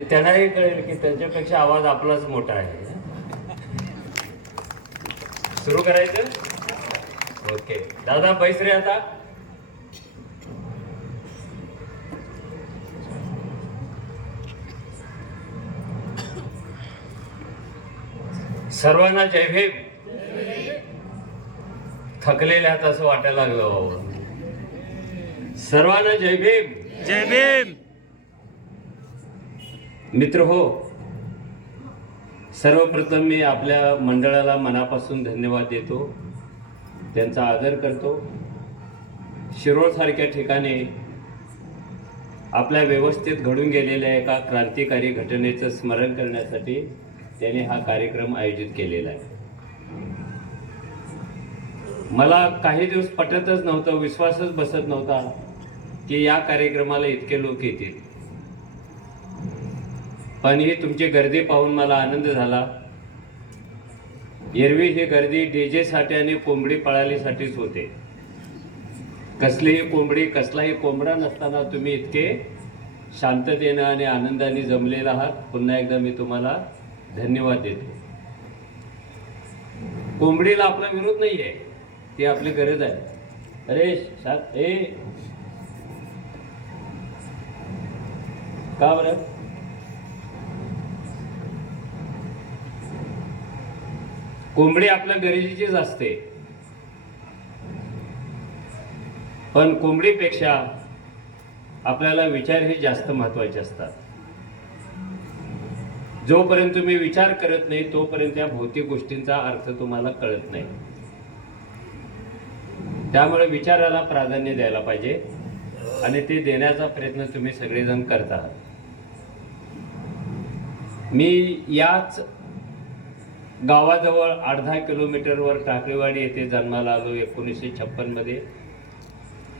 त्यांनाही कळेल की त्यांच्यापेक्षा आवाज आपलाच मोठा आहे. सुरू करायचं. ओके दादा बैस रे आता. सर्वांना जय भीम. थकलेल्यात असं वाटायला लागलं. सर्वांना जय भीम. जय भीम. मित्र हो, सर्वप्रथम मी आपल्या मंडळाला मनापासून धन्यवाद देतो, त्यांचा आदर करतो. शिरोळ सारख्या ठिकाणी आपल्या व्यवस्थित घडून गेलेल्या एका क्रांतिकारी घटनेचं स्मरण करण्यासाठी त्याने हा कार्यक्रम आयोजित केलेला आहे. मला काही दिवस पटतच नव्हतं, विश्वासच बसत नव्हता की या कार्यक्रमाला इतके लोक येतील. पण ही तुमची गर्दी पाहून मला आनंद झाला. एरवी ही गर्दी डीजे साठी आणि कोंबडी पळालीसाठीच होते. कसलीही कोंबडी कसलाही कोंबडा नसताना तुम्ही इतके शांततेनं आणि आनंदाने जमलेला आहात. पुन्हा एकदा मी तुम्हाला धन्यवाद देतो. कोंबडीला आपला विरोध नाहीये, ती आपली गरज आहे. अरे का बरं? कोंबडी आपल्या गरजेचीच असते, पण कोंबडीपेक्षा आपल्याला विचार हे जास्त महत्वाचे असतात. जोपर्यंत तुम्ही विचार करत नाही तोपर्यंत या भौतिक गोष्टींचा अर्थ तुम्हाला कळत नाही. त्यामुळे विचाराला प्राधान्य द्यायला पाहिजे आणि ते देण्याचा प्रयत्न तुम्ही सगळेजण करत आहात. मी याच गावाजवळ 8-10 किलोमीटरवर टाकळीवाडी येथे जन्माला आलो 1956 मध्ये.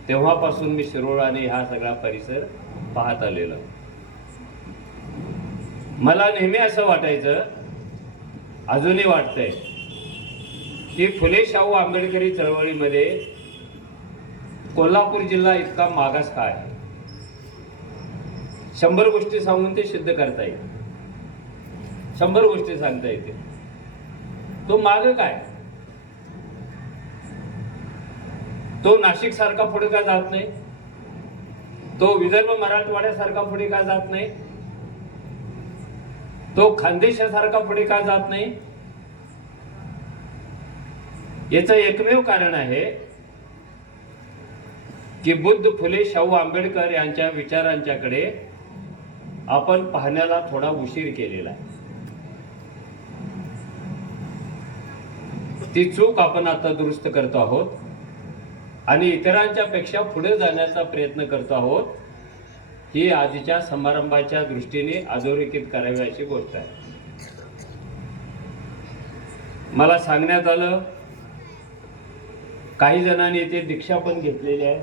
तेव्हापासून मी शिरोळ आणि हा सगळा परिसर पाहत आलेलो. मला नेहमी असं वाटायचं, अजूनही वाटतंय, की फुले शाहू आंबेडकरी चळवळीमध्ये कोल्हापूर जिल्हा इतका मागास का आहे. 100 गोष्टी सांगून ते सिद्ध करता येईल, 100 गोष्टी सांगता येते. तो माग काय? तो नाशिक सारखा पुढे का जात नाही? तो विदर्भ मराठवाड्यासारखा पुढे का जात नाही? तो खानदेशासारखा पुढे का जात नाही? याचं एकमेव कारण आहे की बुद्ध, फुले, शाहू आंबेडकर यांच्या विचारांच्याकडे आपण पाहण्याला थोडा उशीर केलेला आहे. ती चूक आपण आता दुरुस्त करतो आहोत आणि इतरांच्या पेक्षा पुढे जाण्याचा प्रयत्न करतो आहोत. ही आजच्या समारंभाच्या दृष्टीने अधोरेखित करावी अशी गोष्ट आहे. मला सांगण्यात आलं, काही जणांनी इथे दीक्षा पण घेतलेली आहे.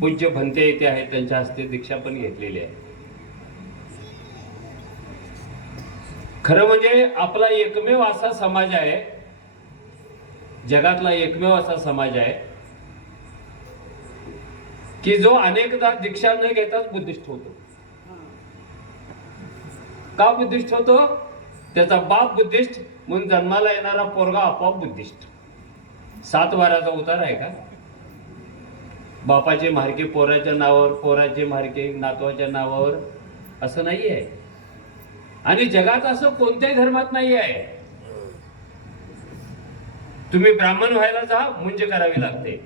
पूज्य भंते येथे आहेत, त्यांच्या हस्ते दीक्षा पण घेतलेली आहे. खरं म्हणजे आपला एकमेव असा समाज आहे, जगातला एकमेव असा समाज आहे की जो अनेकदा दीक्षा न घेताच बुद्धिस्ट होतो. का बुद्धिस्ट होतो? त्याचा बाप बुद्धिस्ट म्हणून जन्माला येणारा पोरगा आपोआप बुद्धिस्ट. 7 वाराचा उतार आहे का? बापाचे म्हारके पोराच्या नावावर, पोराचे म्हारके नातवाच्या नावावर, असं नाही आहे. आणि जगात असं कोणत्याही धर्मात नाही आहे. तुम्ही ब्राह्मण व्हायला जा, मुंज करावी लागते.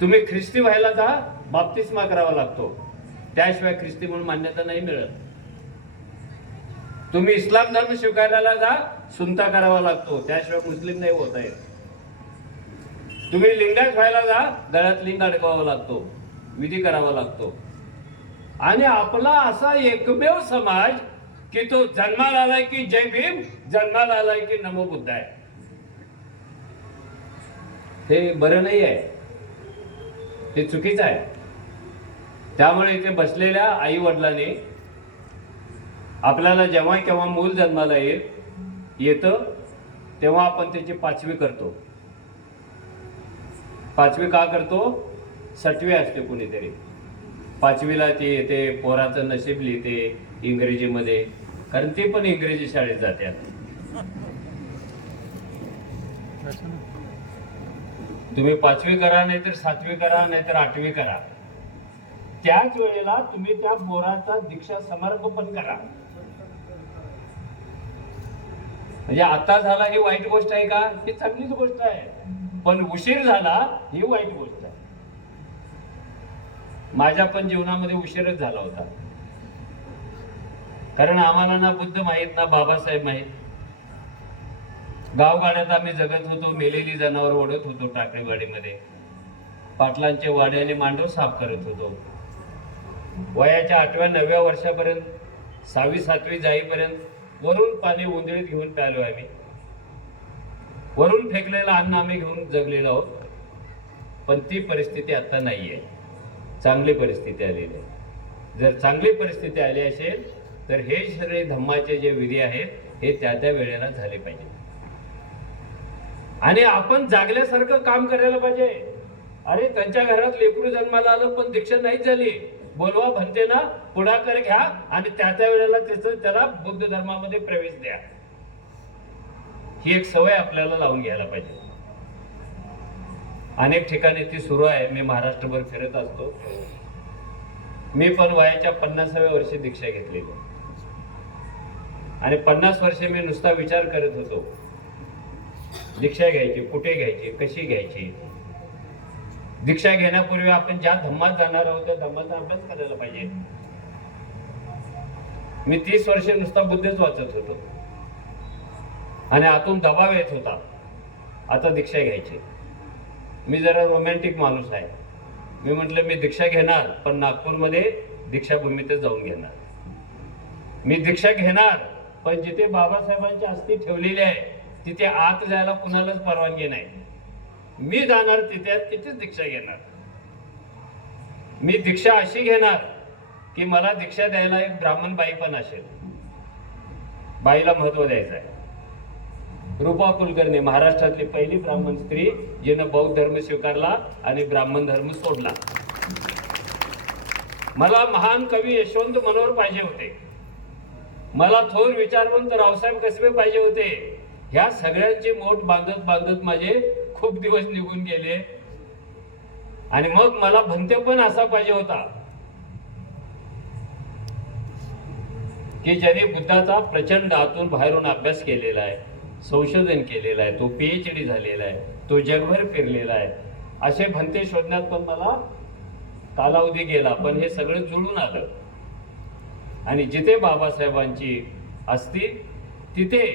तुम्ही ख्रिस्ती व्हायला जा, बाप्तिस्मा करावा लागतो, त्याशिवाय ख्रिस्ती म्हणून मान्यता नाही मिळत. तुम्ही इस्लाम धर्म स्वीकारायला जा, सुनता करावा लागतो, त्याशिवाय मुस्लिम नाही होत आहे. तुम्ही लिंगायत व्हायला जा, गळ्यात लिंग अडकवावा लागतो, विधी करावा लागतो. आणि आपला असा एकमेव समाज की तो जन्माला आलाय की जय भीम, जन्माला आलाय की नमो बुद्धाय. हे बरं नाही आहे, हे चुकीचं आहे. त्यामुळे इथे बसलेल्या आई वडिलांनी आपल्याला जेव्हा केव्हा मूल जन्माला येतं तेव्हा आपण त्याची 5वी करतो. 5वी का करतो? 6वी असते कुणीतरी. 5वीला ती येते, पोराचं नशीब लिहिते इंग्रजीमध्ये, कारण ते पण इंग्रजी शाळेत जातात. तुम्ही 5वी करा, नाहीतर 7वी करा, नाहीतर 8वी करा, त्याच वेळेला तुम्ही त्या पोराचा दीक्षा समारंभ पण करा. म्हणजे आता झाला ही वाईट गोष्ट आहे का? ही चांगलीच गोष्ट आहे, पण उशीर झाला ही वाईट गोष्ट आहे. माझ्या पण जीवनामध्ये उशीरच झाला होता, कारण आम्हाला ना बुद्ध माहीत ना बाबासाहेब माहीत. गावगाड्यात आम्ही जगत होतो, मेलेली जनावर ओढत होतो टाकळीवाडीमध्ये, पाटलांचे वाड्याने मांडव साफ करत होतो. वयाच्या 8व्या-9व्या वर्षापर्यंत, 6वी-7वी जाईपर्यंत वरून पाणी उंजळीत घेऊन प्यालो आम्ही. वरून फेकलेलं अन्न आम्ही घेऊन जगलेलो आहोत. पण ती परिस्थिती आता नाहीये, चांगली परिस्थिती आलेली आहे. जर चांगली परिस्थिती आली असेल तर हे सगळे धम्माचे जे विधी आहेत हे त्या त्या वेळेला झाले पाहिजे, आणि आपण जागल्यासारखं काम करायला पाहिजे. अरे त्यांच्या घरात लेकरू जन्माला आलं पण दीक्षा नाहीच झाली, बोलवा भंतेना, पुढाकार घ्या आणि त्या त्या वेळेला त्याला बुद्ध धर्मामध्ये प्रवेश द्या. ही एक सवय आपल्याला लावून घ्यायला पाहिजे. अनेक ठिकाणी ती सुरू आहे. मी महाराष्ट्रभर फिरत असतो. मी पण वयाच्या 50व्या वर्षी दीक्षा घेतलेली, आणि 50 वर्षे मी नुसता विचार करत होतो, दीक्षा घ्यायची, कुठे घ्यायची, कशी घ्यायची. दीक्षा घेण्यापूर्वी आपण ज्या धम्मात जाणार आहोत त्या धम्माचा अभ्यास करायला पाहिजे. मी 30 वर्षे नुसता बुद्धच वाचत होतो, आणि आतून दबाव येत होता, आता दीक्षा घ्यायची. मी जरा रोमॅन्टिक माणूस आहे. मी म्हटलं मी दीक्षा घेणार, पण नागपूरमध्ये दीक्षाभूमीतच जाऊन घेणार. मी दीक्षा घेणार, पण जिथे बाबासाहेबांची अस्थी ठेवलेली आहे तिथे आत जायला कुणालाच परवानगी नाही. मी जाणार तिथेच दीक्षा घेणार. मी दीक्षा अशी घेणार की मला दीक्षा द्यायला एक ब्राह्मण बाई पण असेल. बाईला महत्व द्यायचं आहे. रूपा कुलकर्णी महाराष्ट्रातली पहिली ब्राह्मण स्त्री जिनं बौद्ध धर्म स्वीकारला आणि ब्राह्मण धर्म सोडला. मला महान कवी यशवंत मनोहर पाहिजे होते. मला थोर विचारवंत रावसाहेब कसबे पाहिजे होते. ह्या सगळ्यांची मोठ बांधत बांधत माझे खूप दिवस निघून गेले, आणि मग मला भंते पण असा पाहिजे होता की ज्याने बुद्धाचा प्रचंड आतून बाहेरून अभ्यास केलेला आहे, संशोधन केलेलं आहे, तो PhD झालेला आहे, तो जगभर फिरलेला आहे. असे भंते शोधण्यात पण मला कालावधी गेला, पण हे सगळं जुळून आलं. आणि जिथे बाबासाहेबांची असती तिथे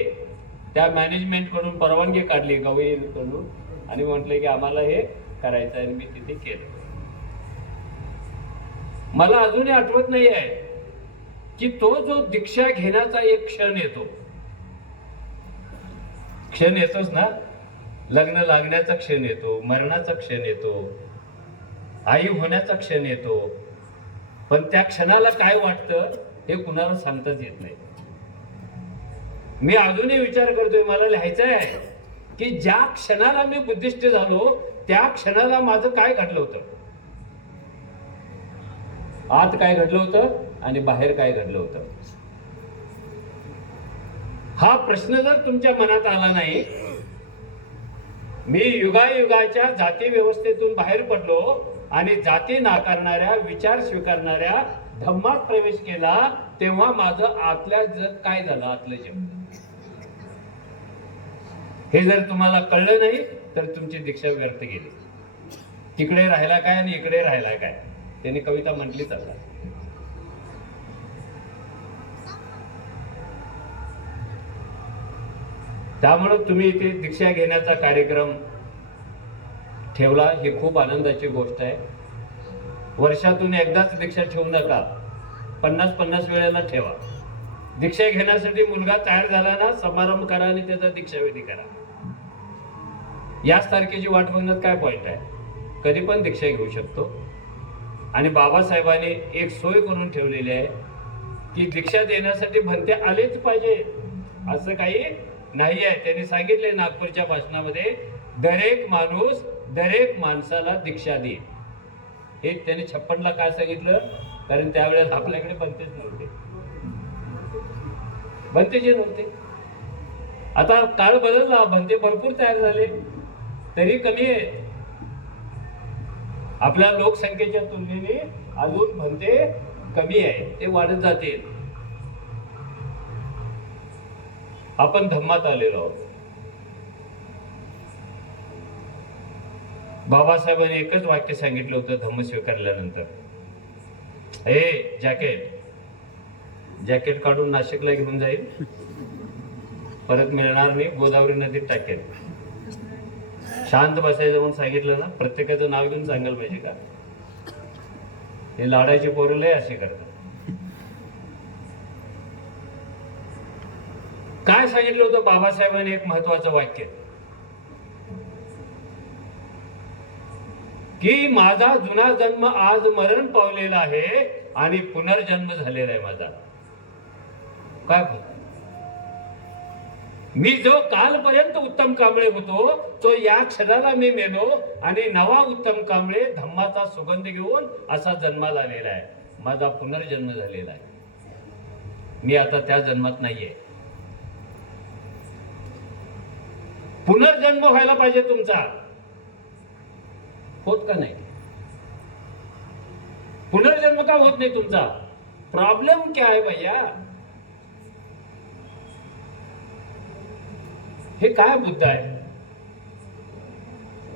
त्या मॅनेजमेंट कडून परवानगी काढली गवईकडून, आणि म्हटले की आम्हाला हे करायचं आहे, आणि मी तिथे केलं. मला अजूनही आठवत नाही आहे की तो जो दीक्षा घेण्याचा एक क्षण येतोच ना, लग्न लागण्याचा क्षण येतो, मरणाचा क्षण येतो, आई होण्याचा क्षण येतो, पण त्या क्षणाला काय वाटतं हे कुणाला सांगताच येत नाही. मी अजूनही विचार करतोय, मला लिहायचं आहे की ज्या क्षणाला मी बुद्धिस्ट झालो त्या क्षणाला माझं काय घडलं होतं, आत काय घडलं होतं आणि बाहेर काय घडलं होतं. हा प्रश्न जर तुमच्या मनात आला नाही, मी युगायुगाच्या जाती व्यवस्थेतून बाहेर पडलो आणि जाती नाकारणाऱ्या, विचार स्वीकारणाऱ्या धम्मात प्रवेश केला, तेव्हा माझं आतल्या जग काय झालं, आतलं जग, हे जर तुम्हाला कळलं नाही तर तुमची दीक्षा व्यर्थ गेली. तिकडे राहिला काय आणि इकडे राहिला काय, त्यांनी कविता म्हटलीच आता. त्यामुळे तुम्ही इथे दीक्षा घेण्याचा कार्यक्रम ठेवला, ही खूप आनंदाची गोष्ट आहे. वर्षातून एकदाच दीक्षा ठेवू नका, 50-50 वेळेला ठेवा. दीक्षा घेण्यासाठी मुलगा तयार झाला ना, समारंभ करा आणि त्याचा दीक्षाविधी करा. याच तारखेची वाट बघण्यात काय पॉइंट आहे, कधी पण दीक्षा घेऊ शकतो. आणि बाबासाहेबांनी एक सोय करून ठेवलेली आहे की दीक्षा देण्यासाठी भंते आलेच पाहिजे असं काही नाही आहे. त्यांनी सांगितले नागपूरच्या भाषणामध्ये, दरेक माणूस दरेक माणसाला दीक्षा दे. हे त्याने 56ला काय सांगितलं, कारण त्यावेळेला आपल्याकडे बनतेच नव्हते, बनतेचे नव्हते. आता काळ बदलला, बनते भरपूर तयार झाले, तरी कमी आहे. आपल्या लोकसंख्येच्या तुलनेने अजून बनते कमी आहे, ते वाढत जाते. आपण धम्मात आलेलो आहोत. बाबासाहेबांनी एकच वाक्य सांगितलं होतं धम्म स्वीकारल्यानंतर, हे जॅकेट काढून नाशिकला घेऊन जाईल, परत मिळणार नाही, गोदावरी नदीत टाकेल. शांत बसायचं म्हणून सांगितलं ना, प्रत्येकाचं नाव घेऊन सांगायला पाहिजे का? हे लाडाचे पोरं लय असे करतात. काय सांगितलं होतं बाबासाहेबांनी? एक महत्वाचं वाक्य, की माझा जुना जन्म आज मरण पावलेला आहे आणि पुनर्जन्म झालेला आहे माझा. काय मी जो कालपर्यंत उत्तम कांबळे होतो, तो या क्षणाला मी मेलो आणि नवा उत्तम कांबळे धम्माचा सुगंध घेऊन असा जन्माला आलेला आहे. माझा पुनर्जन्म झालेला आहे. मी आता त्या जन्मात नाहीये. पुनर्जन्म व्हायला पाहिजे तुमचा, होत का नाही? पुनर्जन्म का होत नाही तुमचा? प्रॉब्लेम क्या है भैया? हे काय बुद्ध आहे?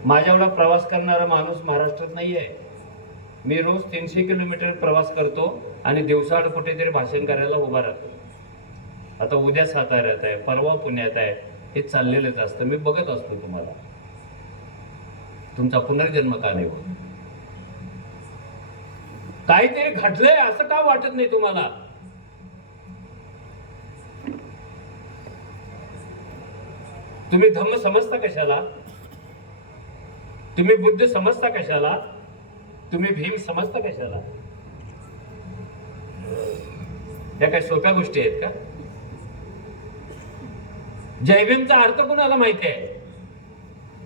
माझ्या एवढा प्रवास करणारा माणूस महाराष्ट्रात नाहीये. मी रोज 300 किलोमीटर प्रवास करतो आणि दिवसाआड कुठेतरी भाषण करायला उभा राहतो. आता उद्या साताऱ्यात आहे, परवा पुण्यात आहे, हे चाललेलंच असतं. मी बघत असतो तुम्हाला. तुमचा पुनर्जन्म का नाही होत? काहीतरी घडलंय असं का वाटत नाही तुम्हाला? तुम्ही धम्म समजता कशाला? तुम्ही बुद्ध समजता कशाला? तुम्ही भीम समजता कशाला? या काही सोप्या गोष्टी आहेत का? जय भीमचा अर्थ कुणाला माहिती आहे?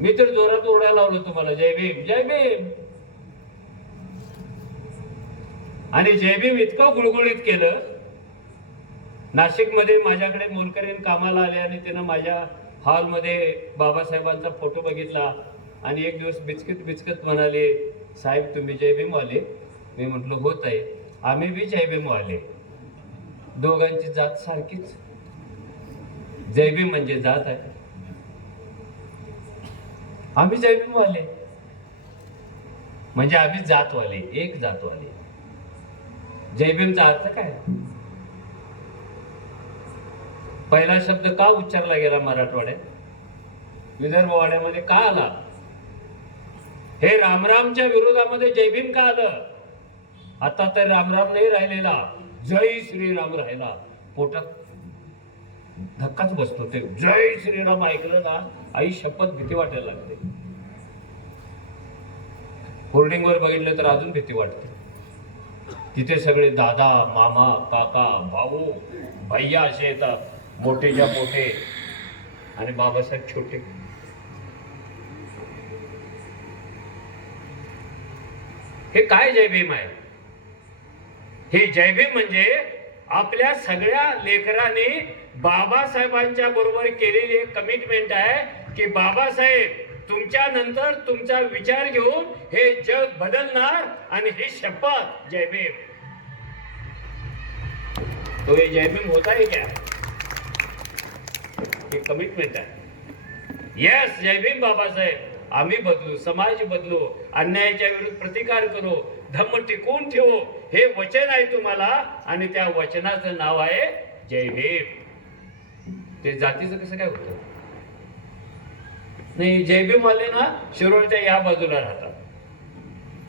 मी तर जोरात ओरडायला लावलो तुम्हाला, जय भीम जय भीम. आणि जय भीम इतकं गुळगुळीत केलं. नाशिकमध्ये माझ्याकडे मोलकरीण कामाला आले आणि तिनं माझ्या हॉलमध्ये बाबासाहेबांचा फोटो बघितला आणि एक दिवस बिचकत म्हणाले, साहेब तुम्ही जय भीम वाले? मी म्हटलं होत आहे, आम्ही बी जय भीम वाले. दोघांची जात सारखीच. जय भीम म्हणजे जात आहे, आम्ही जय भीम वाले म्हणजे आम्ही जातवाले, एक जातवाले. जय भीमचा अर्थ काय? पहिला शब्द का उच्चारला गेला मराठवाड्यात? विदर्भवाड्यामध्ये का आला? हे रामरामच्या विरोधामध्ये जय भीम का आलं? आता तर रामराम नाही राहिलेला, जय श्रीराम राहिला. पोटात धक्काच बसतो ते जय श्रीराम ऐकलं ना, आई शपथ भीती वाटायला लागते. होर्डिंगवर बघितलं तर अजून भीती वाटते. तिथे सगळे दादा, मामा, काका, भाऊ, भैया असे येतात, मोठेच्या मोठे आणि बाबासाहेब छोटे. हे काय जय भीम आहे? हे जय भीम म्हणजे आपल्या सगळ्या लेकरांनी बाबासाहेबांच्या बरोबर केलेली एक कमिटमेंट आहे की बाबासाहेब तुमच्या नंतर तुमचा विचार घेऊन हे जग बदलणार आणि ही शपथ जय भीम. तो ये जय भीम होता है क्या? हे कमिटमेंट आहे. यस, जय भीम बाबासाहेब. आम्ही बदलू, समाज बदलू, अन्यायाच्या विरुद्ध प्रतिकार करू, धम्म टिकवून ठेवू, हे वचन आहे तुम्हाला आणि त्या वचनाचं नाव आहे जय भीम. ते जातीचं कसं काय होतं? नाही, जय भीम वाले ना शिरोळच्या या बाजूला राहतात.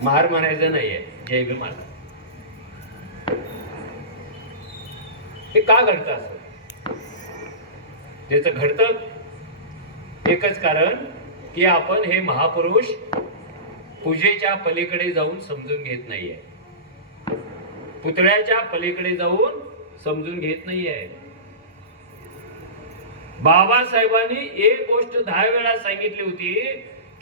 महार म्हणायचं नाहीये, जय भीम आला. हे का घडतं असं? त्याचं घडतं एकच कारण की आपण हे महापुरुष पूजेच्या पलीकडे जाऊन समजून घेत नाहीये, पुतळ्याच्या पलीकडे जाऊन समजून घेत नाहीये. बाबासाहेबांनी एक गोष्ट 10 वेळा सांगितली होती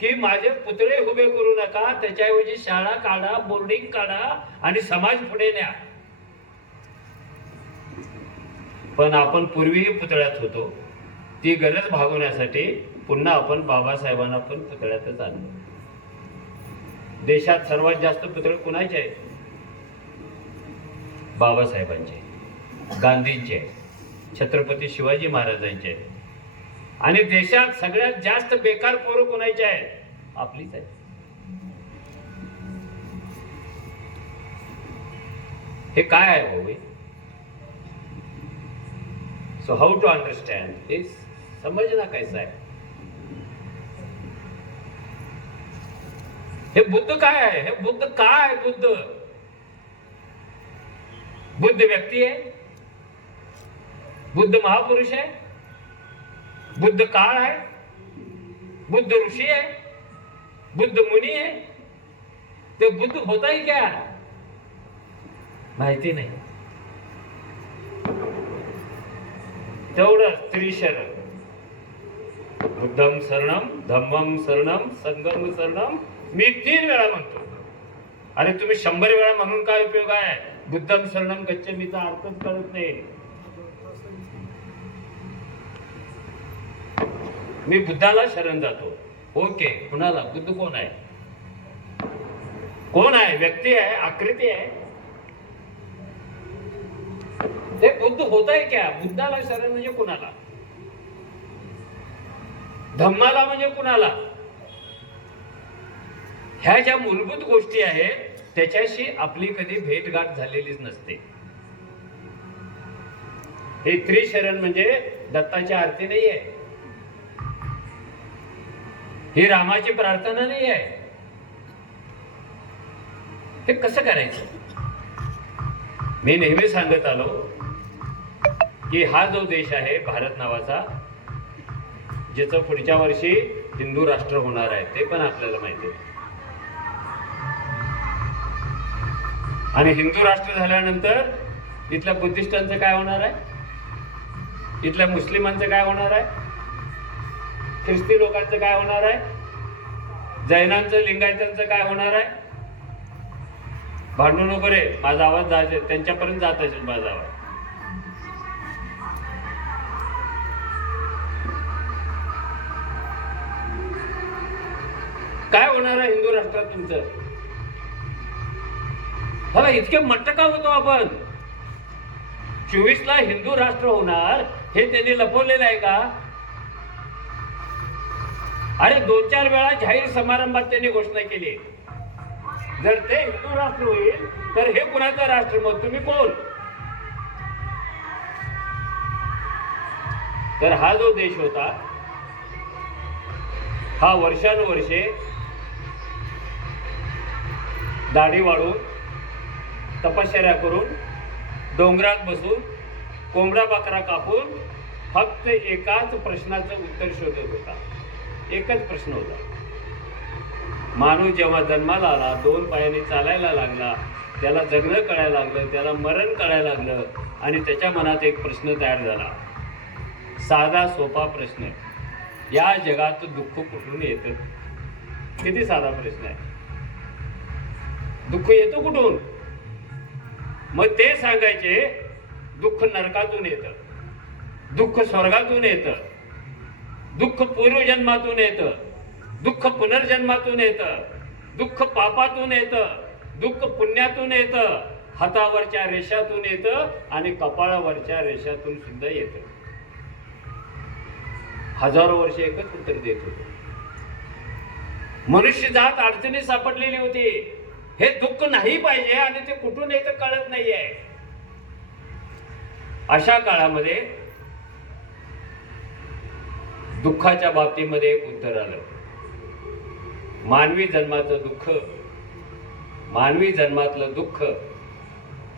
की माझे पुतळे उभे करू नका, त्याच्याऐवजी शाळा काढा, बोर्डिंग काढा आणि समाज पुढे न्या. पण आपण पूर्वीही पुतळ्यात होतो, ती गरज भागवण्यासाठी पुन्हा आपण बाबासाहेबांना पण पुतळ्यातच आणलं. देशात सर्वात जास्त पुतळे कुणाचे आहेत? बाबासाहेबांचे, गांधींचे, छत्रपती शिवाजी महाराजांचे. आणि देशात सगळ्यात जास्त बेकार पोरं कोणाचे आहेत? आपलीच आहेत. हे काय आहे भाऊ? सो हाऊ टू अंडरस्टँड, हे समजना कैसा आहे. हे बुद्ध काय आहे? हे बुद्ध काय? बुद्ध व्यक्ती आहे? बुद्ध महापुरुष आहे? बुद्ध काळ आहे? बुद्ध ऋषी आहे? बुद्ध मुनी आहे? ते बुद्ध होता ही क्या? माहिती नाही. तेवढं त्रिशरण, बुद्धम शरणम, धम्मम शरणम, संघम शरणम, मी 3 वेळा म्हणतो. अरे तुम्ही 100 वेळा म्हणून काय उपयोग आहे? बुद्धम शरणम गच्छामीचा अर्थच कळत नाही. मी बुद्धाला शरण जातो. ओके, कुणाला? बुद्ध कोण आहे? कोण आहे? व्यक्ती आहे? आकृती आहे? ते बुद्ध होत आहे क्या? बुद्धाला शरण म्हणजे कुणाला? धम्माला म्हणजे कुणाला? ह्या ज्या मूलभूत गोष्टी आहेत त्याच्याशी आपली कधी भेटगाठ झालेलीच नसते. हे त्रिशरण म्हणजे दत्ताची आरती नाही आहे, ही रामाची प्रार्थना नाही आहे. हे कसं करायचं? मी नेहमी सांगत आलो की हा जो देश आहे भारत नावाचा, ज्याचं पुढच्या वर्षी हिंदू राष्ट्र होणार आहे, ते पण आपल्याला माहिती आहे. आणि हिंदू राष्ट्र झाल्यानंतर इथल्या बुद्धिस्टांचं काय होणार आहे? इथल्या मुस्लिमांचं काय होणार आहे? ख्रिस्ती लोकांचं काय होणार आहे? जैनांचं, लिंगायतांचं काय होणार आहे? भांडू नको रे, माझा आवाज जायचा, त्यांच्यापर्यंत जात असेल माझा आवाज. काय होणार आहे हिंदू राष्ट्रात तुमचं? बघा, इतके मट्ट का होतो आपण? 24ला हिंदू राष्ट्र होणार हे त्यांनी लपवलेलं आहे का? अरे 2-4 वेळा जाहीर समारंभात त्यांनी घोषणा केली, जर ते हिंदू राष्ट्र होईल तर हे कुणाचं राष्ट्र? मग तुम्ही कोण? तर हा जो देश होता, हा वर्षानुवर्षे दाढी वाढून, तपश्चर्या करून, डोंगरात बसून, कोंबडा बकरा कापून फक्त एकाच प्रश्नाचं उत्तर शोधत होता. एकच प्रश्न होता. माणूस जेव्हा जन्माला आला, 2 पायाने चालायला लागला, त्याला जगणं कळायला लागलं, त्याला मरण कळायला लागलं, आणि त्याच्या मनात एक प्रश्न तयार झाला. साधा सोपा प्रश्न, या जगात दुःख कुठून येतं? किती साधा प्रश्न आहे. दुःख येतो कुठून? मग ते सांगायचे, दुःख नरकातून येतं, दुःख स्वर्गातून येतं, दुःख पूर्वजन्मातून येतं, दुःख पुनर्जन्मातून येतं, दुःख पापातून येतं, दुःख पुण्यातून येतं, हातावरच्या रेषातून येतं आणि कपाळावरच्या रेषातून सुद्धा येतं. हजारो वर्ष एकच उत्तर देत होते. मनुष्य जात अडचणीत सापडलेली होती. हे दुःख नाही पाहिजे आणि ते कुठून येतं कळत नाहीये. अशा काळामध्ये दुःखाच्या बाबतीमध्ये एक उत्तर आलं. मानवी जन्माचं दुःख, मानवी जन्मातलं दुःख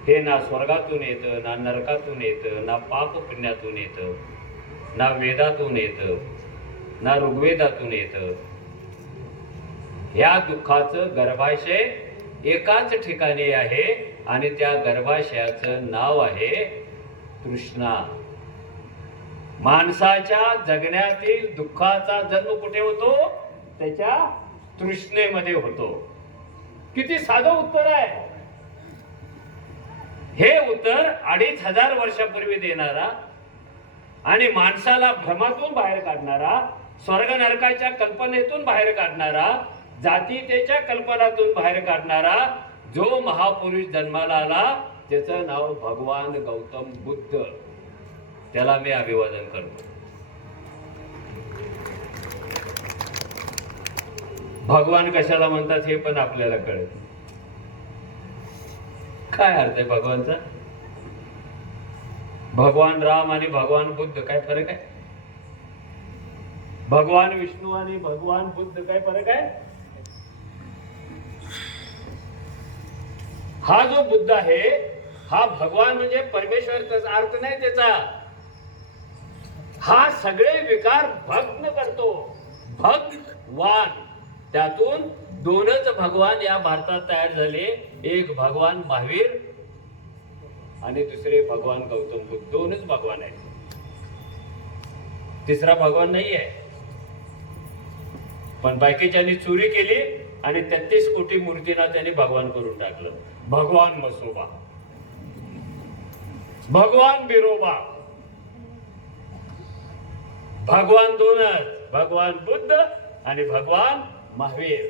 हे ना स्वर्गातून येतं, ना नरकातून येतं, ना पाप पुण्यातून येतं, ना वेदातून येतं, ना ऋग्वेदातून येतं. या दुःखाचं गर्भाशय एकाच ठिकाणी आहे आणि त्या गर्भाशयाचं नाव आहे तृष्णा. माणसाच्या जगण्यातील दुःखाचा जन्म कुठे होतो? त्याच्या तृष्णेमध्ये होतो. किती साधं उत्तर आहे हे. उत्तर 2500 वर्षापूर्वी देणारा आणि माणसाला भ्रमातून बाहेर काढणारा, स्वर्ग नरकाच्या कल्पनेतून बाहेर काढणारा, जातीतेच्या कल्पनातून बाहेर काढणारा जो महापुरुष जन्माला आला त्याचं नाव भगवान गौतम बुद्ध. त्याला मी अभिवादन करतो. भगवान कशाला म्हणतात हे पण आपल्याला कळत. काय अर्थ आहे भगवानचा? भगवान राम आणि भगवान बुद्ध काय फरक आहे? भगवान विष्णू आणि भगवान बुद्ध काय फरक आहे? हा जो बुद्ध आहे हा भगवान म्हणजे परमेश्वर त्याचा अर्थ नाही त्याचा. हा सगळे विकार भग्न करतो. भगवान. त्यातून दोनच भगवान या भारतात तयार झाले. एक भगवान महावीर आणि दुसरे भगवान गौतम बुद्ध. दोनच भगवान आहेत. तिसरा भगवान नाही आहे. पण बाकीच्यांनी चोरी केली आणि 33 कोटी मूर्तींना त्यांनी भगवान करून टाकलं. भगवान मसोबा, भगवान बिरोबा, भगवान दोनच. भगवान बुद्ध आणि भगवान महावीर.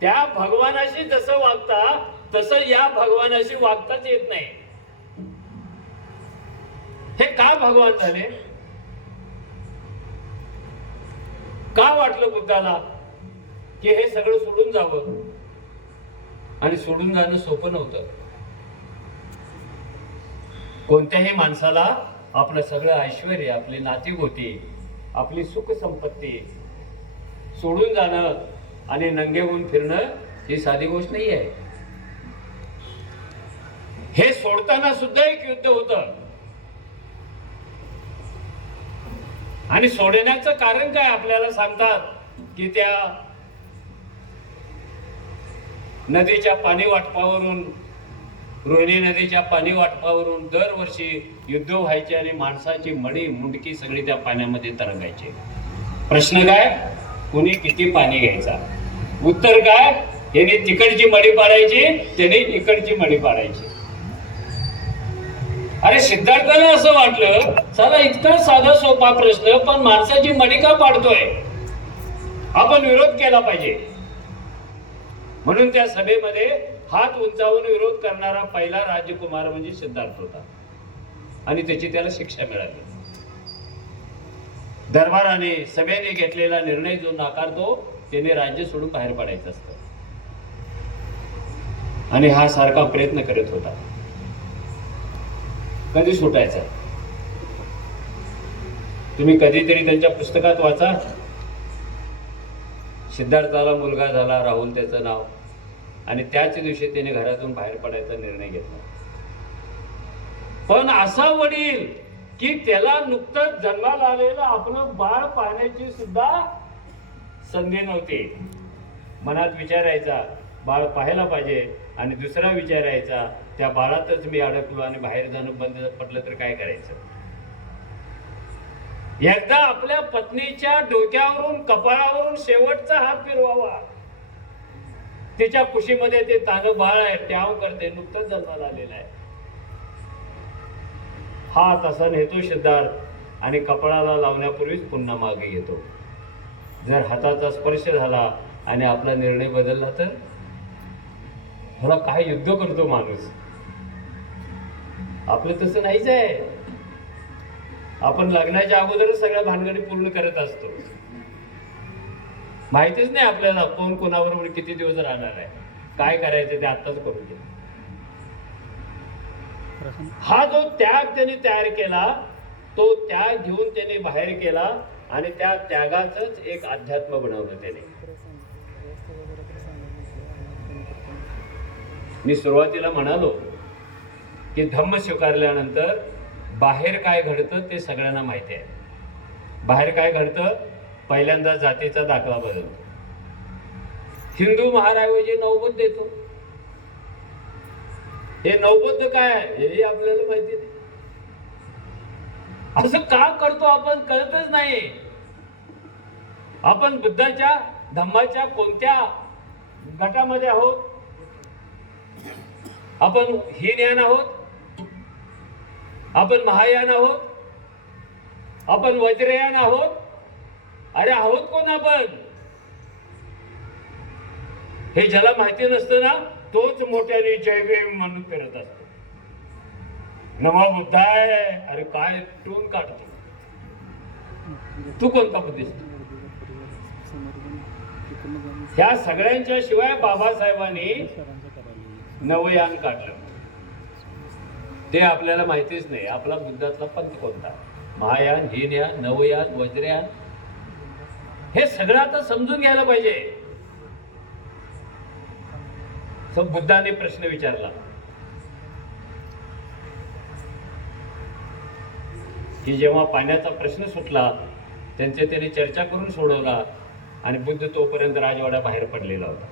त्या भगवानाशी जसं वागता तसं या भगवानाशी वागताच येत नाही. हे का भगवान झाले? का वाटलं बुद्धाला की हे सगळं सोडून जावं? आणि सोडून जाणं सोपं नव्हतं. कोणत्याही माणसाला आपलं सगळं ऐश्वर्य, आपली नातीगोती, आपली सुख संपत्ती सोडून जाणं आणि नंगे होऊन फिरणं ही साधी गोष्ट नाही आहे. हे सोडताना सुद्धा एक युद्ध होतं. आणि सोडण्याचं कारण काय आपल्याला सांगतात की त्या नदीच्या पाणी वाटपावरून, रोहिणी नदीच्या पाणी वाटपावरून दरवर्षी युद्ध व्हायचे आणि माणसाची मडी मुंडकी सगळी त्या पाण्यामध्ये तरंगायची. प्रश्न काय? कुणी किती पाणी घ्यायचा? उत्तर काय? याने तिकडची मडी पाडायची, त्याने इकडची मडी पाडायची. अरे सिद्धार्थाला असं वाटलं चला इतका साधा सोपा प्रश्न पण माणसाची मडी का पाडतोय? आपण विरोध केला पाहिजे. म्हणून त्या सभेमध्ये हात उंचावून विरोध करणारा पहिला राजकुमार म्हणजे सिद्धार्थ होता आणि त्याची त्याला शिक्षा मिळाली. दरबाराने सभेने घेतलेला निर्णय जो नाकारतो त्याने राज्य सोडून बाहेर पडायचं असतं. आणि हा सारखा प्रयत्न करत होता. कधी सुटायचा? तुम्ही कधीतरी त्यांच्या पुस्तकात वाचा. सिद्धार्थाला मुलगा झाला, राहुल त्याचं नाव, आणि त्याच दिवशी त्याने घरातून बाहेर पडायचा निर्णय घेतला. पण असा वडील की त्याला नुकतंच जन्माला आलेलं आपलं बाळ पाहण्याची सुद्धा संधी नव्हती. मनात विचारायचा बाळ पाहायला पाहिजे आणि दुसरा विचारायचा त्या बाळातच मी अडकलो आणि बाहेर जाणं बंद पडलं तर काय करायचं? एकदा आपल्या पत्नीच्या डोक्यावरून कपाळावरून शेवटचा हात फिरवावा. तिच्या कुशीमध्ये ते तानं बाळ आहे, त्याव करते, नुकतंच जन्माला आलेला आहे. हा तसा नेतो सिद्धार्थ आणि कपाळाला लावण्यापूर्वीच पुन्हा मागे घेतो. जर हाताचा स्पर्श झाला आणि आपला निर्णय बदलला तर मला काय युद्ध करतो माणूस. आपलं तसं नाहीच आहे. आपण लग्नाच्या अगोदरच सगळ्या भानगडी पूर्ण करत असतो. माहितीच नाही आपल्याला कोण कोणाबरोबर किती दिवस राहणार आहे, काय करायचं ते आत्ताच करून घे. हा जो त्याग त्याने तयार केला तो त्याग घेऊन त्याने बाहेर केला आणि त्या त्यागाचंच एक अध्यात्म बनवलं त्याने. मी सुरुवातीला म्हणालो की धम्म स्वीकारल्यानंतर बाहेर काय घडतं ते सगळ्यांना माहिती आहे. बाहेर काय घडतं? पहिल्यांदा जातीचा दाखला बदलतो. हिंदू महाराऐवजी नवबुद्ध देतो. हे नवबुद्ध काय आहे हे आपल्याला माहिती नाही. असं का करतो आपण कळतच नाही. आपण बुद्धाच्या धम्माच्या कोणत्या गटामध्ये आहोत? आपण हीनयान आहोत, आपण महायान आहोत, आपण वज्रयान आहोत. अरे आहोत कोण आपण? हे ज्याला माहिती नसतं ना तोच मोठ्याने जय भीम म्हणून करत असतो. नमो बुद्धाय. अरे काय टोन काढतो तू, कोणता बुद्धिस्ट? ह्या सगळ्यांच्या शिवाय बाबासाहेबांनी नवयान काढलं, ते आपल्याला माहितीच नाही. आपला बुद्धातला पंथ कोणता? महायान, हीनयान, नवयान, वज्रयान, हे सगळं आता समजून घ्यायला पाहिजे. बुद्धाने प्रश्न विचारला की जेव्हा पाण्याचा प्रश्न सुटला त्याने चर्चा करून सोडवला आणि बुद्ध तोपर्यंत राजवाडा बाहेर पडलेला होता.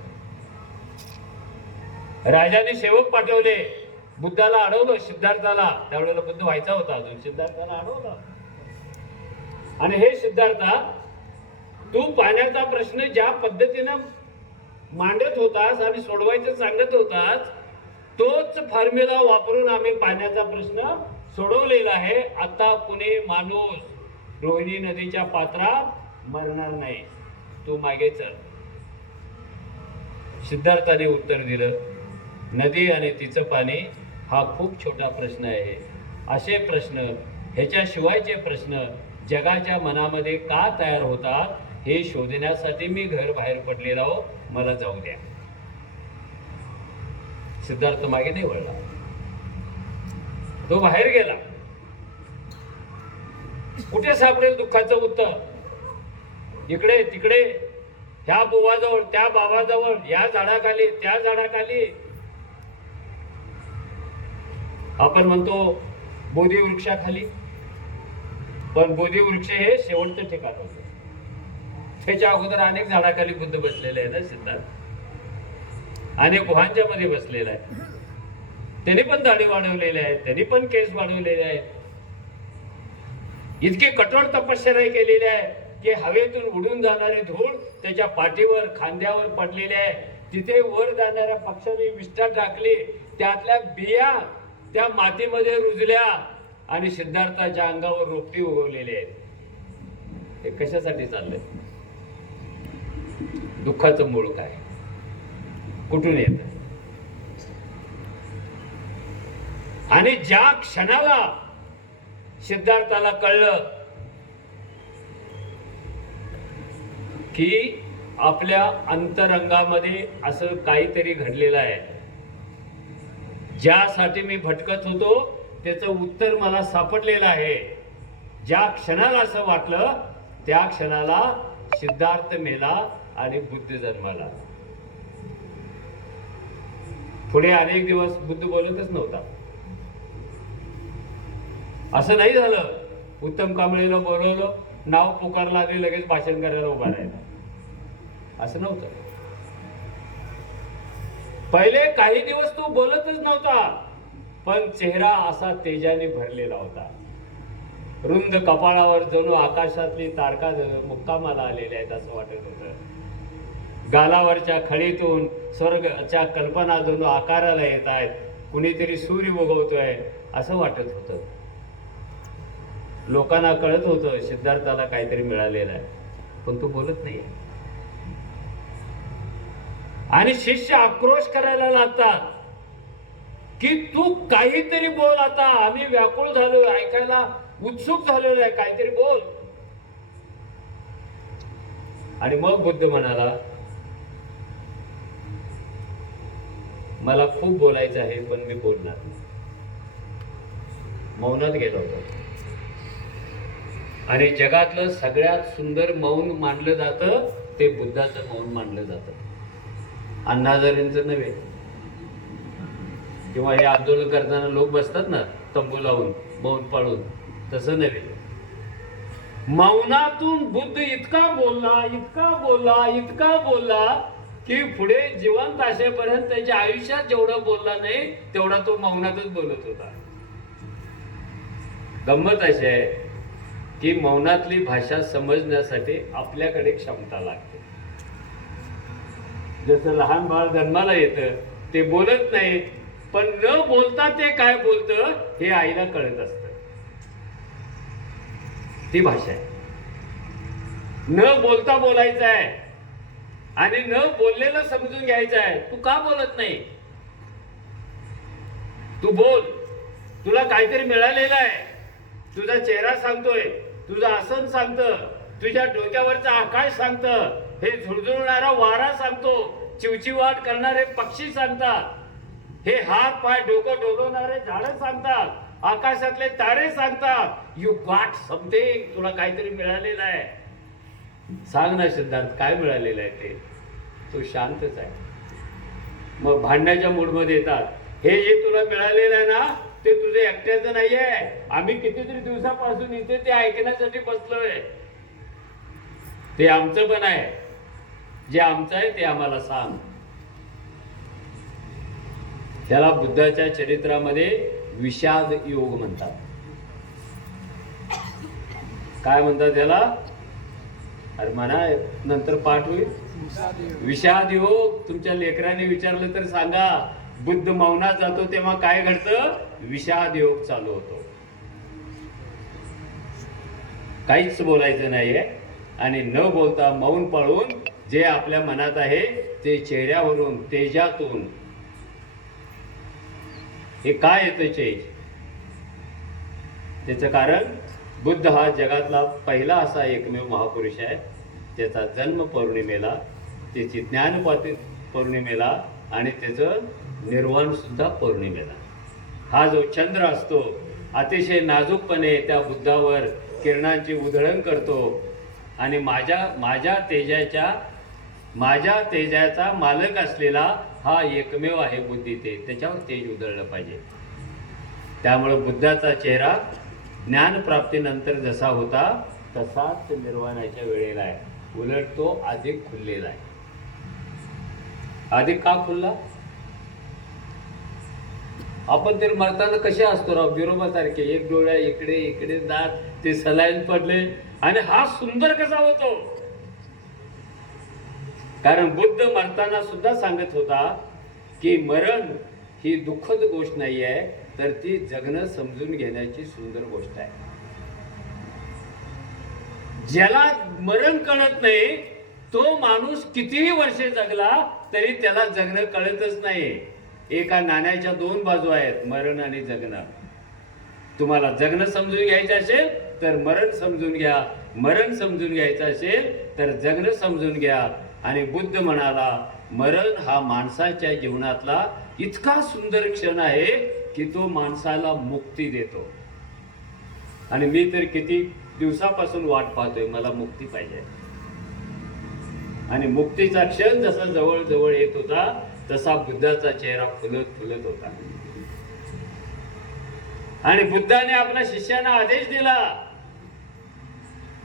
राजाने सेवक पाठवले, बुद्धाला अडवलं, सिद्धार्थाला. त्यावेळेला बुद्ध व्हायचा होता अजून. सिद्धार्थाला अडवलं आणि हे सिद्धार्था, तू पाण्याचा प्रश्न ज्या पद्धतीनं मांडत होतास आणि सोडवायचं सांगत होतास तोच फॉर्म्युला वापरून आम्ही पाण्याचा प्रश्न सोडवलेला आहे. आता कुणी माणूस रोहिणी नदीच्या पात्रात मरणार नाही, तू मागे चल. सिद्धार्थाने उत्तर दिलं, नदी आणि तिचं पाणी हा खूप छोटा प्रश्न आहे. असे प्रश्न, ह्याच्याशिवायचे प्रश्न जगाच्या मनामध्ये का तयार होतात हे शोधण्यासाठी मी घर बाहेर पडलेला आहो, मला जाऊ द्या. सिद्धार्थ मागे नाही वळला, तो बाहेर गेला. कुठे सापडेल दुःखाचं उत्तर? इकडे तिकडे, ह्या बुवाजवळ, त्या बाबाजवळ, या झाडाखाली, त्या झाडाखाली. आपण म्हणतो बोधी वृक्षाखाली, पण बोधी वृक्ष हे शेवटचं ठिकाण होतं. त्याच्या अगोदर अनेक झाडाखाली बुद्ध बसलेले आहे ना सिद्धार्थ. अनेक गुहांच्या मध्ये बसलेला आहे. त्यांनी पण दाढी वाढवलेली आहे, त्यांनी पण केस वाढवलेले आहेत. इतके कठोर तपश्चर्या केलेली आहे की हवेतून उडून जाणारी धूळ त्याच्या पाठीवर, खांद्यावर पडलेली आहे. तिथे वर जाणाऱ्या पक्षाने विष्ठा टाकली, त्यातल्या बिया त्या मातीमध्ये रुजल्या आणि सिद्धार्थाच्या अंगावर रोपटी उगवलेली आहेत. हे कशासाठी चाललंय? दुःखाचं मूळ काय, कुठून येत? आणि ज्या क्षणाला सिद्धार्थाला कळलं की आपल्या अंतरंगामध्ये असं काहीतरी घडलेलं आहे, ज्यासाठी मी भटकत होतो त्याचं उत्तर मला सापडलेलं आहे, ज्या क्षणाला असं वाटलं त्या क्षणाला सिद्धार्थ मेला आणि बुद्ध जन्माला. पुढे अनेक दिवस बुद्ध बोलतच नव्हता. असं नाही झालं उत्तम कांबळेला बोलवलं, नाव पुकारलं आणि लगेच भाषण करायला उभा राहिला, असं नव्हतं. पहिले काही दिवस तो बोलतच नव्हता, पण चेहरा असा तेजाने भरलेला होता. रुंद कपाळावर जणू आकाशातली तारका मुक्कामाला आलेल्या आहेत असं वाटत होतं. गालावरच्या खळीतून स्वर्गाच्या कल्पना जणू आकाराला येत आहेत, कुणीतरी सूर्य उगवतोय असं वाटत होतं. लोकांना कळत होतं सिद्धार्थाला काहीतरी मिळालेलं आहे, पण तो बोलत नाहीये. आणि शिष्य आक्रोश करायला लागतात की तू काहीतरी बोल, आता आम्ही व्याकुळ झालो, ऐकायला उत्सुक झालेलो आहे, काहीतरी बोल. आणि मग बुद्ध म्हणाला, मला खूप बोलायचं आहे पण मी बोलणार नाही. मौनात गेलो होतो. आणि जगातलं सगळ्यात सुंदर मौन मानलं जातं ते बुद्धाचं मौन मानलं जातं, अण्णा हजारेंचं नव्हे. किंवा हे आंदोलन करताना लोक बसतात ना तंबू लावून मौन पाळून, तसं नव्हे. मौनातून बुद्ध इतका बोलला, इतका बोलला, इतका बोलला की पुढे जिवंत असेपर्यंत त्याच्या आयुष्यात जेवढा बोलला नाही तेवढा तो मौनातच बोलत होता. गंमत अशी आहे की मौनातली भाषा समजण्यासाठी आपल्याकडे क्षमता लागते. जसं लहान बाळ जन्माला येतं ते बोलत नाही, पण न बोलता ते काय बोलतं हे आईला कळत असतं. ती भाषा आहे. न बोलता बोलायचं आहे आणि न बोललेलं समजून घ्यायचं आहे. तू का बोलत नाही? तू बोल. तुला काहीतरी मिळालेलं आहे. तुझा चेहरा सांगतोय, तुझं आसन सांगतं, तुझ्या डोक्यावरचा आकाश सांगतं, हे झुळझुळणारा वारा सांगतो, चिवचिवाट करणारे पक्षी सांगतात, हे हात पाय डोकं डोलवणारे झाडं सांगतात, आकाशातले तारे सांगतात. You got something. तुला काहीतरी मिळालेलं आहे. सांग ना सिद्धार्थ, काय मिळालेलं आहे ते? तो शांतच आहे. मग भांडण्याच्या मूडमध्ये येतात. हे जे तुला मिळालेलं आहे ना ते तुझे एकट्याचं नाही आहे. आम्ही कितीतरी दिवसापासून इथे ते ऐकण्यासाठी बसलोय. ते आमचं पण आहे. जे आमचं आहे ते आम्हाला सांग. त्याला बुद्धाच्या चरित्रामध्ये विषाद योग म्हणतात. काय म्हणतात त्याला? अरे म्हणा, नंतर पाठ होईल. विषाद योग. तुमच्या लेकराने विचारलं तर सांगा. बुद्ध मौनात जातो तेव्हा काय घडतं? विषाद योग चालू होतो. काहीच बोलायचं नाहीये आणि न बोलता मौन पाळून जे आपल्या मनात आहे ते चेहऱ्यावरून, तेजातून. हे काय येतं चेज? त्याचं कारण बुद्ध हा जगातला पहिला असा एकमेव महापुरुष आहे. त्याचा जन्म पौर्णिमेला, त्याची ज्ञान पौर्णिमेला आणि त्याचं निर्वाण सुद्धा पौर्णिमेला. हा जो चंद्र असतो अतिशय नाजूकपणे त्या बुद्धावर किरणांची उधळण करतो आणि माझ्या तेजाचा मालक असलेला हा एकमेव आहे बुद्धी. त्याच्यावर तेज उधळलं पाहिजे. त्यामुळे बुद्धाचा चेहरा ज्ञानप्राप्तीनंतर जसा होता तसाच निर्वाणाच्या वेळेला आहे. उलट तो अधिक खुललेला आहे. अधिक का खुलला? आपण तर मरताना कसे असतो राव, बिरोबासारखे. एक डोळ्या इकडे इकडे दात, ते सलाईन पडले आणि हा सुंदर कसा होतो? कारण बुद्ध मरताना सुद्धा सांगत होता की मरण ही दुःखद गोष्ट नाही आहे, तर ती जगणं समजून घेण्याची सुंदर गोष्ट आहे. ज्याला मरण कळत नाही तो माणूस कितीही वर्षे जगला तरी त्याला जगणं कळतच नाही. एका नाण्याच्या दोन बाजू आहेत, मरण आणि जगणं. तुम्हाला जगणं समजून घ्यायचं असेल तर मरण समजून घ्या, मरण समजून घ्यायचं असेल तर जगणं समजून घ्या. आणि बुद्ध म्हणाला, मरण हा माणसाच्या जीवनातला इतका सुंदर क्षण आहे की तो माणसाला मुक्ती देतो. आणि मी तर किती दिवसापासून वाट पाहतोय, मला मुक्ती पाहिजे. आणि मुक्तीचा क्षण जसा जवळ जवळ येत होता तसा बुद्धाचा चेहरा फुलत फुलत होता. आणि बुद्धाने आपल्या शिष्यांना आदेश दिला.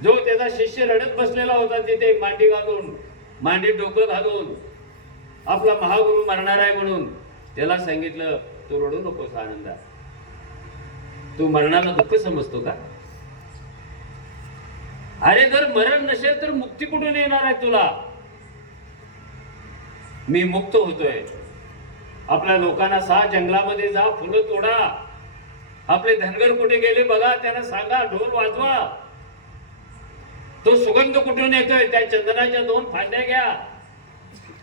जो त्याचा शिष्य रडत बसलेला होता तिथे मांडी डोकं घालून, आपला महागुरु मरणार आहे म्हणून, त्याला सांगितलं, तू रडू नकोस आनंदा. तू मरणाला दुःख समजतो का? अरे जर मरण नसेल तर मुक्ती कुठून येणार आहे तुला? मी मुक्त होतोय. आपल्या लोकांना जंगलामध्ये जा, फुलं तोडा. आपले धनगर कुठे गेले बघा, त्यांना सांगा ढोल वाजवा. तो सुगंध कुठून येतोय? त्या चंदनाच्या 2 फांद्या घ्या.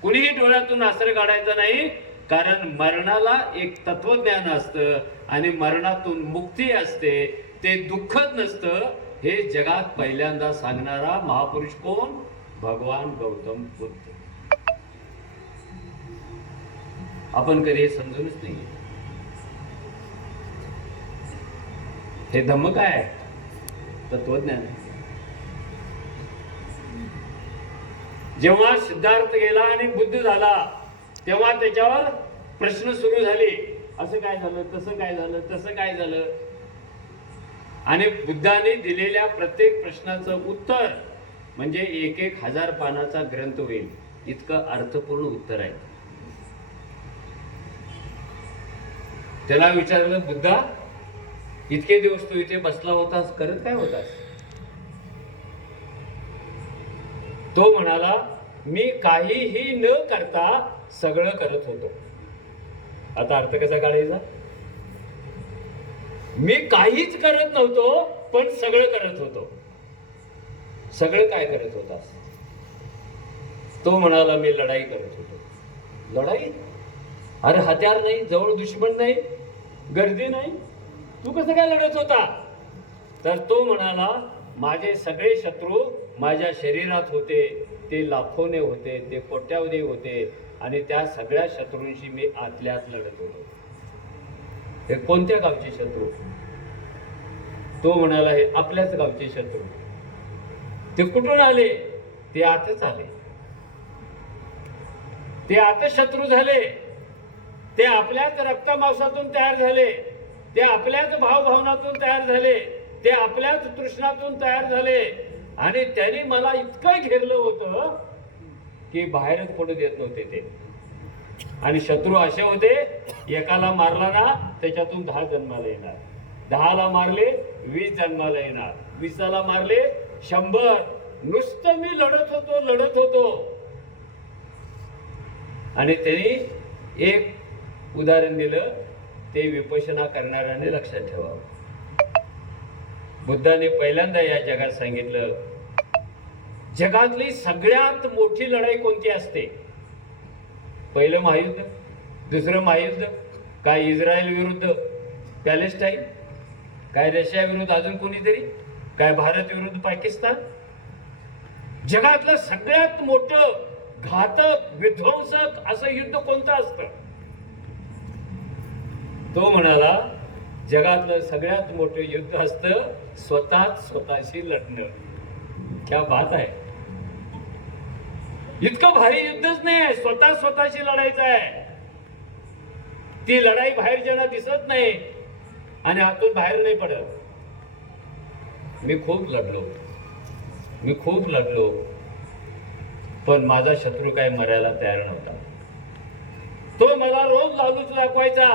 कुणीही डोळ्यातून आसर काढायचं नाही. कारण मरणाला एक तत्वज्ञान असतं आणि मरणातून मुक्ती असते. ते दुःखद नसतं. हे जगात पहिल्यांदा सांगणारा महापुरुष कोण? भगवान गौतम बुद्ध. आपण कधी हे समजूनच नाही. हे धम्म काय आहे? तत्वज्ञान. जेव्हा सिद्धार्थ गेला आणि बुद्ध झाला तेव्हा त्याच्यावर प्रश्न सुरू झाले. असं काय झालं, तसं काय झालं, तसं काय झालं. आणि बुद्धाने दिलेल्या प्रत्येक प्रश्नाचं उत्तर म्हणजे 1000 पानाचा ग्रंथ होईल इतकं अर्थपूर्ण उत्तर आहे. त्याला विचारलं, बुद्धा इतके दिवस तू इथे बसला होतास, करत काय होतास? तो म्हणाला, मी काहीही न करता सगळं करत होतो. आता अर्थ कसा काढायचा? मी काहीच करत नव्हतो पण सगळं करत होतो. सगळं काय करत होतास? तो म्हणाला मी लढाई करत होतो. लढाई? अरे हत्यार नाही, जवळ दुश्मन नाही, गर्दी नाही, तू कसं काय लढत होता? तर तो म्हणाला माझे सगळे शत्रू माझ्या शरीरात होते, ते लाखोने होते, ते कोट्यावधी होते आणि त्या सगळ्या शत्रूंशी मी आतल्या आत लढत होतो. हे कोणत्या गावचे शत्रू? तो म्हणाला हे आपल्याच गावचे शत्रू. ते कुठून आले? ते आतच आले. ते आतच शत्रू झाले. ते आपल्याच रक्तमांसातून तयार झाले. ते आपल्याच भावभावनातून तयार झाले. ते आपल्याच तृष्णातून तयार झाले आणि त्यांनी मला इतकं घेरलं होतं की बाहेरच पडू देत नव्हते ते. आणि शत्रू असे होते, एकाला मारला ना त्याच्यातून 10 जन्माला येणार, 10ला मारले 20 जन्माला येणार, 20ला मारले 100. नुसतं मी लढत होतो. आणि त्यांनी एक उदाहरण दिलं, ते विपश्यना करणाऱ्याने लक्षात ठेवावं. बुद्धाने पहिल्यांदा या जगात सांगितलं, जगातली सगळ्यात मोठी लढाई कोणती असते? पहिलं महायुद्ध, दुसरं महायुद्ध, काय इस्रायल विरुद्ध पॅलेस्टाईन, काय रशिया विरुद्ध अजून कोणीतरी, काय भारत विरुद्ध पाकिस्तान. जगातलं सगळ्यात मोठं घातक विध्वंसक असं युद्ध कोणतं असतं? तो म्हणाला जगातलं सगळ्यात मोठं युद्ध असतं स्वतःशी लढणं. क्या बात आहे. इतकं भारी युद्धच नाही आहे, स्वतःशी लढायचं आहे. ती लढाई बाहेर ज्यांना दिसत नाही आणि आतून बाहेर नाही पडत. मी खूप लढलो पण माझा शत्रू काय मरायला तयार नव्हता. तो मला रोज लालूच दाखवायचा.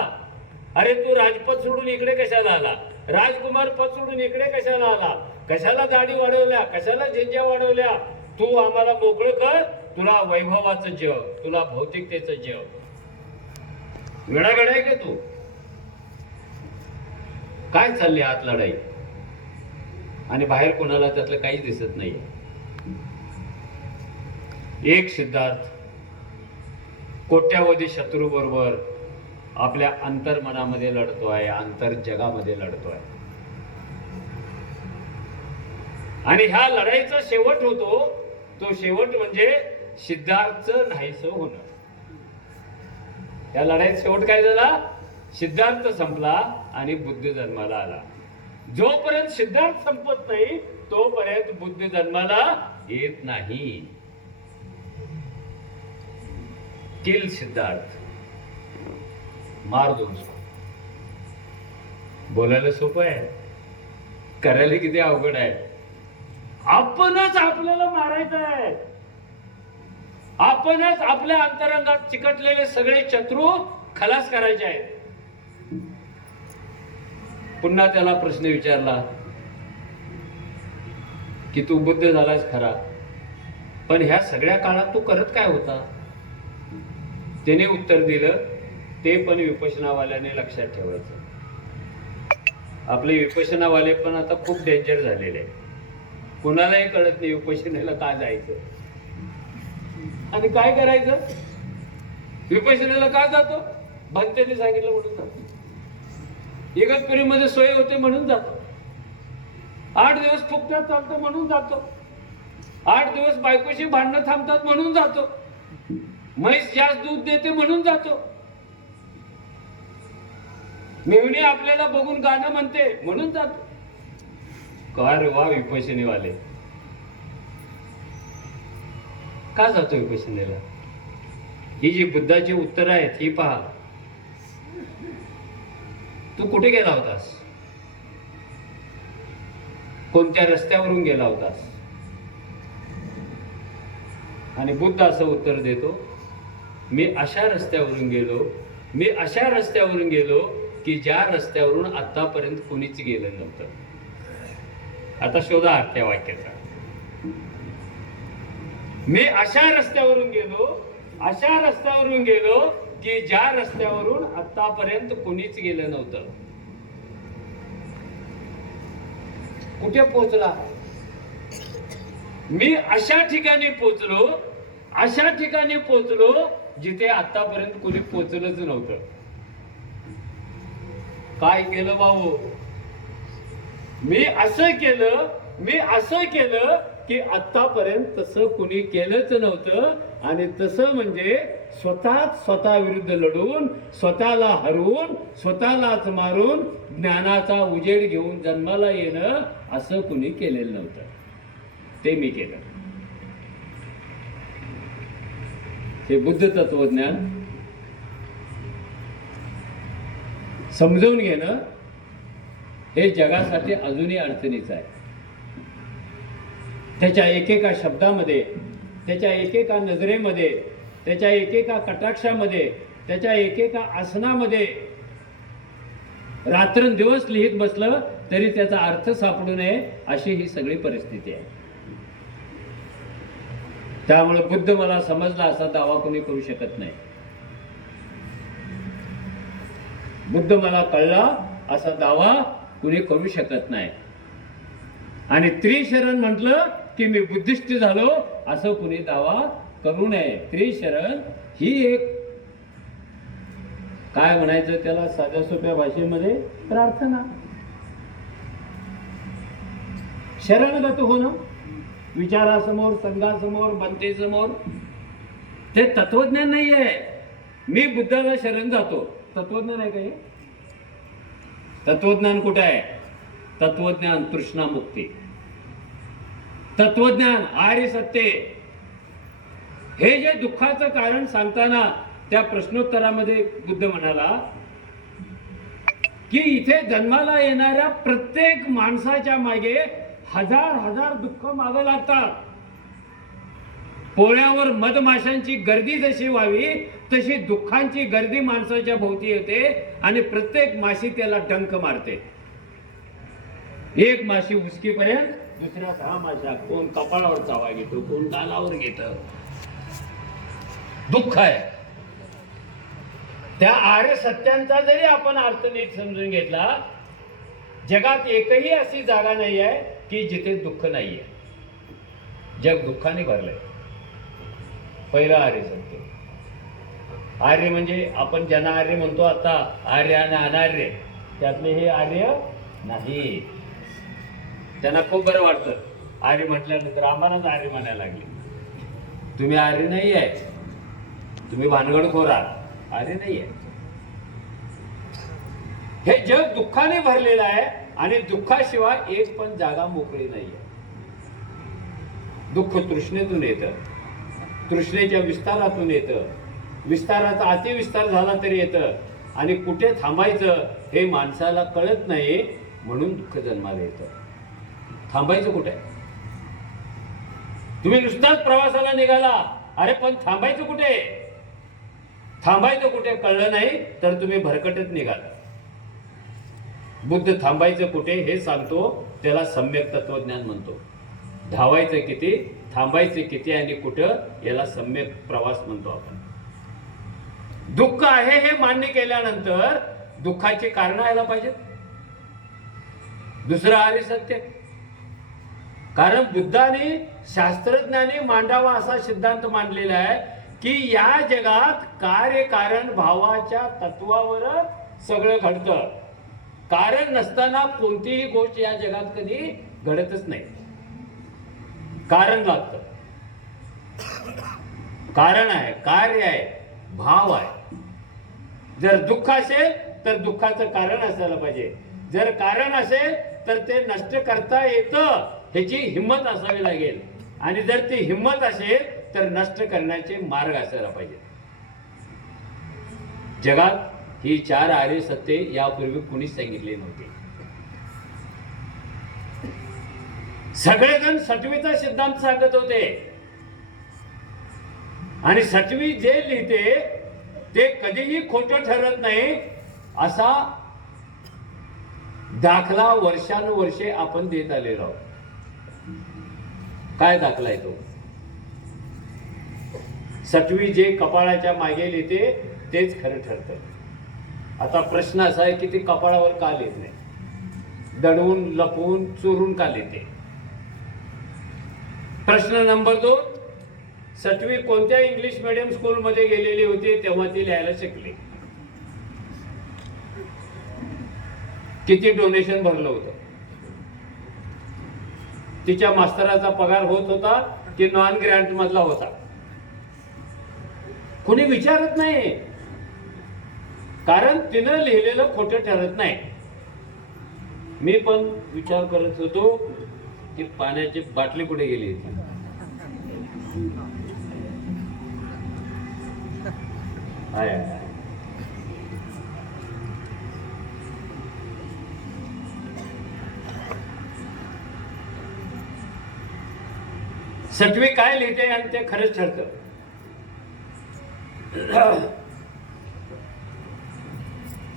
अरे तू राजपद सोडून इकडे कशाला आला? राजकुमार पद सोडून इकडे कशाला आला? कशाला दाढी वाढवल्या? कशाला झेंज्या वाढवल्या? तू आम्हाला मोकळं कर, तुला वैभवाचं जग, तुला भौतिकतेचं जग. गडागड आहे का तू? काय चालली आत लढाई आणि बाहेर कोणाला त्यातलं काहीच दिसत नाही. एक सिद्धार्थ कोट्यावधी शत्रू बरोबर आपल्या अंतर्मनामध्ये लढतोय, अंतर जगामध्ये लढतोय. आणि ह्या लढाईचा शेवट होतो, तो शेवट म्हणजे सिद्धार्थचं नाहीसं होणं. या लढाईचा शेवट काय झाला? सिद्धार्थ संपला आणि बुद्ध जन्माला आला. जोपर्यंत सिद्धार्थ संपत नाही तोपर्यंत बुद्ध जन्माला येत नाही. किल सिद्धार्थ, मार दो. बोलायला सोपं आहे, करायला किती अवघड आहे. आपणच आपल्याला मारायचं आहे. आपणच आपल्या अंतरंगात चिकटलेले सगळे शत्रू खलास करायचे आहेत. पुन्हा त्याला प्रश्न विचारला की तू बुद्ध झालास खरा, पण ह्या सगळ्या काळात तू करत काय होता? त्याने उत्तर दिलं, ते पण विपश्यनावाल्याने लक्षात ठेवायचं. आपले विपश्यनावाले पण आता खूप डेंजर झालेले आहे. कुणालाही कळत नाही विपश्यनेला का जायचं आणि काय करायचं. विपश्यनेला का जातो? भंतेने सांगितलं म्हणून जातो. इगतपुरीमध्ये सोय होते म्हणून जातो. 8 दिवस फुकट्यात चालतं म्हणून जातो. 8 दिवस बायकोशी भांडणं थांबतात म्हणून जातो. म्हैस जास्त दूध देते म्हणून जातो. मेहुणी आपल्याला बघून गाणं म्हणते म्हणून जातो. का रे वा विपश्यनेवाले. का जातो विपश्यनेला? ही जी बुद्धाची उत्तर आहेत ही पहा. तू कुठे गेला होतास? कोणत्या रस्त्यावरून गेला होतास? आणि बुद्ध असं उत्तर देतो, मी अशा रस्त्यावरून गेलो की ज्या रस्त्यावरून आतापर्यंत कोणीच गेलं नव्हतं. आता शोधा त्या वाक्याचा. मी अशा रस्त्यावरून गेलो की ज्या रस्त्यावरून आतापर्यंत कोणीच गेलं नव्हतं. कुठे पोहोचला? मी अशा ठिकाणी पोहोचलो जिथे आतापर्यंत कोणी पोहोचलंच नव्हतं. काय केलं भाऊ? मी असं केलं की आतापर्यंत तसं कुणी केलंच नव्हतं. आणि तसं म्हणजे स्वतः विरुद्ध लढून, स्वतःला हरवून, स्वतःलाच मारून ज्ञानाचा उजेड घेऊन जन्माला येणं असं कुणी केलेलं नव्हतं. ते मी केलं. हे बुद्ध तत्वज्ञान समजून घेणं हे जगासाठी अजूनही अडचणीचं आहे. त्याच्या एकेका शब्दामध्ये, त्याच्या एकेका नजरेमध्ये, त्याच्या एकेका कटाक्षामध्ये, त्याच्या एकेका आसनामध्ये रात्रंदिवस लिहित बसलं तरी त्याचा अर्थ सापडू नये अशी ही सगळी परिस्थिती आहे. त्यामुळे बुद्ध मला समजला असा दावा कोणी करू शकत नाही. बुद्ध मला कळला असा दावा कुणी करू शकत नाही. आणि त्रिशरण म्हटलं की मी बुद्धिस्ट झालो असं कुणी दावा करू नये. त्रिशरण ही एक, काय म्हणायचं त्याला साध्या सोप्या भाषेमध्ये, प्रार्थना. शरणगत होणं विचारासमोर, संघासमोर, बनतेसमोर. ते तत्वज्ञान नाही आहे. मी बुद्धाला शरण जातो, तत्वज्ञान आहे काय? तत्वज्ञान कुठे आहे? तत्वज्ञान तृष्णामुक्ती, तत्वज्ञान आर्य सत्य. हे जे दुःखाचं कारण सांगताना त्या प्रश्नोत्तरामध्ये बुद्ध म्हणाला की इथे जन्माला येणाऱ्या प्रत्येक माणसाच्या मागे हजार दुःख मागं लागतात. पोळ्यावर मधमाशांची गर्दी जशी व्हावी तशी दुःखांची गर्दी माणसाच्या भोवती येते आणि प्रत्येक माशी त्याला डंक मारते. एक माशी उचकीपर्यंत दुसऱ्या 6 माशा, कोण कपाळावर चावा घेतो, कोण गालावर घेत. दुःख आहे. त्या आर्य सत्यांचा जरी आपण अर्थ नीट समजून घेतला, जगात एकही अशी जागा नाही आहे की जिथे दुःख नाहीये. जग दुःखाने भरलंय. पहिलं आर्य सत्य. आर्य म्हणजे आपण ज्यांना आर्य म्हणतो आता, आर्य आणि अनार्य, त्यातले हे आर्य नाही. त्यांना खूप बरं वाटतं आर्य म्हटल्यानंतर, आम्हालाच आर्य म्हणायला लागले. तुम्ही आर्य नाही आहे, तुम्ही भानगडखोर आहात, आर्य नाही आहे. हे जग दुःखाने भरलेलं आहे आणि दुःखाशिवाय एक पण जागा मोकळी नाहीये. दुःख तृष्णेतून येतं, तृष्णेच्या विस्तारातून येतं, विस्ताराचा अतिविस्तार झाला तरी येतं. आणि कुठे थांबायचं हे माणसाला कळत नाही, म्हणून दुःख जन्माला येतं. थांबायचं कुठे? तुम्ही नुसताच प्रवासाला निघाला, अरे पण थांबायचं कुठे? थांबायचं कुठे कळलं नाही तर तुम्ही भरकटत निघाला. बुद्ध थांबायचं कुठे हे सांगतो, त्याला सम्यक तत्वज्ञान म्हणतो. धावायचं किती, थांबायचं किती आणि कुठं, याला सम्यक प्रवास म्हणतो आपण. दुःख आहे हे मान्य केल्यानंतर दुःखाची कारण यायला पाहिजेत. दुसरं आर्य सत्य. कारण बुद्धाने शास्त्रज्ञाने मांडावा असा सिद्धांत मांडलेला आहे की या जगात कार्यकारण भावाच्या तत्वावर सगळं घडतं. कारण नसताना कोणतीही गोष्ट या जगात कधी घडतच नाही. कारण लागतं. कारण आहे, कार्य आहे, भाव आहे. जर दुःख असेल तर दुःखाचं कारण असायला पाहिजे. जर कारण असेल तर ते नष्ट करता येतं ह्याची हिंमत असावी लागेल. आणि जर ती हिंमत असेल तर नष्ट करण्याचे मार्ग असायला पाहिजे. जगात ही 4 आर्य सत्ये यापूर्वी कुणीच सांगितले नव्हते. सगळेजण सटवीचा सिद्धांत सांगत होते आणि सटवी जे लिहिते ते कधीही खोटं ठरत नाही असा दाखला वर्षानुवर्षे आपण देत आलेलो आहोत. काय दाखला आहे तो? सटवी जे कपाळाच्या मागे लिहिते तेच खरं ठरतं. आता प्रश्न असा आहे की ते कपाळावर का लिहित नाही, दडवून लपवून चोरून का लिहिते? प्रश्न नंबर 2, सटवी कोणत्या इंग्लिश मीडियम स्कूल मध्ये गेलेली होती तेव्हा ती लिहायला शिकली? किती डोनेशन भरलं होतं? तिच्या मास्तराचा पगार होत होता की नॉन ग्रँट मधला होता? कोणी विचारत नाही, कारण तिनं लिहिलेलं खोटं ठरत नाही. मी पण विचार करत होतो की पाण्याची बाटली कुठे गेली होती. सटवी काय लिहिते आणि ते खरंच ठरतं.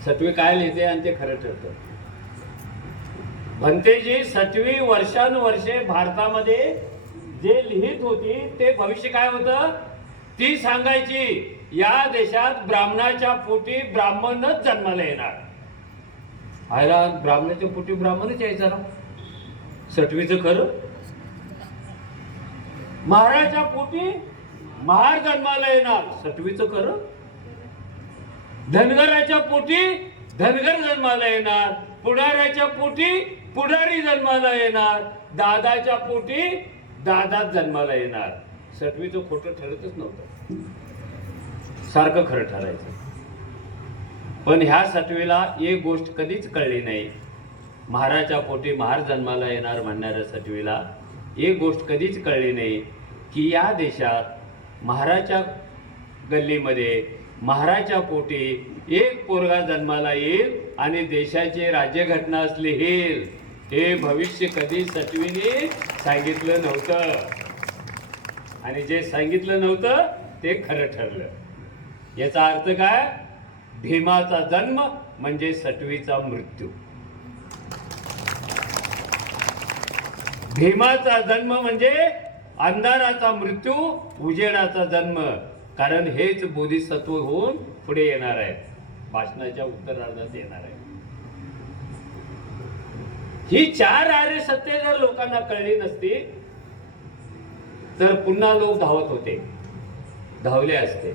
सटवी काय लिहिते आणि ते खरं ठरतं. भंतेजी सटवी वर्षानुवर्षे भारतामध्ये जे लिहित होती ते भविष्य काय होतं ती सांगायची, या देशात ब्राह्मणाच्या पोटी ब्राह्मणच जन्माला येणार. आयला ब्राह्मणाच्या पोटी ब्राह्मणच यायचा ना. सटवीचं खरं, महाराच्या पोटी महार जन्माला येणार. सटवीचं खरं, धनगराच्या पोटी धनगर जन्माला येणार, पुढाऱ्याच्या पोटी पुढारी जन्माला येणार, दादाच्या पोटी दादाच जन्माला येणार. सटवीचं खोटं ठरतच नव्हतं, सारखं खरं ठरायचं. पण ह्या सटवीला एक गोष्ट कधीच कळली नाही. महाराच्या पोटी महार जन्माला येणार म्हणणाऱ्या सटवीला एक गोष्ट कधीच कळली नाही की या देशात महाराच्या गल्लीमध्ये महाराच्या पोटी एक पोरगा जन्माला येईल आणि देशाची राज्यघटना लिहील. हे भविष्य कधी सटवीने सांगितलं नव्हतं, आणि जे सांगितलं नव्हतं ते खरं ठरलं. याचा अर्थ काय? भीमाचा जन्म म्हणजे सटवीचा मृत्यू. भीमाचा जन्म म्हणजे अंधाराचा मृत्यू, उजेडाचा जन्म. कारण हेच बोधिसत्व होऊन पुढे येणार आहे, भाषणाच्या उत्तरार्धात येणार आहे. ही 4 आर्य सत्य जर लोकांना कळली नसती तर पुन्हा लोक धावत होते, धावले असते.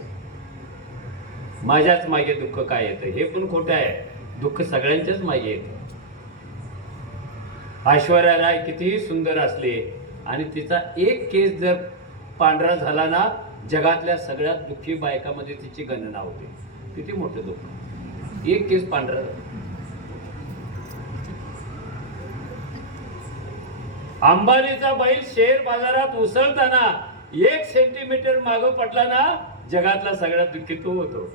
माझ्याच मागे दुःख काय येतं हे पण खोटं आहे. दुःख सगळ्यांच्याच मागे येतं. ऐश्वर्या राय कितीही सुंदर असले आणि तिचा एक केस जर पांढरा झाला ना, जगातल्या सगळ्यात दुःखी बायकामध्ये तिची गणना होते. किती मोठं दुःख, एक केस पांढरा. अंबानीचा बैल शेअर बाजारात उसळताना 1 सेंटीमीटर मागं पडला ना, जगातला सगळ्यात दुःखी तो होतो.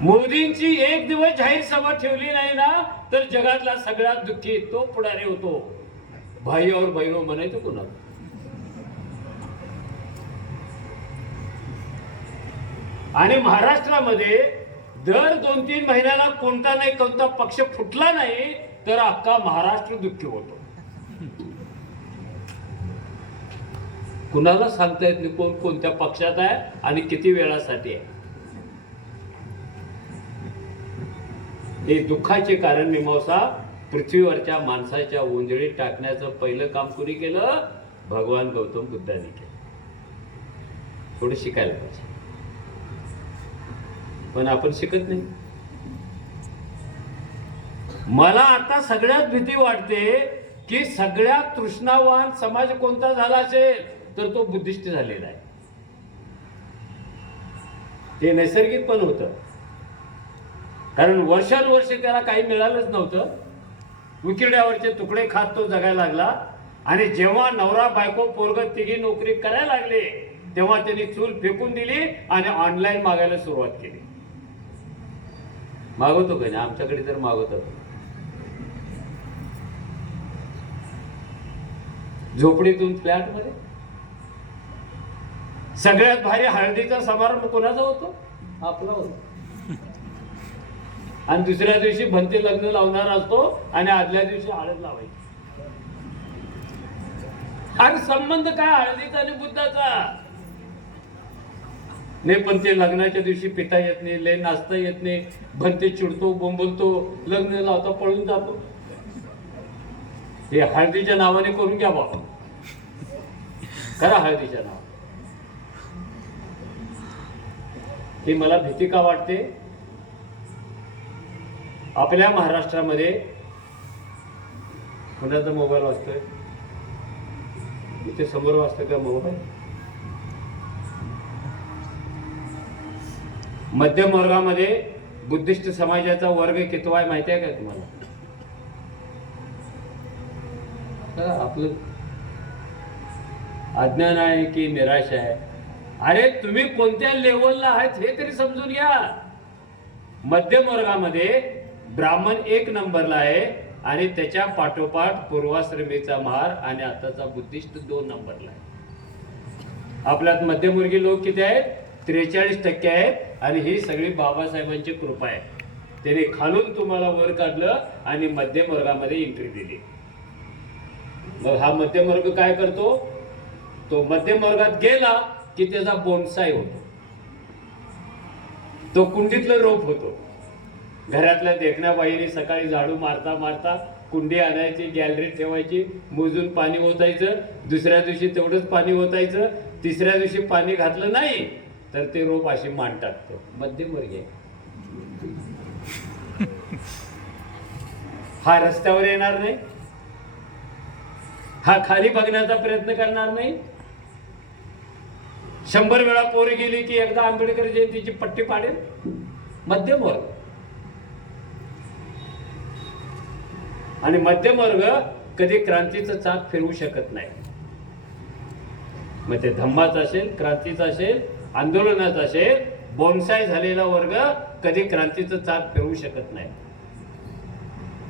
मोदींची एक दिवस जाहीर सभा ठेवली नाही ना तर जगातला सगळ्यात दुःखी तो पुढारी होतो. भाई और बहिणो म्हणायचं कोणा. आणि महाराष्ट्रामध्ये दर 2-3 महिन्याला कोणता नाही कोणता पक्ष फुटला नाही तर अख्खा महाराष्ट्र दुःखी होतो. कुणाला सांगता येत नाही कोण कोणत्या पक्षात आहे आणि किती वेळासाठी आहे. हे दुःखाचे कारण मीमांसा पृथ्वीवरच्या माणसाच्या ओंजळीत टाकण्याचं पहिलं काम कोणी केलं? भगवान गौतम बुद्धांनी केलं. थोडं शिकायला पाहिजे, पण आपण शिकत नाही. मला आता सगळ्यात भीती वाटते की सगळ्यात तृष्णावान समाज कोणता झाला असेल तर तो बुद्धिस्ट झालेला आहे. ते नैसर्गिक पण होतं, कारण वर्षानुवर्षे त्याला काही मिळालंच नव्हतं. उकिरड्यावरचे तुकडे खात तो जगायला लागला. आणि जेव्हा नवरा बायको पोरग तिघी नोकरी करायला लागले तेव्हा त्यांनी चूल फेकून दिली आणि ऑनलाईन मागायला सुरुवात केली. मागवतो का नाही? आमच्याकडे तर मागवतो. झोपडीतून फ्लॅट मध्ये. सगळ्यात भारी हळदीचा समारंभ कोणाचा होतो? आपला होतो. आणि दुसऱ्या दिवशी भंते लग्न लावणार असतो आणि आदल्या दिवशी हळद लावायची. अरे संबंध काय हळदीचा आणि बुद्धाचा? नाही, पण ते लग्नाच्या दिवशी पिता येत नाही, लय नाचता येत नाही, भरते चिडतो, बोंबलतो, लग्न लावता पळून जातो. हे हळदीच्या नावाने करून घ्या बाबा, खरा हळदीच्या नाव. ही मला भीती का वाटते? आपल्या महाराष्ट्रामध्ये कुणाचा मोबाईल वाजतोय? इथे समोर वाजतोय का मोबाईल? मध्यम वर्गामध्ये बुद्धिस्ट समाजाचा वर्ग कितवा आहे माहिती आहे का तुम्हाला? आपलं अज्ञान आहे की निराशा आहे? अरे तुम्ही कोणत्या लेवलला आहेत हे तरी समजून घ्या. मध्यम वर्गामध्ये ब्राह्मण 1 नंबरला आहे आणि त्याच्या पाठोपाठ पूर्वाश्रमीचा महार आणि आताचा बुद्धिस्ट 2 नंबरला आहे. आपल्यात मध्यमवर्गीय लोक किती आहेत? 43% आहेत. आणि ही सगळी बाबासाहेबांची कृपा आहे. त्याने खालून तुम्हाला वर काढलं आणि मध्यम वर्गामध्ये एंट्री दिली. मग हा मध्यम वर्ग काय करतो? तो मध्यम वर्गात गेला की त्याचा बोनसाय होतो, तो कुंडीतलं रोप होतो. घरातल्या देखण्या बाईने सकाळी झाडू मारता मारता कुंडी आणायची, गॅलरीत ठेवायची, मोजून पाणी ओतायचं, दुसऱ्या दिवशी तेवढंच पाणी ओतायचं, तिसऱ्या दिवशी पाणी घातलं नाही तर ते रोप अशी मान टाकतं. मध्यमवर्गीय हा रस्त्यावर येणार नाही, हा खाली बघण्याचा प्रयत्न करणार नाही. 100 वेळा पोरी गेली की एकदा आंबेडकर जयंतीची पट्टी पाडेल. मध्यम वर्ग. आणि मध्यम वर्ग कधी क्रांतीचं चाक फिरवू शकत नाही. मग ते धम्माचा असेल, क्रांतीचा असेल, आंदोलनाचा असेल, बोनसाय झालेला वर्ग कधी क्रांतीचं चाक फिरवू शकत नाही.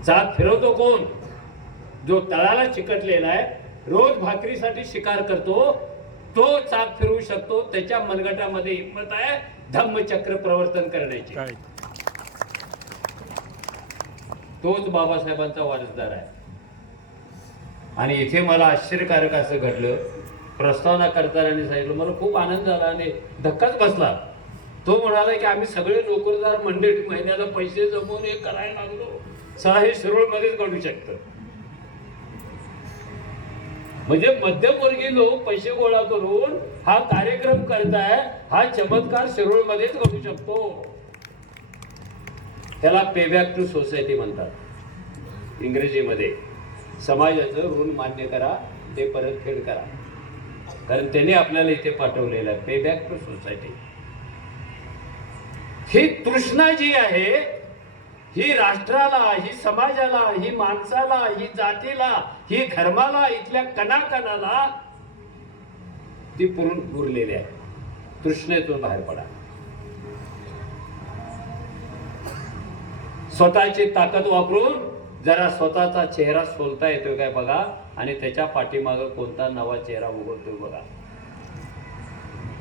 चाक फिरवतो कोण? जो तळाला चिकटलेला आहे, रोज भाकरीसाठी शिकार करतो, तो चाक फिरवू शकतो. त्याच्या मनगटामध्ये हिंमत आहे धम्मचक्र प्रवर्तन करण्याची. तोच बाबासाहेबांचा वारसदार आहे. आणि इथे मला आश्चर्यकारक असं घडलं, प्रस्तावना करताना सांगितलं, मला खूप आनंद झाला आणि धक्काच बसला. तो म्हणाला की आम्ही सगळे नोकरदार मंडळी महिन्याला पैसे जमवून हे करायला लागलो. हे शिरोळ मध्येच घडू शकतं. म्हणजे मध्यमवर्गीय लोक पैसे गोळा करून हा कार्यक्रम करताय, हा चमत्कार शिरोळ मध्येच घडू शकतो. त्याला पेबॅक टू सोसायटी म्हणतात इंग्रजीमध्ये. समाजाचं ऋण मान्य करा, ते परतफेड करा. कारण त्यांनी आपल्याला इथे पाठवलेलं आहे. Payback to society. ही तृष्णा जी आहे, ही राष्ट्राला, ही समाजाला, ही माणसाला, ही जातीला, ही धर्माला, इथल्या कणाकणाला ती पुरून उरलेली आहे. तृष्णेतून बाहेर पडा. स्वतःची ताकद वापरून जरा स्वतःचा चेहरा सोलता येतोय काय बघा, आणि त्याच्या पाठीमागं कोणता नवा चेहरा उघडतोय बघा.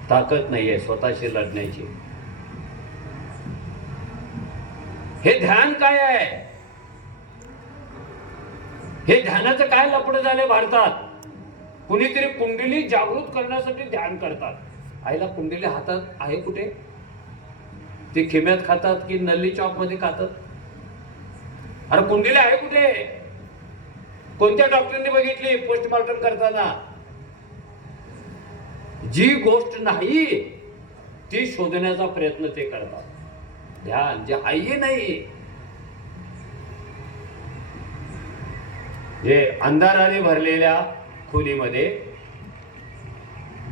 ताकद नाहीये स्वतःशी लढण्याची. हे ध्यान काय आहे? हे ध्यानाचं काय लपड झालंय भारतात? कुणीतरी कुंडली जागृत करण्यासाठी ध्यान करतात. आईला कुंडली हातात आहे कुठे? ते खिम्यात खातात की नल्ली चॉप मध्ये खातात? अरे कुंडली आहे कुठे? कोणत्या डॉक्टरने बघितली पोस्टमॉर्टम करताना? जी गोष्ट नाही ती शोधण्याचा प्रयत्न ते करतात. ध्यान जे आहे नाही, जे अंधाराने भरलेल्या खोलीमध्ये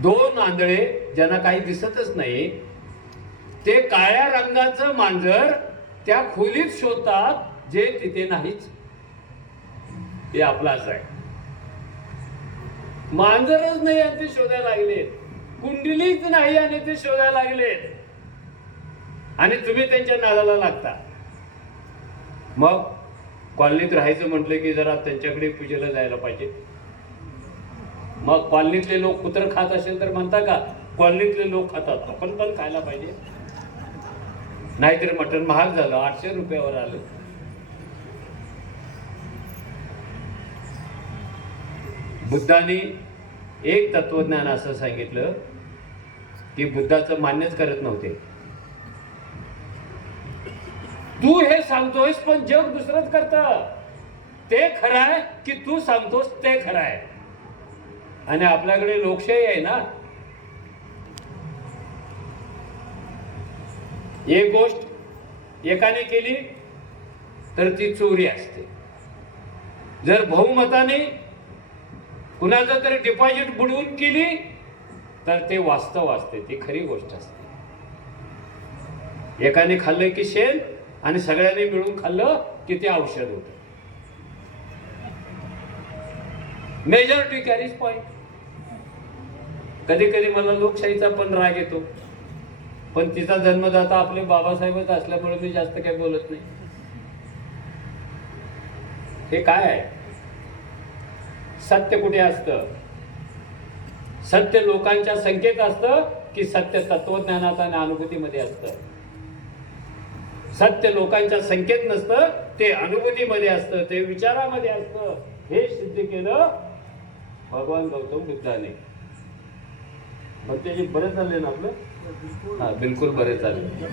2 आंधळे ज्यांना काही दिसतच नाही, ते काळ्या रंगाचं मांजर त्या खोलीत शोधतात जे तिथे नाहीच. हे आपला असं आहे. मांजरच नाही आणि ते शोधायला लागले, कुंडलीच नाही आणि ते शोधायला लागले, आणि तुम्ही त्यांच्या नादाला लागता. मग कॉलनीत राहायचं म्हटलं की जरा त्यांच्याकडे पूजेला जायला पाहिजे. मग कॉलनीतले लोक कुत्र खात असेल तर म्हणता का कॉलनीतले लोक खातात, आपण पण खायला पाहिजे. नाहीतर मटण महाग झालं, 800 रुपयावर आलं. बुद्धांनी एक तत्वज्ञान असं सांगितलं की बुद्धाचं मान्यच करत नव्हते. तू हे सांगतोयस पण जग दुसरंच करतं. ते खरं आहे की तू सांगतोस ते खरं आहे. आणि आपल्याकडे लोकशाही आहे ना. एक गोष्ट एकाने केली तर ती चोरी असते. जर बहुमताने कुणाचं तरी डिपॉझिट बुडवून केली तर ते वास्तव असते, ती खरी गोष्ट असते. एकाने खाल्लं की शेण आणि सगळ्यांनी मिळून खाल्लं की ते औषध होतं. Majority carries point. कधी कधी मला लोकशाहीचा पण राग येतो, पण तिचा जन्मदाता आपले बाबासाहेबच असल्यामुळे मी जास्त काही बोलत नाही. हे काय आहे? सत्य कुठे असतं? सत्य लोकांच्या संख्येत असतं की सत्य तत्वज्ञानात आणि अनुभूतीमध्ये असतं? सत्य लोकांच्या संख्येत नसतं, ते अनुभूतीमध्ये असतं, ते विचारामध्ये असतं. हे सिद्ध केलं भगवान गौतम बुद्धाने. मग त्याची बरं चालले ना आपलं? हा, बिलकुल बरे चालले.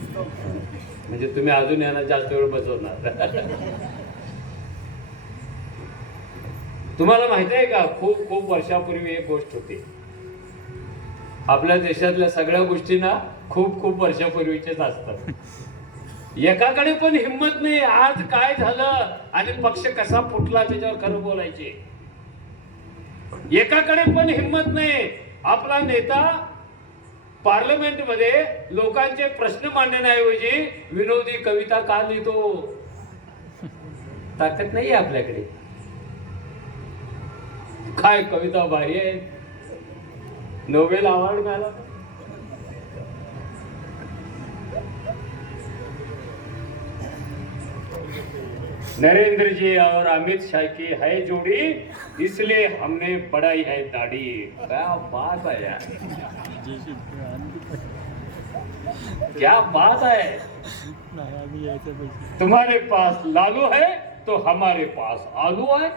म्हणजे तुम्ही अजून यांना जास्त वेळ बसवणार. तुम्हाला माहिती आहे का, खूप खूप वर्षापूर्वी एक गोष्ट होती. आपल्या देशातल्या सगळ्या गोष्टींना खूप खूप वर्षापूर्वीचेच असतात. एकाकडे पण हिंमत नाही आज काय झालं आणि पक्ष कसा फुटला त्याच्यावर खरं बोलायचे. एकाकडे पण हिंमत नाही. आपला नेता पार्लमेंट मध्ये लोकांचे प्रश्न मांडण्याऐवजी विनोदी कविता का लिहितो? ताकद नाही आपल्याकडे. काय कविता भारी आहे, नोबेल अवॉर्ड मिळाला. नरेंद्र जी और अमित शाह की है जोड़ी, इसलिए हमने बढ़ाई है दाढ़ी. क्या बात है यार, क्या बात है. तुम्हारे पास लालू है तो हमारे पास आलू है.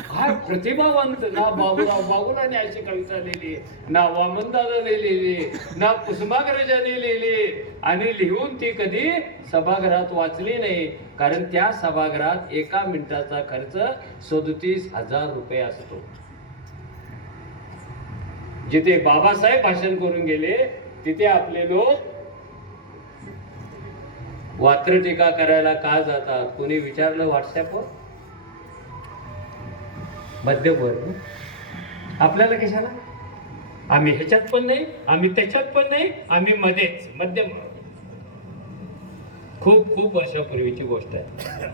काय प्रतिभावंत. ना बाबूराव बागुलाने अशी कविता लिहिली, ना वामनदादाने लिहिली, ना कुसुमाग्रजाने लिहिली. आणि लिहून ती कधी सभागृहात वाचली नाही, कारण त्या सभागृहात एका मिनिटाचा खर्च 37,000 रुपये असतो. जिथे बाबासाहेब भाषण करून गेले तिथे आपले लोक वात्र टीका करायला का जातात? कोणी विचारलं व्हॉट्सअपवर? मध्यवर्ग. आपल्याला कशाला? आम्ही ह्याच्यात पण नाही, आम्ही त्याच्यात पण नाही, आम्ही मध्येच, मध्यम. खूप खूप वर्षापूर्वीची गोष्ट आहे,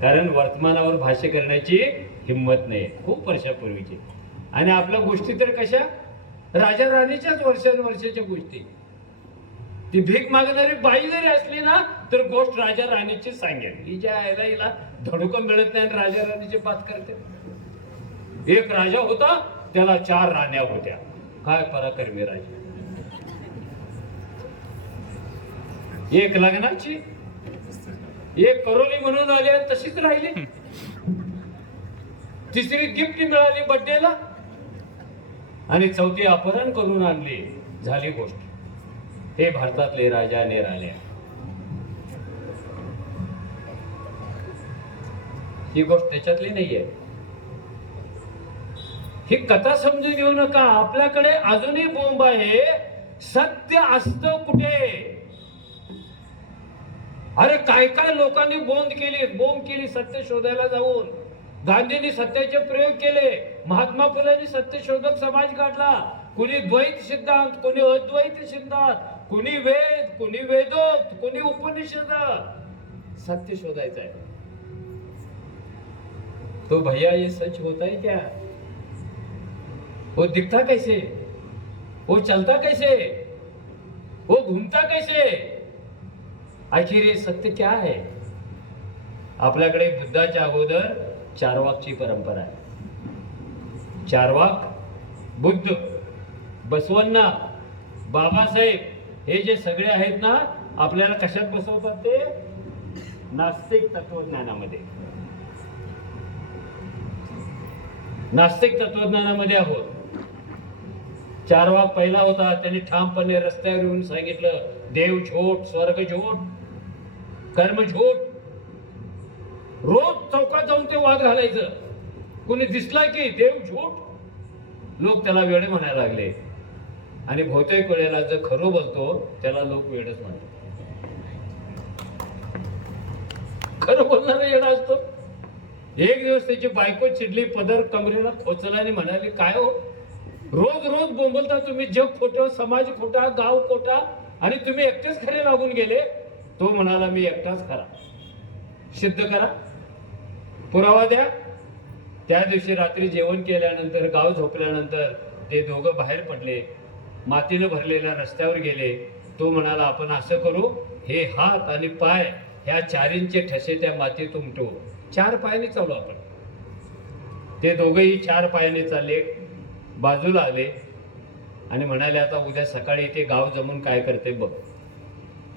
कारण वर्तमानावर भाष्य करण्याची हिंमत नाही. खूप वर्षापूर्वीची. आणि आपल्या गोष्टी तर कशा? राजा राणीच्याच वर्षानुवर्षाच्या गोष्टी. ती भीक मागणारी बाई जरी असली ना तर गोष्ट राजा राणीची सांगेल. हिच्या आईला हिला धडुकं मिळत नाही आणि राजा राणीची बात करते. एक राजा होता, त्याला 4 राण्या होत्या. काय पराक्रमी राजा. एक लग्नाची, एक करोली म्हणून आली आणि तशीच राहिली. तिसरी गिफ्ट मिळाली बर्थडेला आणि चौथी अपहरण करून आणली. झाली गोष्ट. हे भारतातले राजा आणि राण्या. ही गोष्ट त्याच्यातली नाहीये. ही कथा समजून घेऊ नका. आपल्याकडे अजूनही बोंब आहे. सत्य असतं कुठे? अरे काय काय लोकांनी बोंब केली सत्य शोधायला जाऊन. गांधींनी सत्याचे प्रयोग केले. महात्मा फुलेंनी सत्यशोधक समाज काढला. कुणी द्वैत सिद्धांत, कुणी अद्वैत सिद्धांत, कुणी वेद, कुणी वेदोक्त, कुणी उपनिषद. सत्य शोधायचं आहे. तो भैया ये सच होता है क्या? वो दिखता कैसे? वो चलता कैसे? वो घूमता कैसे? आखिर ये सत्य क्या है? आपल्याकडे बुद्धाच्या अगोदर चारवाकची परंपरा आहे. चारवाक, बुद्ध, बसवण्णा, बाबासाहेब हे जे सगळे आहेत ना, आपल्याला कशात बसवतात? ते नास्तिक तत्वज्ञानामध्ये. नास्तिक तत्वज्ञानामध्ये आहोत. चारवाक पहिला होता, त्यांनी ठामपणे रस्त्यावर येऊन सांगितलं, देव झोट, स्वर्ग झोट, कर्म झोट. रोज चौकात जाऊन ते वाद घालायचं. कोणी दिसला की देव झोट, लोक त्याला वेडे म्हणायला लागले. आणि बहुतेक वेळेला जर खरं बोलतो त्याला लोक वेडच म्हणतात. खरं बोलणारा येडा असतो. एक दिवस त्याची बायको चिडली, पदर कमरेला खोचला आणि म्हणाली, काय हो, रोज रोज बोंबलता तुम्ही, जग खोटं, समाज खोटा, गाव खोटा, आणि तुम्ही एकटेच खरे लागून गेले. तो म्हणाला, मी एकटाच खरा. सिद्ध करा, पुरावा द्या. त्या दिवशी रात्री जेवण केल्यानंतर, गाव झोपल्यानंतर ते दोघं बाहेर पडले, मातीनं भरलेल्या रस्त्यावर गेले. तो म्हणाला, आपण असं करू, हे हात आणि पाय ह्या चारींचे ठसे त्या मातीत उमटू. 4 पायाने चालू आपण. ते दोघेही 4 पायाने चालले, बाजूला आले आणि म्हणाले, आता उद्या सकाळी ते गाव जमून काय करते बघ.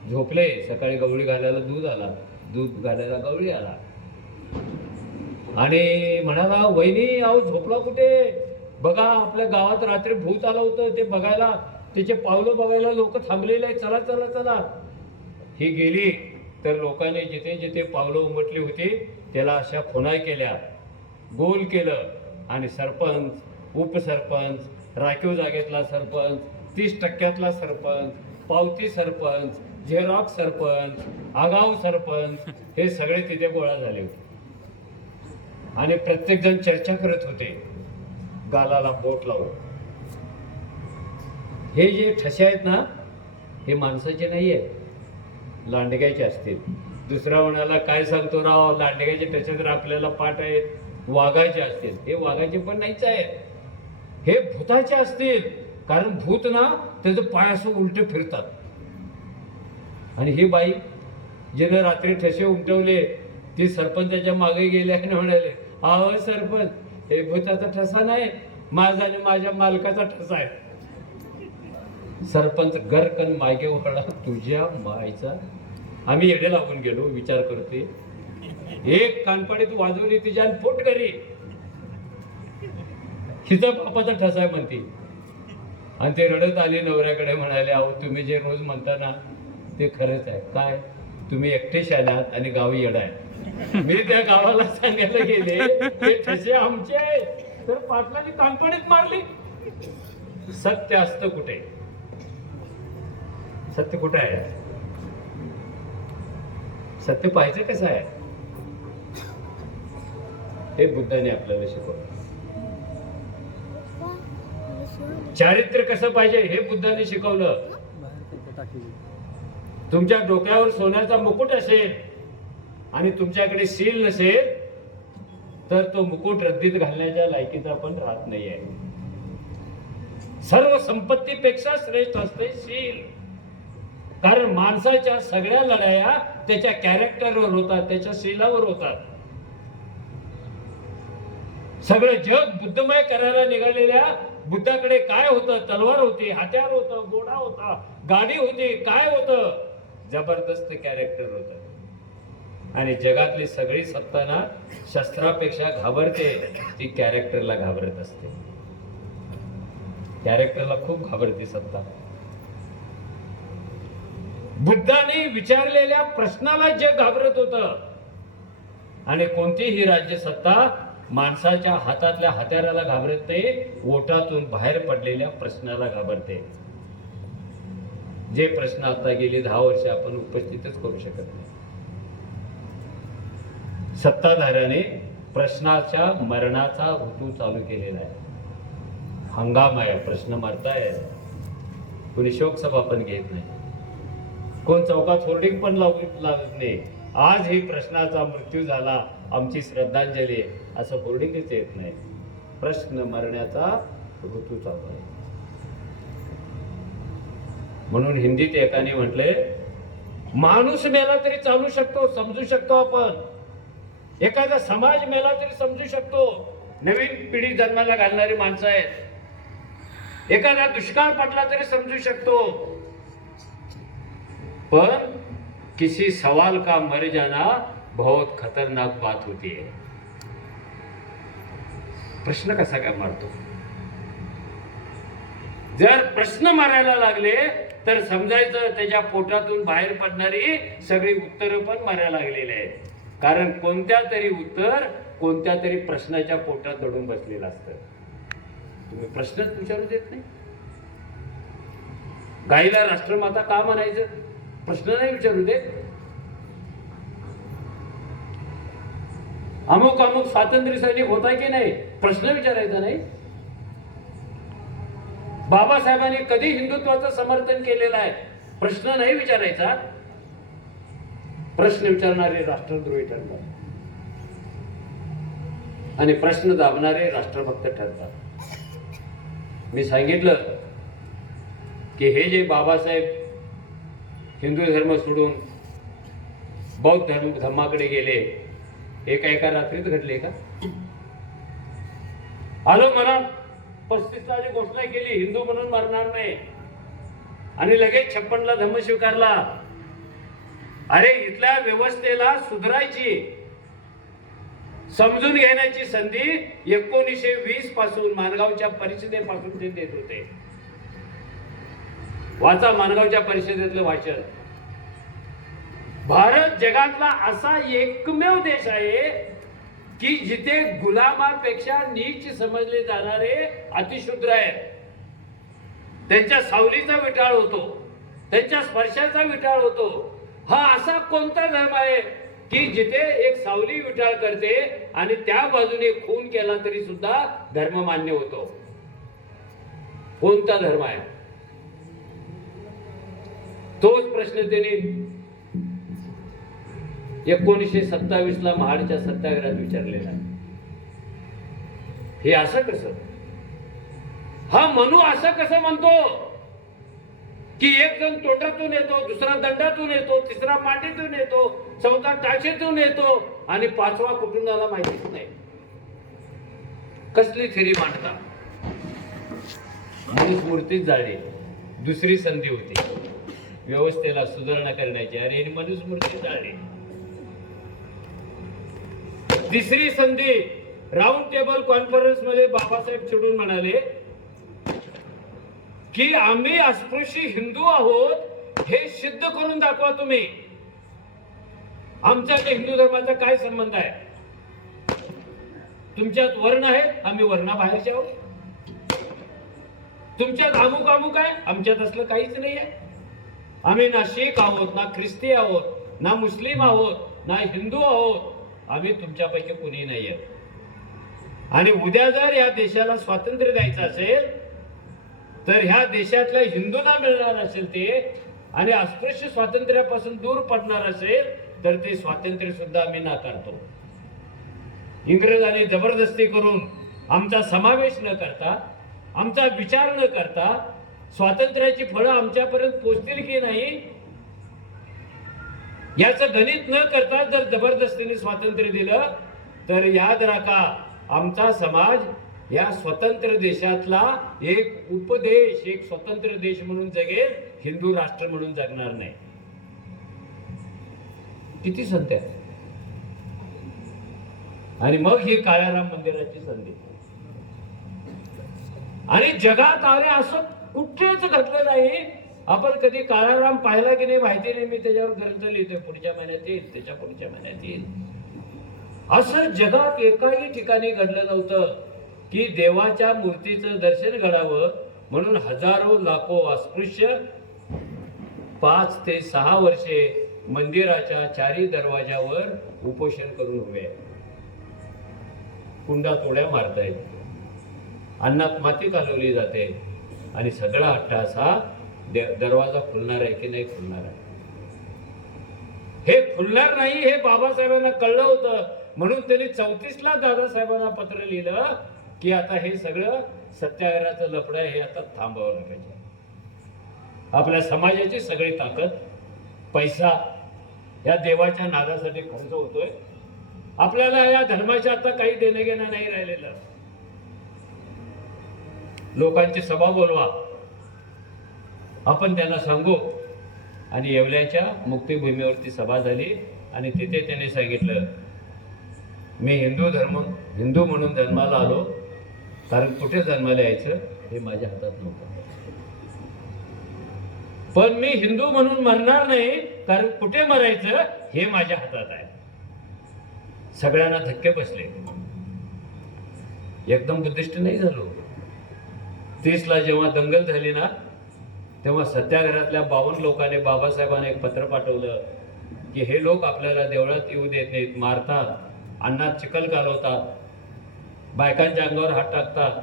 झोपले. सकाळी गवळी घालायला दूध आला, दूध घालायला गवळी आला आणि म्हणाला, वहिनी आहो झोपला कुठे, बघा आपल्या गावात रात्री भूत आलं होतं, ते बघायला, त्याचे पावलं बघायला लोक थांबलेले आहेत, चला चला चला. ही गेली तर लोकांनी जिथे जिथे पावलं उमटली होती त्याला अशा खुणाई केल्या, गोल केलं. आणि सरपंच, उपसरपंच, राखीव जागेतला सरपंच, 30% सरपंच, पावती सरपंच, झेरॉक्स सरपंच, आगाऊ सरपंच, हे सगळे तिथे गोळा झाले होते. आणि प्रत्येक जण चर्चा करत होते, गालाला बोट लावून. हे जे ठसे आहेत ना, हे माणसाचे नाही आहेत, लांडग्याचे असतील. दुसरा म्हणाला, काय सांगतो राव, लांडग्याचे ठसे तर आपल्याला पाठ आहेत, वाघाचे असतील. हे वाघाचे पण नाहीच आहेत, हे भूताचे असतील. कारण भूत ना त्याचं पाय असं उलटे फिरतात. आणि ही बाई जिने रात्री ठसे उमटवले, ती सरपंचाच्या मागे गेले आणि म्हणाले, अहो सरपंच, हे भूताचा ठसा नाही, माझा आणि माझ्या मालकाचा ठसा आहे. सरपंच गरकन मागे वळला, तुझ्या मायचा. आम्ही येडे लागून गेलो, विचार करते. एक कानपडीत वाजवली तिच्या आणि पोट घरी. हिचा बापाचा ठसा आहे म्हणते. आणि ते रडत आली नवऱ्याकडे, म्हणाले, अहो तुम्ही जे रोज म्हणता ना ते खरंच आहे. काय, तुम्ही एकटे शाण्यात आणि गाव येडा आहे. मी त्या गावाला सांगायला गेले, ते ठसे आमचे आहे, तर पाटलांनी कानपडीत मारली. सत्य असतं कुठे, सत्य कुठे आहे, सत्य पाहिजे कसं आहे, हे बुद्धाने आपल्याला शिकवलं. चारित्र्य कसं पाहिजे हे बुद्धाने शिकवलं. तुमच्या डोक्यावर सोन्याचा मुकुट असेल आणि तुमच्याकडे सील नसेल तर तो मुकुट रद्दीत घालण्याच्या लायकीचा पण राहत नाहीये. सर्व संपत्तीपेक्षा श्रेष्ठ असते सील. कारण माणसाच्या सगळ्या लढाया त्याच्या कॅरेक्टरवर होतात, त्याच्या सीलावर होतात. सगळं जग बुद्धमय करायला निघालेल्या बुद्धाकडे काय होतं? तलवार होती, हत्यार होतं, घोडा होता, गाडी होती, काय होतं? जबरदस्त कॅरेक्टर होतं. आणि जगातली सगळी सत्ता ना शस्त्रापेक्षा घाबरते, ती कॅरेक्टरला घाबरत असते. कॅरेक्टरला खूप घाबरते सत्ता. बुद्धाने विचारलेल्या प्रश्नाला जग घाबरत होतं. आणि कोणतीही राज्य सत्ता माणसाच्या हातातल्या हत्याराला घाबरत नाही, ओटातून बाहेर पडलेल्या प्रश्नाला घाबरते. जे प्रश्न आता गेली 10 वर्ष आपण उपस्थितच करू शकत नाही. सत्ताधाऱ्याने प्रश्नाच्या मरणाचा ऋतू चालू केलेला आहे. हंगाम आहे, प्रश्न मारताय. कोणी शोकसभा पण घेत नाही, कोण चौकात होर्डिंग पण लावत नाही. आज ही प्रश्नाचा मृत्यू झाला, आमची श्रद्धांजली, असं होर्डिंगच येत नाही. प्रश्न मरण्याचा ऋतू चालू आहे. म्हणून हिंदीत एकाने म्हटले, माणूस मेला तरी चालू शकतो, समजू शकतो आपण. एखादा समाज मेला तरी समजू शकतो. नवीन पिढी जन्माला घालणारी माणसं आहेत. एखादा दुष्काळ पडला तरी समजू शकतो. पर किसी सवाल का मर जाना बहुत खतरनाक बात होती है. प्रश्न कसा काय मारतो? जर प्रश्न मारायला लागले तर समजायचं त्याच्या पोटातून बाहेर पडणारी सगळी उत्तरं पण मारायला लागलेली आहेत. कारण कोणत्या तरी उत्तर कोणत्या तरी प्रश्नाच्या पोटात दडून बसलेलं असतं. तुम्ही प्रश्नच विचारू देत नाही. गाईला राष्ट्रमाता का म्हणायचं? प्रश्न नाही विचारू देत. अमुक अमुक स्वातंत्र्य सैनिक होता की नाही, प्रश्न विचारायचा नाही. बाबासाहेबांनी कधी हिंदुत्वाचं समर्थन केलेलं आहे, प्रश्न नाही विचारायचा. प्रश्न विचारणारे राष्ट्रद्रोही ठरतात आणि प्रश्न दाबणारे राष्ट्रभक्त ठरतात. मी सांगितलं की हे जे बाबासाहेब हिंदू धर्म सोडून बौद्ध धर्माकडे गेले, हे काय एका रात्रीत घडले का? आलो मनात 35ला जी घोषणा केली, हिंदू म्हणून मरणार नाही, आणि लगेच 56ला धम्म स्वीकारला. अरे इथल्या व्यवस्थेला सुधारायची, समजून घेण्याची संधी 1920 पासून माणगावच्या परिषदेपासून ते देत होते. वाचा माणगावच्या परिषदेतलं वाचन. भारत जगातला असा एकमेव देश आहे की जिथे गुलामापेक्षा नीच समजले जाणारे अतिशूद्र आहेत. त्यांच्या सावलीचा विटाळ होतो, त्यांच्या स्पर्शाचा विटाळ होतो. हा असा कोणता धर्म आहे की जिथे एक सावली विटाळ करते आणि त्या बाजूने खून केला तरी सुद्धा धर्म मान्य होतो? कोणता धर्म आहे? तोच प्रश्न त्यांनी 1927ला महाडच्या सत्याग्रहात विचारलेला आहे. हे असं कसं? हा मनू असं कसं म्हणतो की एक जण तोंडातून येतो, दुसरा दंडातून येतो, तिसरा मांडीतून येतो, चौथा टाचेतून येतो आणि पाचवा कुटुंबाला माहितीच नाही? कसली थिरी मांडता? मनुस्मृतीच जाळली. दुसरी संधी होती व्यवस्थेला सुधारणा करण्याची, अरे मनुस्मृती जाळली. तिसरी संधी राऊंड टेबल कॉन्फरन्स मध्ये बाबासाहेब चिडून म्हणाले की आम्ही अस्पृश्य हिंदू आहोत हे सिद्ध करून दाखवा तुम्ही. आमच्या हिंदू धर्माचा काय संबंध आहे? तुमच्यात वर्ण आहेत, आम्ही वर्णाबाहेरचे आहोत. तुमच्यात अमुक अमुक आहे, आमच्यात असलं काहीच नाही आहे. आम्ही ना शीख आहोत, ना ख्रिस्ती आहोत, ना मुस्लिम आहोत, ना हिंदू आहोत. आम्ही तुमच्यापैकी कुणी नाही आहे. आणि उद्या जर या देशाला स्वातंत्र्य द्यायचं असेल तर ह्या देशातल्या हिंदूंना मिळणार असेल ते, आणि अस्पृश्य स्वातंत्र्यापासून दूर पडणार असेल तर ते स्वातंत्र्य सुद्धा आम्ही नाकारतो. इंग्रजांनी जबरदस्ती करून आमचा समावेश न करता, आमचा विचार न करता स्वातंत्र्याची फळं आमच्यापर्यंत पोचतील की नाही याचं गणित न करता जर जबरदस्तीने स्वातंत्र्य दिलं तर याद राखा, आमचा समाज या स्वतंत्र देशातला एक उपदेश, एक स्वतंत्र देश म्हणून जगेल, हिंदू राष्ट्र म्हणून जगणार नाही. किती संधी आहे. आणि मग ही काळ्या राम मंदिराची संधी. आणि जगात आले असं कुठेच घडलं नाही. आपण कधी काळा राम पाहिला की नाही माहिती नाही. मी त्याच्यावर ग्रंथ लिहितोय, पुढच्या महिन्यात येईल, त्याच्या पुढच्या महिन्यात येईल. असं जगात एकाही ठिकाणी घडलं नव्हतं की देवाच्या मूर्तीचं दर्शन घडावं म्हणून हजारो लाखो अस्पृश्य 5 ते 6 वर्षे मंदिराच्या चारी दरवाजावर उपोषण करून उभे आहेत. कुंडात उड्या मारतायत, अन्नात माती कालवली जाते आणि सगळा अट्टास हा दरवाजा खुलणार आहे की नाही खुलणार आहे. हे खुलणार नाही हे बाबासाहेबांना कळलं होतं. म्हणून त्यांनी 34ला दादासाहेबांना पत्र लिहिलं की आता हे सगळं सत्याग्रहाचं लफडं आहे, हे आता थांबवलं पाहिजे. आपल्या समाजाची सगळी ताकद, पैसा या देवाच्या नादासाठी खर्च होतोय. आपल्याला या धर्माच्या आता काही देणं घेणं नाही राहिलेलं. लोकांची सभा बोलवा, आपण त्यांना सांगू. आणि येवल्याच्या मुक्तीभूमीवरती सभा झाली आणि तिथे त्यांनी सांगितलं, मी हिंदू म्हणून जन्माला आलो. कारण कुठे जन्माला यायचं, हे माझ्या हातात नव्हतं. पण मी हिंदू म्हणून मरणार नाही, कारण कुठे मरायचं हे माझ्या हातात आहे. सगळ्यांना धक्के बसले. एकदम बुद्धिस्ट नाही झालो. 30ला जेव्हा दंगल झाली ना, तेव्हा सत्याग्रहातल्या 52 लोकांनी बाबासाहेबांना एक पत्र पाठवलं की हे लोक आपल्याला देवळात येऊ देत नाहीत, मारतात, अन्नात चिखल घालवतात, बायकांच्या अंगावर हात टाकतात,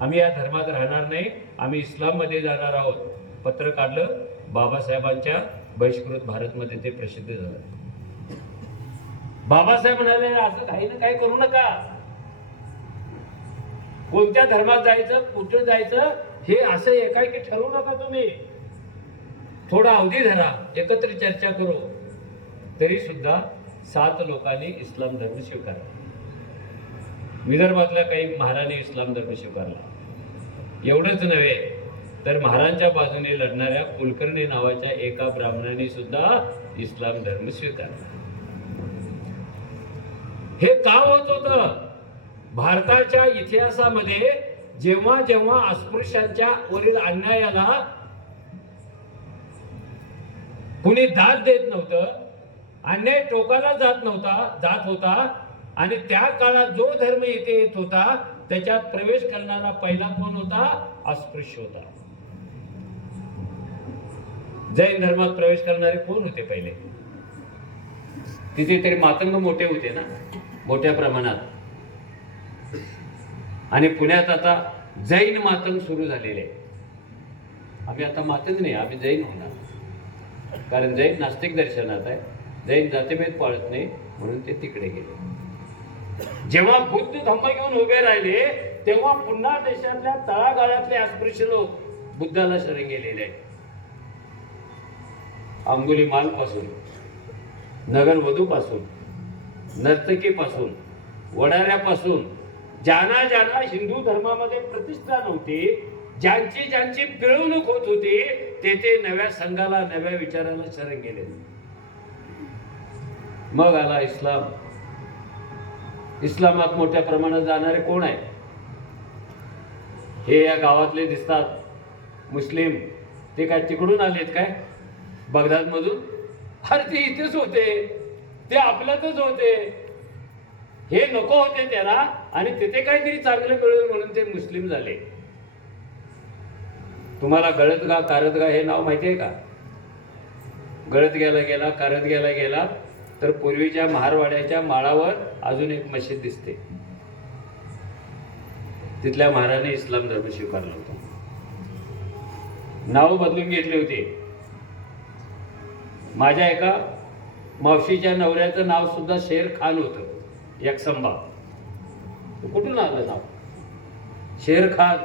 आम्ही या धर्मात राहणार नाही, आम्ही इस्लाममध्ये जाणार आहोत. पत्र काढलं. बाबासाहेबांच्या बहिष्कृत भारतमध्ये ते प्रसिद्ध झालं. बाबासाहेब म्हणाले असं काही ना काही करू नका. कोणत्या धर्मात जायचं, कुठं जायचं हे असं एकाएकी ठरवू नका तुम्ही. थोडा अवधी धरा, एकत्र चर्चा करू. तरी सुद्धा 7 लोकांनी इस्लाम धर्म स्वीकारला. विदर्भातल्या काही महाराणी इस्लाम धर्म स्वीकारला. एवढंच नव्हे तर महाराजांच्या बाजूने लढणाऱ्या कुलकर्णी नावाच्या एका ब्राह्मणाने सुद्धा इस्लाम धर्म स्वीकारला. हे का होत होतं? भारताच्या इतिहासामध्ये जेव्हा जेव्हा अस्पृश्यांच्या वरील अन्यायाला कुणी दाद देत नव्हतं, अन्याय टोकाला जात होता आणि त्या काळात जो धर्म इथे येत होता त्याच्यात प्रवेश करणारा पहिला कोण होता? अस्पृश्य होता. जैन धर्मात प्रवेश करणारे कोण होते पहिले? तिथे तरी मातंग मोठे होते ना, मोठ्या प्रमाणात. आणि पुण्यात आता जैन मातंग सुरू झालेले. आम्ही आता मातंग नाही, आम्ही जैन होणार. कारण जैन नास्तिक दर्शनात आहे, जैन जातीभेद पाळत नाही, म्हणून ते तिकडे गेले. जेव्हा बुद्ध धम्म घेऊन उभे राहिले तेव्हा पुन्हा देशातल्या तळागाळातले अस्पृश्य लोक बुद्धाला शरण गेलेले आहेत. अंगुलीमाल पासून, नगरवधू पासून, नर्तकी पासून, वडाऱ्यापासून, ज्यांना ज्यांना हिंदू धर्मामध्ये प्रतिष्ठा नव्हती, ज्यांची ज्यांची पिळवणूक होत होती, ते नव्या संघाला, नव्या विचाराला शरण गेले. मग आला इस्लाम. इस्लामात मोठ्या प्रमाणात जाणारे कोण आहे? हे या गावातले दिसतात मुस्लिम. ते काय तिकडून आलेत काय? बगदाद मधून? अरे ते इथेच होते, ते आपल्यातच होते. हे नको होते त्याला आणि तिथे काहीतरी चांगलं कळलं म्हणून ते मुस्लिम झाले. तुम्हाला गळतगा कारदगा हे नाव माहिती आहे का? गळत गेला कारद गेला तर पूर्वीच्या महारवाड्याच्या माळावर अजून एक मशीद दिसते. तिथल्या महाराने इस्लाम धर्म स्वीकारला होता. नाव बदलून घेतले होते. माझ्या एका मावशीच्या नवऱ्याचं नाव सुद्धा शेर खान होतं, एकसंबा. कुठून आलं नाव शेर खान?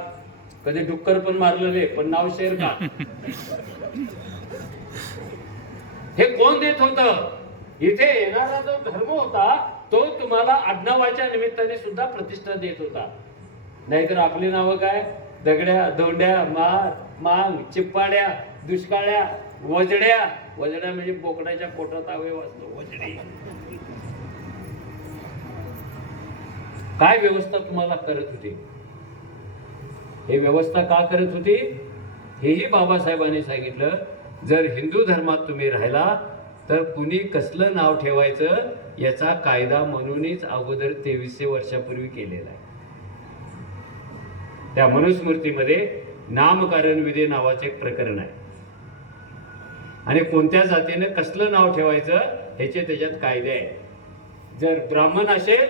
कधी डुक्कर पण मारलं नाही, पण नाव शेर खान. हे कोण देत होतं? इथे येणारा जो धर्म होता तो तुम्हाला आडनावाच्या निमित्ताने सुद्धा प्रतिष्ठा देत होता. नाहीतर आपली नावं काय? दगड्या, धोंड्या, मार, मांग, चिप्पाड्या, दुष्काळ्या, वजड्या. वजड्या म्हणजे बोकडाच्या पोटात अवयव असतो, वजडी. काय व्यवस्था तुम्हाला करत होती? हे व्यवस्था का करत होती हेही बाबासाहेबांनी सांगितलं. जर हिंदू धर्मात तुम्ही राहिला तर कुणी कसलं नाव ठेवायचं याचा कायदा म्हणूनच अगोदर 2300 वर्षापूर्वी केलेला आहे. त्या मनुस्मृतीमध्ये नामकरण विधी नावाचे एक प्रकरण आहे आणि कोणत्या जातीने कसलं नाव ठेवायचं ह्याचे त्याच्यात कायदे आहे. जर ब्राह्मण असेल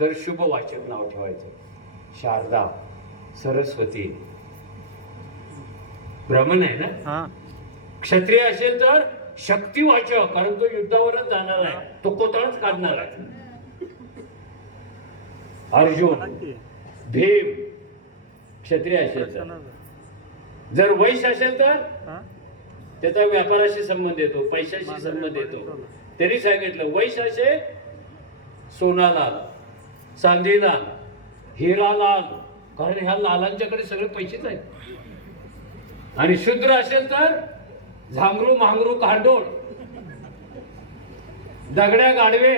तर शुभवाचक नाव ठेवायचं. शारदा, सरस्वती. ब्राह्मण आहे ना. क्षत्रिय असेल तर शक्तिवाचक, कारण तो युद्धावरच जाणार आहे, तो कोतळच काढणार आहे. अर्जुन, भीम क्षत्रिय असेल तर. जर वैश्य असेल तर त्याचा व्यापाराशी संबंध येतो, पैशाशी संबंध येतो. तरी सांगितलं वैश्य असेल सोनालाल, चांदीलाल, हिरालाल, कारण ह्या लालांच्याकडे सगळे पैसेच आहेत. आणि शूद्र असेल तर झांगरू, मांगरू, कांडोळ, दगड्या, गाडवे,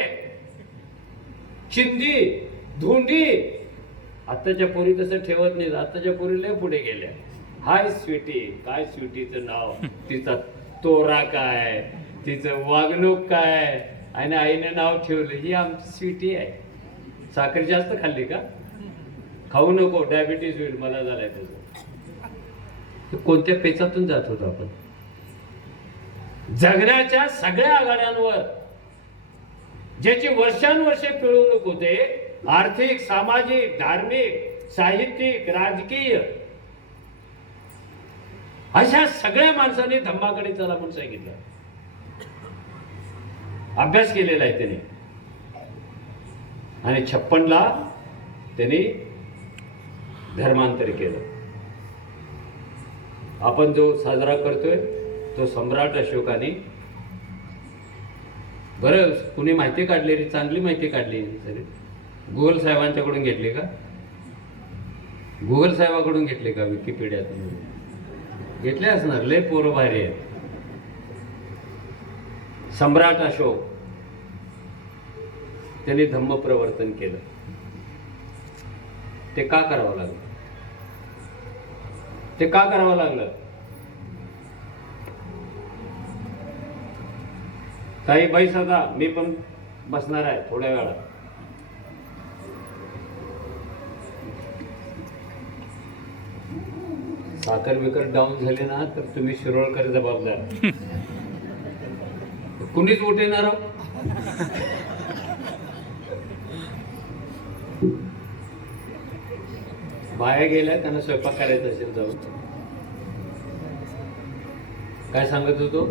चिंदी, धुंडी, आत्ताच्या पोरी तसं ठेवत नाहीत. आत्ताच्या पोरी लय पुढे गेल्या. हाय स्वीटी, काय स्वीटीचं नाव, तिचा तोरा काय, तिचं वागणूक काय, आणि आईने नाव ठेवलं ही आमची स्वीटी आहे. साखर जास्त खाल्ली का? खाऊ नको, डायबिटीज होईल. मला झालंय त्याचं. कोणत्या पेचातून जात होतो आपण? जगण्याच्या सगळ्या आघाड्यांवर ज्याची वर्षानुवर्षे पिळवणूक होते, आर्थिक, सामाजिक, धार्मिक, साहित्यिक, राजकीय, अशा सगळ्या माणसांनी धम्माकडे चला म्हणून सांगितलं. अभ्यास केलेला आहे त्याने. आणि 56ला त्यांनी धर्मांतर केलं. आपण जो साजरा करतोय तो सम्राट अशोकाने, बरं कुणी माहिती काढलेली, चांगली माहिती काढली तरी गुगल साहेबांच्याकडून घेतली का? गुगल साहेबांकडून घेतली का? विकिपीडियातून घेतले असणार. लय पोरं भारी आहेत. सम्राट अशोक त्यांनी धम्म प्रवर्तन केलं. ते का करावं लागलं? ते का करावं लागलं? काही बैस, आता मी पण बसणार आहे थोड्या वेळात. साखर बिकर डाऊन झाले ना तर तुम्ही शिरोळकर जबाबदार. कुणीच उठेणार. बाया गेल्या, त्यांना स्वयंपाक करायचा असेल जाऊन. काय सांगत होतो?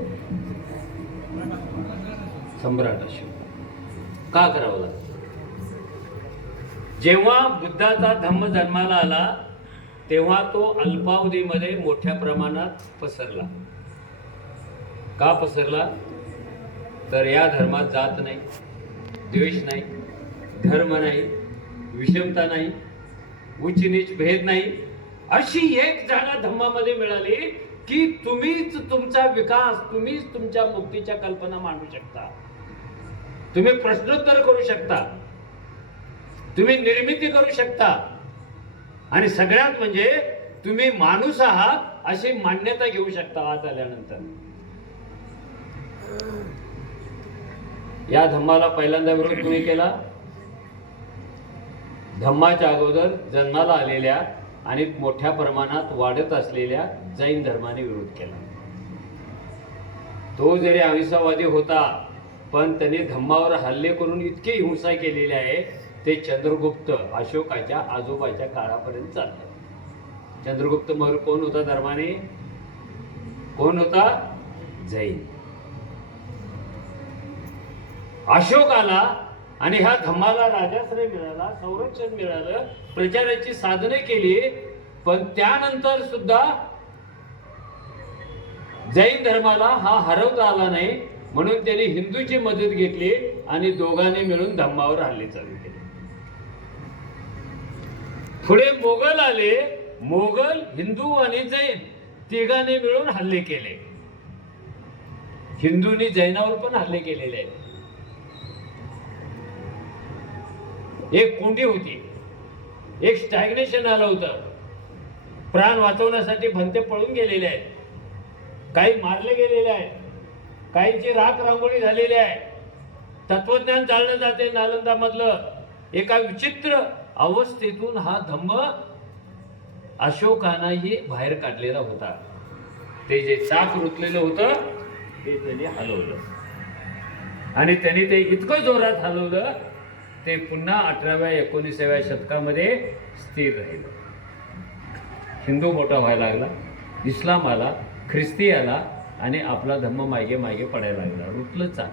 सम्राट अशोक का करावं लागतं? जेव्हा बुद्धाचा धम्म जन्माला आला तेव्हा तो अल्पावधीमध्ये मोठ्या प्रमाणात पसरला. का पसरला? तर या धर्मात जात नाही, द्वेष नाही, धर्म नाही, विषमता नाही, उच्च नीच भेद नाही. अशी एक जागा धम्मामध्ये मिळाली की तुम्हीच तुमचा विकास, तुम्हीच तुमच्या मुक्तीच्या कल्पना मांडू शकता, तुम्ही प्रश्नोत्तर करू शकता, तुम्ही निर्मिती करू शकता, आणि सगळ्यात म्हणजे तुम्ही माणूस आहात अशी मान्यता घेऊ शकता आत आल्यानंतर. या धम्माला पहिल्यांदा विरोध कोणी केला? धम्माच्या अगोदर जन्माला आलेल्या आणि मोठ्या प्रमाणात वाढत असलेल्या जैन धर्माने विरोध केला. तो जरी अहिंसावादी होता पण त्याने धम्मावर हल्ले करून इतकी हिंसा केलेली आहे. ते चंद्रगुप्त अशोकाच्या आजोबाच्या काळापर्यंत चाललं. चंद्रगुप्त मौर्य कोण होता धर्माने? कोण होता? जैन. अशोक आला आणि ह्या धम्माला राजाश्रय मिळाला, संरक्षण मिळालं, प्रचाराची साधने केली. पण त्यानंतर सुद्धा जैन धर्माला हा हरवता आला नाही, म्हणून त्यांनी हिंदूची मदत घेतली आणि दोघांनी मिळून धम्मावर हल्ले चालू केले. पुढे मोगल आले. मोगल, हिंदू आणि जैन तिघांनी मिळून हल्ले केले. हिंदूंनी जैनावर पण हल्ले केलेले आहेत. एक कोंडी होती, एक स्टॅग्नेशन आलं होतं. प्राण वाचवण्यासाठी भंते पळून गेलेले आहेत, काही मारले गेलेले आहेत, काहींची राख रांगोळी झालेली आहे. तत्वज्ञान चाललं जाते नालंदा मधलं. एका विचित्र अवस्थेतून हा धम्म अशोकानाही बाहेर काढलेला होता. ते जे चाक रुतलेलं होतं ते त्याने हलवलं, आणि त्याने ते इतकं जोरात हलवलं ते पुन्हा 18व्या 19व्या शतकामध्ये स्थिर राहिलं. हिंदू मोठा व्हायला लागला, इस्लाम आला, ख्रिस्ती आला, आणि आपला धम्म मागे मागे पडायला लागला. रुतलं चाक.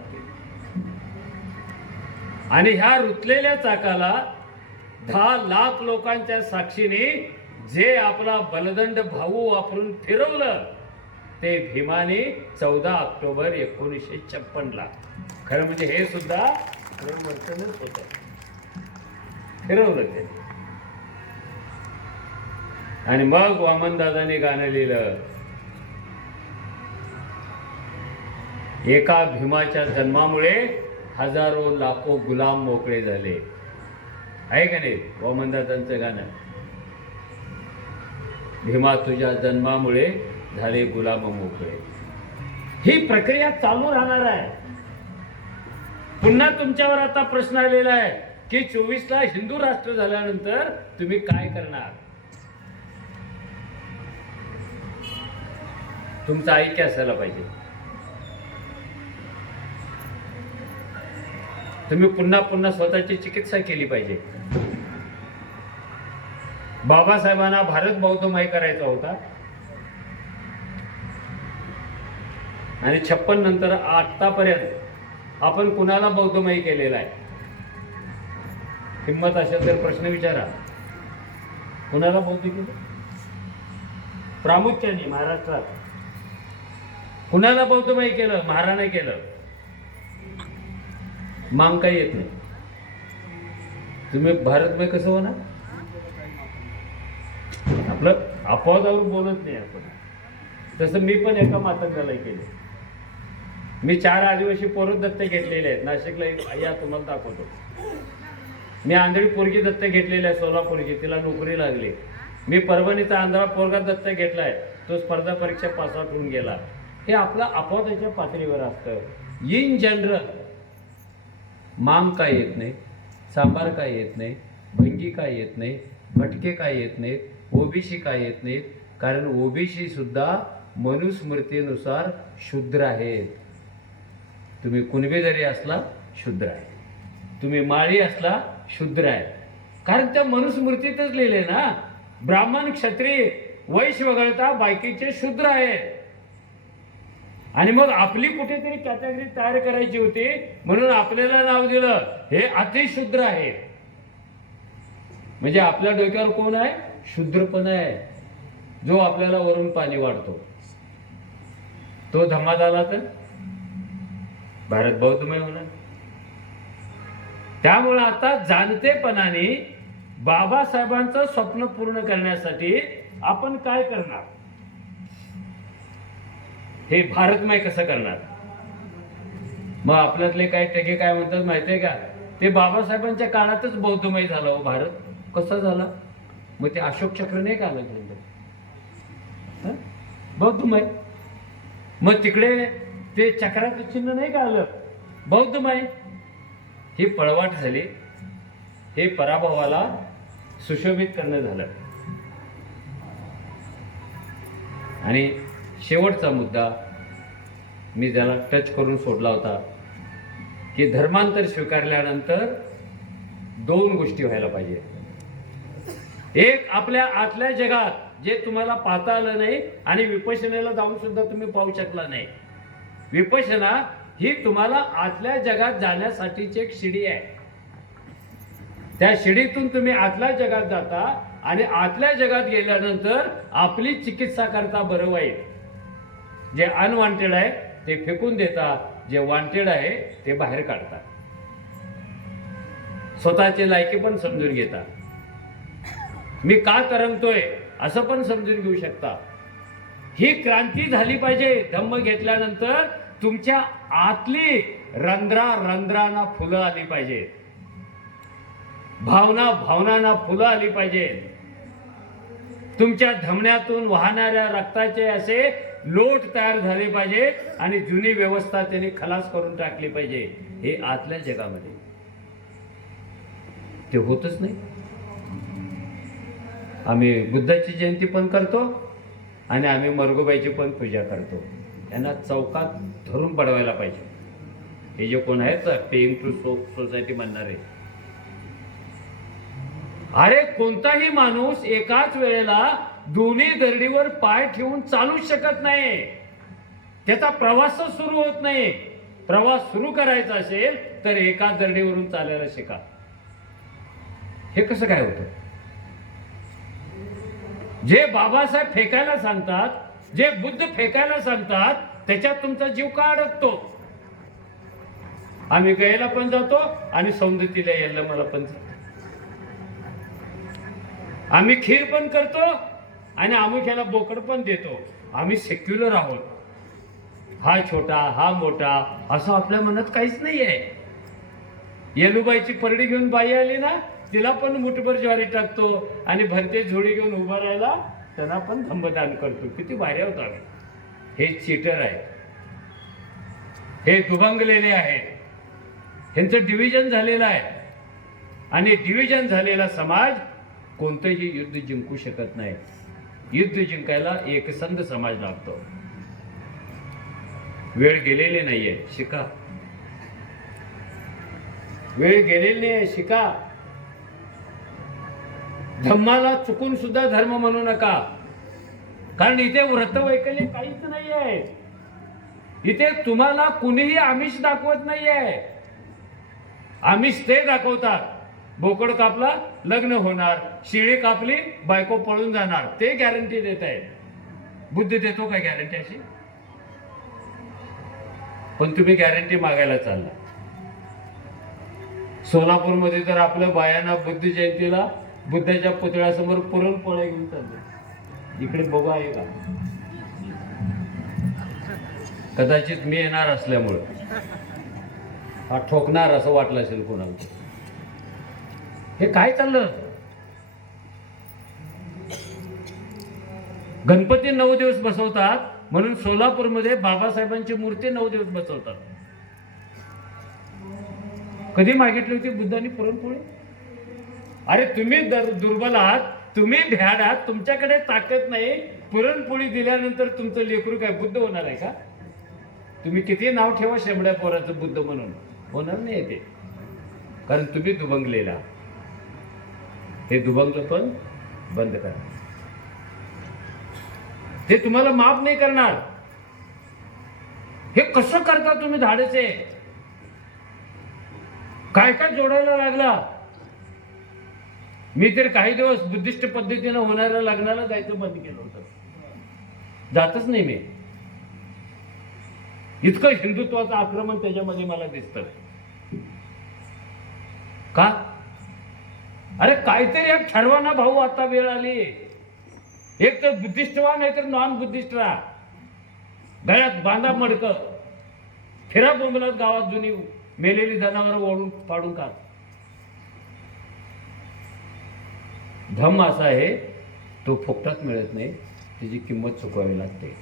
आणि ह्या रुतलेल्या चाकाला 10 लाख लोकांच्या साक्षीने जे आपला बलदंड भाऊ वापरून फिरवलं ते भीमाने 14 ऑक्टोबर 1956ला. खरं म्हणजे हे सुद्धा परिवर्तनच होतं. फिरवलं ते. आणि मग वामनदादांनी गाणं लिहिलं, एका भीमाच्या जन्मामुळे हजारो लाखो गुलाम मोकळे झाले. आहे का नाही वामनदादांचं गाणं, भीमा तुझ्या जन्मामुळे झाले गुलाम मोकळे. ही प्रक्रिया चालू राहणार आहे. पुन्हा तुमच्यावर आता प्रश्न आलेला आहे की 24ला हिंदू राष्ट्र झाल्यानंतर तुम्ही काय करणार. तुमचं ऐक्य असायला पाहिजे. तुम्ही पुन्हा पुन्हा स्वतःची चिकित्सा केली पाहिजे. बाबासाहेबांना भारत बौद्धमय करायचा होता आणि 56 नंतर आतापर्यंत आपण कुणाला बौद्धमय केलेला आहे. हिंमत असेल तर प्रश्न विचारा, कुणाला बौद्ध केलं प्रामुख्याने महाराष्ट्रात? कुणाला बौद्धमय केलं? महाराणे केलं. मांग काही येत नाही. तुम्ही भारतमय कसं होणार? आपलं अपवादावर बोलत नाही आपण. तसं मी पण एका मातंगाला केले. मी 4 आदिवासी पोरं दत्त घेतलेले आहेत नाशिकला. या तुम्हाला दाखवतो. मी आंधळी पोरगी दत्त घेतलेली आहे, सोलापूरची, तिला नोकरी लागली. मी परभणीचा आंधळा पोरगा दत्त घेतलाय, तो स्पर्धा परीक्षा पास आउट होऊन गेला. हे आपलं अपवादाच्या पातळीवर असतं. इन जनरल मांग काय येत नाही, सांबार काय येत नाही, भंगी काय येत नाही, भटके काय येत नाहीत, ओबीसी काय येत नाहीत. कारण ओबीसी सुद्धा मनुस्मृतीनुसार शूद्र आहेत. तुम्ही कुणबी जरी असला शूद्र आहे, तुम्ही माळी असला शूद्र आहे. कारण त्या मनुस्मृतीतच लिहिले ना, ब्राह्मण क्षत्रिय वैश्य वगळता बाकीचे शूद्र आहेत. आणि मग आपली कुठेतरी कॅटेगरी तयार करायची होती म्हणून आपल्याला नाव दिलं हे अतिशूद्र आहे. म्हणजे आपल्या डोक्यावर कोण आहे? शूद्रपण आहे, जो आपल्याला वरून पाणी वाढतो. तो धम्मा झाला तर भारत बौद्धमय होणार. त्यामुळे आता जाणतेपणाने बाबासाहेबांचं स्वप्न पूर्ण करण्यासाठी आपण काय करणार, हे भारतमय कसं करणार. मग आपल्यातले काही टगे काय म्हणतात माहितीये का, ते बाबासाहेबांच्या काळातच बौद्धमय झाला हो भारत. कसं झाला? मग ते अशोक चक्र नाही का आलं बौद्धमय. मग तिकडे ते चक्राचं चिन्ह नाही का आलं बौद्धमय. ही पळवाट झाली, हे पराभवाला सुशोभित करणं झालं. आणि शेवटचा मुद्दा मी ज्याला टच करून सोडला होता की धर्मांतर स्वीकारल्यानंतर 2 गोष्टी व्हायला पाहिजे. एक, आपल्या आतल्या जगात जे तुम्हाला पाहता आलं नाही आणि विपश्यनेला जाऊन सुद्धा तुम्ही पाहू शकला नाही. विपश्यना ही तुम्हाला आतल्या जगात जाण्यासाठीची एक शिडी आहे. त्या शिडीतून तुम्ही आतल्या जगात जाता आणि आतल्या जगात गेल्यानंतर आपली चिकित्सा करता बरं वाईट. जे अनवॉन्टेड आहे ते फेकून देता, जे वॉन्टेड आहे ते बाहेर काढता. स्वतःची लायकी पण समजून घेता. मी का तरंगतोय असं पण समजून घेऊ शकता. ही क्रांती झाली पाहिजे. धम्म घेतल्यानंतर तुमच्या आतली रंध्राना फुलं आली पाहिजे, भावनांना फुलं आली पाहिजे. तुमच्या धमन्यातून वाहणाऱ्या रक्ताचे असे लोट तयार झाले पाहिजे आणि जुनी व्यवस्था त्याने खलास करून टाकली पाहिजे. हे आतल्या जगामध्ये ते होतच नाही. आम्ही बुद्धाची जयंती पण करतो आणि आम्ही मरगुबाईची पण पूजा करतो. यांना चौकात धरून पडवायला पाहिजे. हे जे कोण आहेत पेइंग टू सोसायटी म्हणणारे, अरे कोणताही माणूस एकाच वेळेला दोन्ही दरडीवर पाय ठेवून चालू शकत नाही. त्याचा प्रवास सुरू होत नाही. प्रवास सुरू करायचा असेल तर एका दरडीवरून चालायला शिका. हे कसं काय होतं? जे बाबासाहेब फेकायला सांगतात, जे बुद्ध फेकायला सांगतात, त्याच्यात तुमचा जीव का अडकतो? आम्ही गयाला पण जातो आणि सौंदतीला यायला मला पण जातो. आम्ही खीर पण करतो आणि आमुख्याला बोकड पण देतो. आम्ही सेक्युलर आहोत. हा छोटा हा मोठा असं आपल्या मनात काहीच नाही आहे. येलुबाईची परडी घेऊन बाई आली ना, तिला पण मुठभर ज्वारी टाकतो आणि भरते झोळी घेऊन उभा राहायला त्यांना पण धम्मदान करतो. किती भारी होता. हे चीटर आहे, हे दुभंगलेले आहेत, ह्यांचं डिव्हिजन झालेलं आहे. आणि डिव्हिजन झालेला समाज कोणतंही युद्ध जिंकू शकत नाही. युद्ध जिंकायला एकसंध समाज लागतो. वेळ गेलेली नाहीये, शिका. वेळ गेलेली नाही, शिका. धम्माला चुकून सुद्धा धर्म म्हणू नका, कारण इथे व्रतवैकल्य काहीच नाहीये. इथे तुम्हाला कुणीही आमिष दाखवत नाहीये. आमिष ते दाखवतात, बोकड कापला लग्न होणार, शिळी कापली बायको पळून जाणार, ते गॅरंटी देत आहे. बुद्ध देतो काय गॅरंटी अशी? पण तुम्ही गॅरंटी मागायला चालला. सोलापूरमध्ये तर आपल्या बायांना बुद्ध जयंतीला बुद्धाच्या पुतळ्यासमोर पुरणपोळ्या घेऊन चालले. इकडे बघू आहे का? कदाचित मी येणार असल्यामुळे हा ठोकणार असं वाटलं असेल कोणाला. हे काय चाललं? गणपती 9 दिवस बसवतात म्हणून सोलापूरमध्ये बाबासाहेबांची मूर्ती 9 दिवस बसवतात. कधी मागितली होती बुद्धांनी पुरणपोळी? अरे तुम्ही दुर्बल आहात, तुम्ही भ्याड आहात, तुमच्याकडे ताकद नाही. पुरणपोळी दिल्यानंतर तुमचं लेकरू काय बुद्ध होणार आहे का? तुम्ही किती नाव ठेवा शेंबड्या पोराचं बुद्ध म्हणून, होणार नाही ते. कारण तुम्ही दुभंगलेला. हे दुभंग पण बंद करा. ते तुम्हाला माफ नाही करणार. हे कसं करता तुम्ही धाडसे? काय काय जोडायला लागला. मी तर काही दिवस बुद्धिस्ट पद्धतीनं होणाऱ्या लग्नाला जायचं बंद केलं होतं. जातच नाही मी. इतकं हिंदुत्वाचं आक्रमण त्याच्यामध्ये मला दिसतं. का? अरे काहीतरी एक ठरवा ना भाऊ, आता वेळ आली. एक तर बुद्धिस्ट व्हा, नाही तर नॉन बुद्धिस्ट राहा. गळ्यात बांधा मडकं, फिरा बोंबलत गावात जुनी मेलेली जनावर ओढून पाडून का. धम्म असा आहे, तो फुकटात मिळत नाही, त्याची किंमत चुकवावी लागते.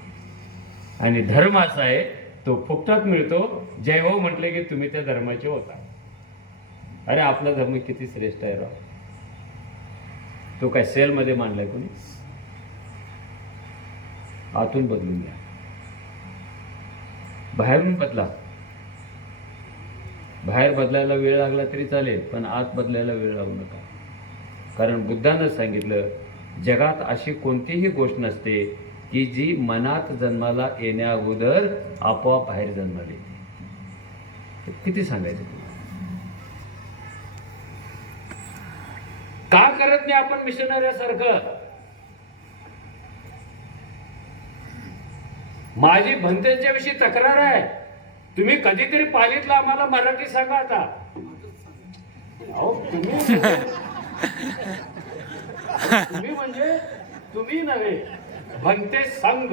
आणि धर्म असा आहे, तो फुकटात मिळतो. जय हो म्हटले की तुम्ही त्या धर्माचे होता. अरे आपला धर्म किती श्रेष्ठ आहे राव. तो काय सेलमध्ये मांडलाय कोणी? आतून बदलून घ्या, बाहेरून बदला. बाहेर बदलायला वेळ लागला तरी चालेल, पण आत बदलायला वेळ लागू नका. कारण बुद्धानं सांगितलं, जगात अशी कोणतीही गोष्ट नसते की जी मनात जन्माला येण्या अगोदर आपोआप बाहेर जन्माला येते. किती सांगायचं तुम्हाला? का करत नाही आपण मिशनऱ्यासारखं? माझी भंतेच्या विषयी तक्रार आहे. तुम्ही कधीतरी पालीतला आम्हाला मराठी सांगा. आता तुम्ही म्हणजे तुम्ही नव्हे, भंते संघ.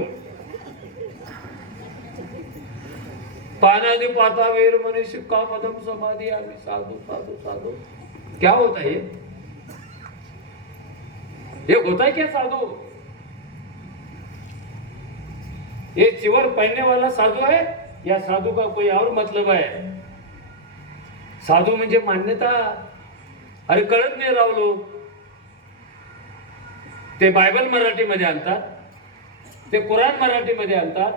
पानाने पाता वेर म्हणे शिक्का पदम समाधी आम्ही साधू साधू साधू. क्या होता है ये होता है क्या साधु? ये चिवर पहनने वाला साधु है या साधु का कोई और मतलब है? साधु म्हणजे मान्यता. अरे कळत नाही राव लोक. ते बायबल मराठीमध्ये आणतात, ते कुराण मराठीमध्ये आणतात,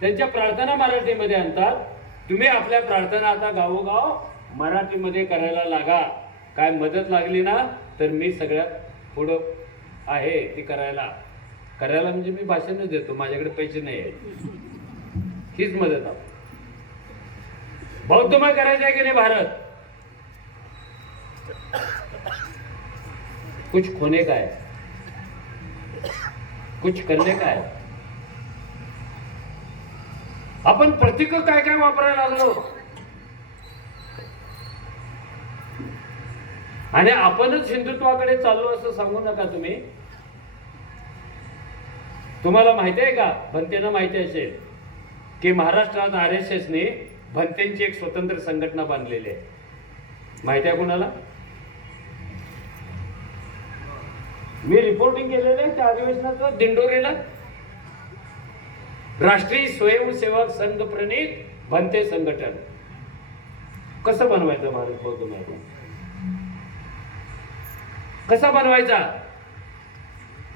त्यांच्या प्रार्थना मराठीमध्ये आणतात. तुम्ही आपल्या प्रार्थना आता गावोगाव मराठीमध्ये करायला लागा. काय मदत लागली ना तर मी सगळ्यात पुढं आहे ती करायला. म्हणजे मी भाषणच देतो, माझ्याकडे पैसे नाही आहेत. हीच मदत आहे. बौद्धमय करायचं आहे की नाही भारत? कुछ खोने का है, कुछ करने का है. आपण प्रतीक काय काय वापरायला लागलो. आणि आपणच हिंदुत्वाकडे चाललो असं सांगू नका तुम्ही. तुम्हाला माहिती आहे का, भंतेनं माहिती असेल की महाराष्ट्रात RSSने भंतेंची एक स्वतंत्र संघटना बांधलेली आहे. माहिती आहे कुणाला? मी रिपोर्टिंग केलेलं आहे त्या अधिवेशनाचं दिंडोरीला. राष्ट्रीय स्वयंसेवक संघ प्रणित बनते संघटन. कसं बनवायचं भारत बौद्ध महासभा? कसा बनवायचा?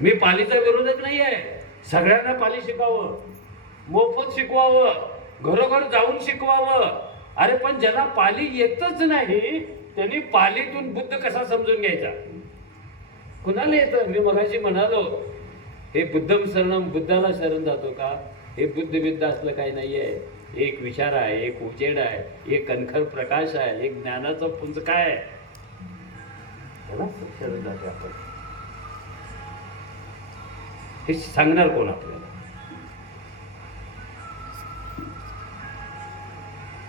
मी पालीचा विरोधक नाही आहे. सगळ्यांना पाली शिकावं, मोफत शिकवावं, घरोघर जाऊन शिकवावं. अरे पण ज्याला पाली येतच नाही त्यांनी पालीतून बुद्ध कसा समजून घ्यायचा? कुणाला येतं? मी मगाशी म्हणालो, हे बुद्धम शरणम, बुद्धाला शरण जातो का? हे बुद्ध असलं काही नाहीये. एक विचार आहे, एक उजेड आहे, एक कणखर प्रकाश आहे, एक ज्ञानाचं पुंज काय त्याला शरण जातो आपण. हे सांगणार कोण आपल्याला?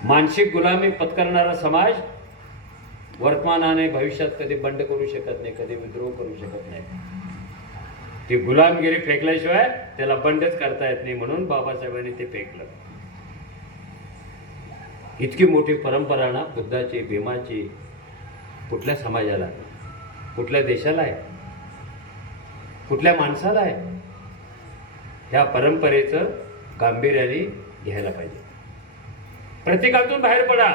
मानसिक गुलामी पत्करणारा समाज वर्तमानाने भविष्यात कधी बंड करू शकत नाही, कधी विद्रोह करू शकत नाही. ती गुलामगिरी फेकल्याशिवाय त्याला बंडच करता येत नाही. म्हणून बाबासाहेबांनी ते फेकलं. इतकी मोठी परंपरा ना बुद्धाची, भीमाची कुठल्या समाजाला, कुठल्या देशाला आहे, कुठल्या माणसाला आहे? ह्या परंपरेचं गांभीर्याने घ्यायला पाहिजे. प्रतीकातून बाहेर पडा.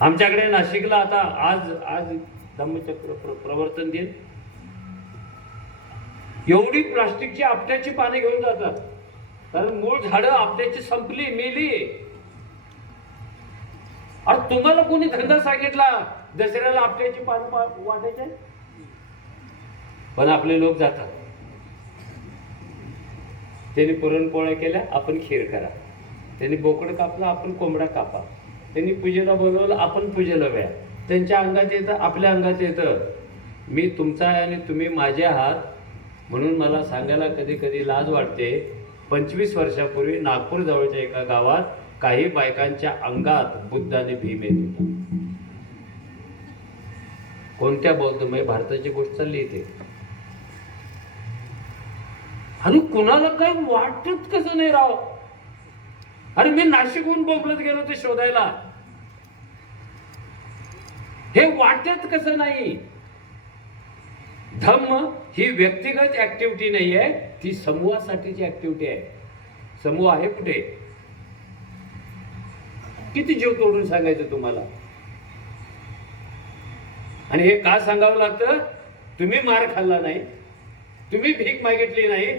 आमच्याकडे नाशिकला आता आज धम्मचक्र प्रवर्तन दिन, एवढी प्लास्टिकची आपट्याची पाने घेऊन जातात. कारण मूळ झाडं आपट्याची संपली, मेली. अरे तुम्हाला कोणी धंदा सांगितला दसऱ्याला आपट्याची पानं वाटायचे? पण आपले लोक जातात. त्यांनी पुरणपोळ्या केल्या, आपण खीर करा. त्यांनी बोकड कापला, आपण कोंबडा कापा. त्यांनी पूजेला बोलवलं, आपण पूजेला व्या. त्यांच्या अंगात येतं, आपल्या अंगात येतं. मी तुमचा आहे आणि तुम्ही माझे आहात. म्हणून मला सांगायला कधी कधी लाज वाटते. 25 वर्षापूर्वी नागपूर जवळच्या एका गावात काही बायकांच्या अंगात बुद्ध आणि भीम येत होता. कोणत्या बौद्धमय भारताची गोष्ट चालली इथे. आणि कुणाला काही वाटत कसं नाही राव? अरे मी नाशिकहून बोंबलत गेलो ते शोधायला. हे वाटत कसं नाही? धम्म ही व्यक्तिगत ऍक्टिव्हिटी नाही आहे, ती समूहासाठीची ऍक्टिव्हिटी आहे. समूह आहे कुठे? किती जीव तोडून सांगायचं तुम्हाला? आणि हे का सांगावं लागतं? तुम्ही मार खाल्ला नाही, तुम्ही भीक मागितली नाही,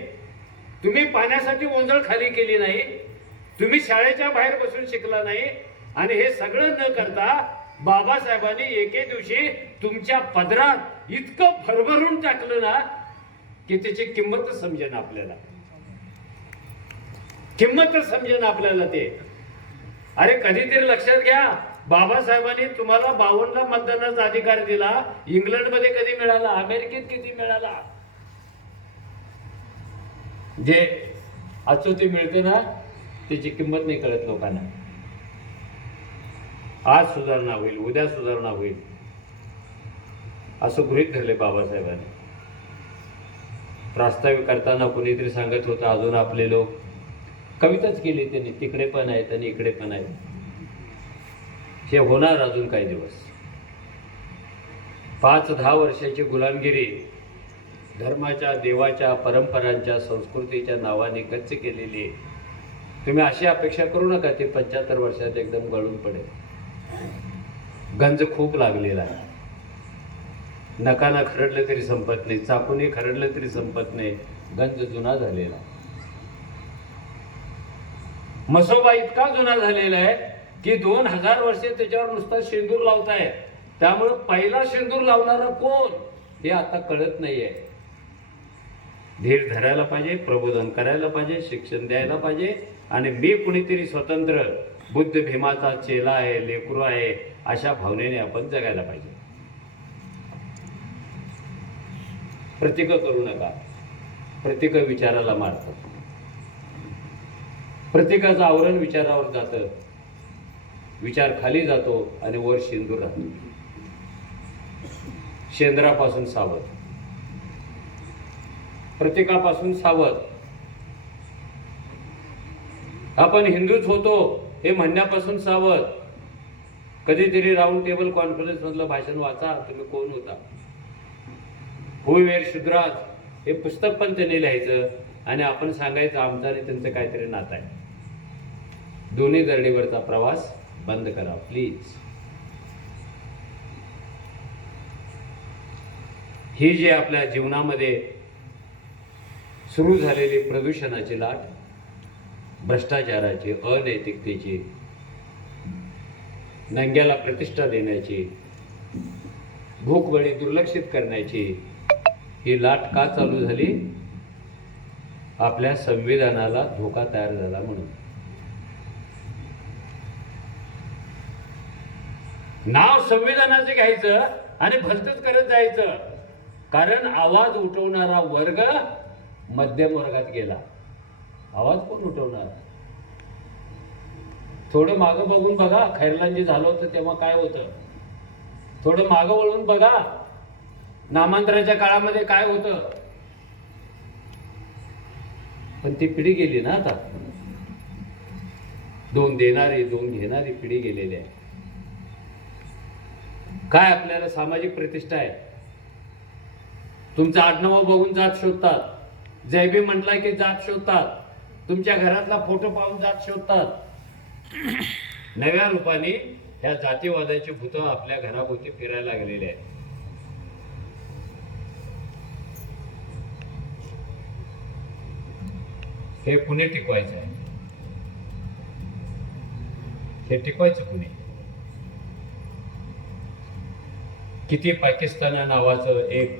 तुम्ही पाण्यासाठी ओंजळ खाली केली नाही, तुम्ही शाळेच्या बाहेर बसून शिकला नाही. आणि हे सगळं न करता बाबासाहेबांनी एके दिवशी तुमच्या पदरात इतकं भरभरून टाकलं ना की त्याची किंमतच समजेना आपल्याला. किंमतच समजेना आपल्याला ते. अरे कधीतरी लक्षात घ्या, बाबासाहेबांनी तुम्हाला 52 मतदानाचा अधिकार दिला. इंग्लंडमध्ये कधी मिळाला? अमेरिकेत किती मिळाला? जे अचूती मिळते ना त्याची किंमत नाही कळत लोकांना. आज सुधारणा होईल, उद्या सुधारणा होईल असं गृहीत धरले बाबासाहेबांनी. प्रास्ताविक करताना कुणीतरी सांगत होतं, अजून आपले लोक कविताच केली त्यांनी, तिकडे पण आहेत आणि इकडे पण आहेत. हे होणार अजून काही दिवस. 5-10 वर्षाची गुलामगिरी धर्माच्या, देवाच्या, परंपरांच्या, संस्कृतीच्या नावाने गच्च केलेली. तुम्ही अशी अपेक्षा करू नका ते 75 वर्षात एकदम गळून पडेल. गंज खूप लागलेला आहे. नकाना खरडलं तरी संपत नाही, चाकूने खरडलं तरी संपत नाही. गंज जुना झालेला. मसोबा इतका जुना झालेला आहे की 2000 वर्षे त्याच्यावर नुसता शेंदूर लावताय. त्यामुळे पहिला शेंदूर लावणारा कोण हे आता कळत नाहीये. धीर धरायला पाहिजे, प्रबोधन करायला पाहिजे, शिक्षण द्यायला पाहिजे. आणि मी कुणीतरी स्वतंत्र बुद्ध भीमाचा चेला आहे, लेकरू आहे अशा भावनेने आपण जगायला पाहिजे. प्रतीक करू नका. प्रतीक विचाराला मारतात. प्रतीकाचं आवरण विचारावर जातं, विचार खाली जातो आणि वर शेंदूर राहतो. शेंद्रापासून सावध, प्रतीकापासून सावध. आपण हिंदूच होतो हे म्हणण्यापासून सावध. कधीतरी राऊंड टेबल कॉन्फरन्स मधलं भाषण वाचा, तुम्ही कोण होता. हु वेर शुद्राज हे पुस्तक पण त्याने लिहायचं आणि आपण सांगायचं आमचं आणि त्यांचं काहीतरी नातं आहे. दोन्ही दरडीवरचा प्रवास बंद करा प्लीज. ही जी आपल्या जीवनामध्ये सुरू झालेली प्रदूषणाची लाट, भ्रष्टाचाराची, अनैतिकतेची, नंग्याला प्रतिष्ठा देण्याची, भूकबळी दुर्लक्षित करण्याची ही लाट का चालू झाली? आपल्या संविधानाला धोका तयार झाला म्हणून. नाव संविधानाचं घ्यायचं आणि भलतच करत जायचं, कारण आवाज उठवणारा वर्ग मध्यम वर्गात गेला. आवाज कोण उठवणार? थोडं मागं बघून बघा, खैरलांजी झालं होतं तेव्हा काय होतं. थोडं मागं वळून बघा, नामांतराच्या काळामध्ये काय होतं. पण ती पिढी गेली ना आता. दोन देणारी दोन घेणारी पिढी गेलेली आहे. काय आपल्याला सामाजिक प्रतिष्ठा आहे? तुमचं आडनाव बघून जात शोधतात. जैबी म्हटलाय की जात शोधतात. तुमच्या घरातला फोटो पाहून जात शोधतात. नव्या रूपाने ह्या जातीवादाची भूत आपल्या घराभोवती फिरायला लागलेली आहेत. हे पुणे टिकवायचं आहे. हे टिकवायचं पुणे. किती पाकिस्तान नावाचं एक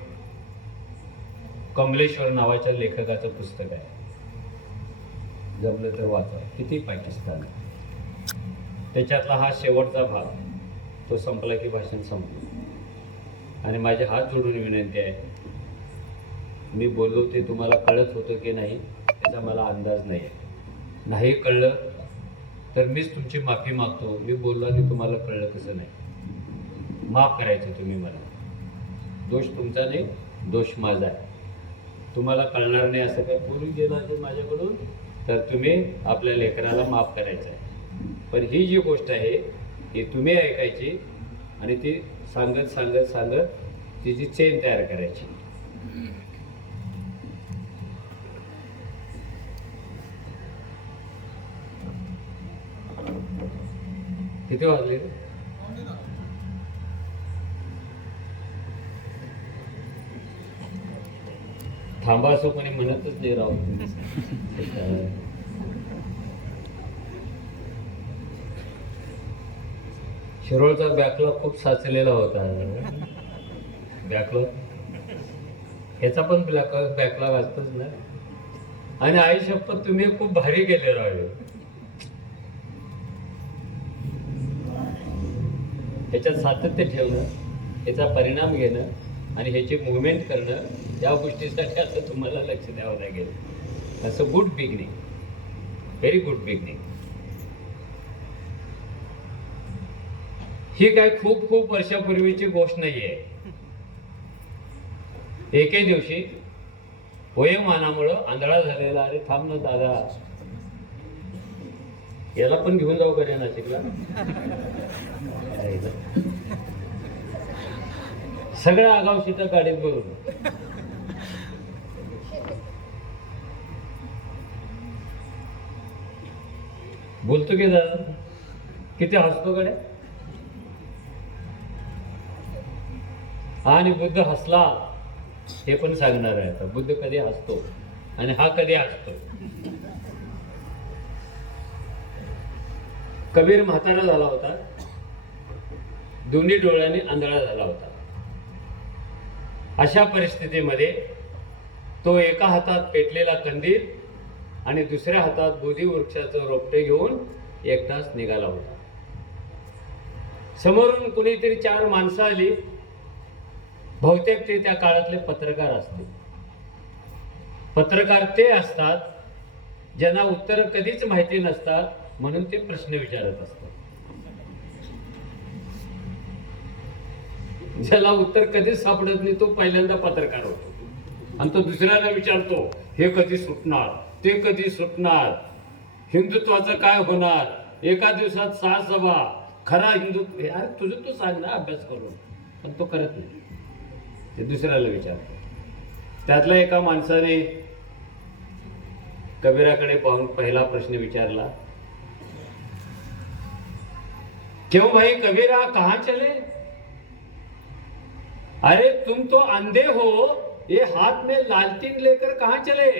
कमलेश्वर नावाच्या लेखकाचं पुस्तक आहे, जमलं तर वाचा. किती पाकिस्तान. त्याच्यातला हा शेवटचा भाग, तो संपला की भाषण संपलं. आणि माझे हात जोडून विनंती आहे, मी बोललो ते तुम्हाला कळत होतं की नाही याचा मला अंदाज नाही आहे. नाही कळलं तर मीच तुमची माफी मागतो. मी बोललो आणि तुम्हाला कळलं कसं नाही. माफ करायचं तुम्ही मला. दोष तुमचा नाही, दोष माझा आहे. तुम्हाला कळणार नाही असं काही पूर्वी गेलं असेल माझ्याकडून तर तुम्ही आपल्या लेकराला माफ करायचं आहे. पण ही जी गोष्ट आहे ही तुम्ही ऐकायची आणि ती सांगत सांगत सांगत तिची चेन तयार करायची. किती वाजले? थांबा असं कोणी म्हणतच नाही राव. शिरोळचा बॅकलॉग खूप साचलेला होता. बॅकलॉग ह्याचा पण बॅकलॉग असतोच ना. आणि आई शपथ तुम्ही खूप भारी गेले राहिले. ह्याच्यात सातत्य ठेवणं, ह्याचा परिणाम घेणं आणि ह्याची मुवमेंट करणं, या गोष्टीसाठी असं तुम्हाला लक्ष द्यावं लागेल. असं good beginning, very good beginning. ही काय खूप खूप वर्षापूर्वीची गोष्ट नाहीये. एके दिवशी वयोमानामुळं आंधळा झालेला, अरे थांब ना दादा, याला पण घेऊन जाऊ का रे नाशिकला. सगळं आगाव शिट गाडीत बरोबर. बोलतो की दादा, किती हसतो गड्या. आणि बुद्ध हसला हे पण सांगणार आहे आता. बुद्ध कधी हसतो आणि हा कधी हसतो. कबीर म्हातारा झाला होता, दोन्ही डोळ्यांनी आंधळा झाला होता. अशा परिस्थितीमध्ये तो एका हातात पेटलेला कंदील आणि दुसऱ्या हातात बोधी वृक्षाचं रोपटे घेऊन एकटाच निघाला होता. समोरून कुणीतरी चार माणसं आली. बहुतेक ते त्या काळातले पत्रकार असतील. पत्रकार ते असतात ज्यांना उत्तर कधीच माहिती नसतात, म्हणून ते प्रश्न विचारत असतात. ज्याला उत्तर कधीच सापडत नाही तो पहिल्यांदा पत्रकार होतो आणि तो दुसऱ्याला विचारतो, हे कधी सुटणार, ते कधी सुटणार, हिंदुत्वाचं काय होणार, एका दिवसात 6 सभा, खरा हिंदू. अरे तुझं तू सांग ना अभ्यास करून, पण तो करत नाही, ते दुसऱ्याला विचारतो. त्यातल्या एका माणसाने कबीराकडे पाहून पहिला प्रश्न विचारला, क्यों भाई कबीरा कहां चले? अरे तुम तो अंधे हो, ये हाथ में लालटीन लेकर कहां चले?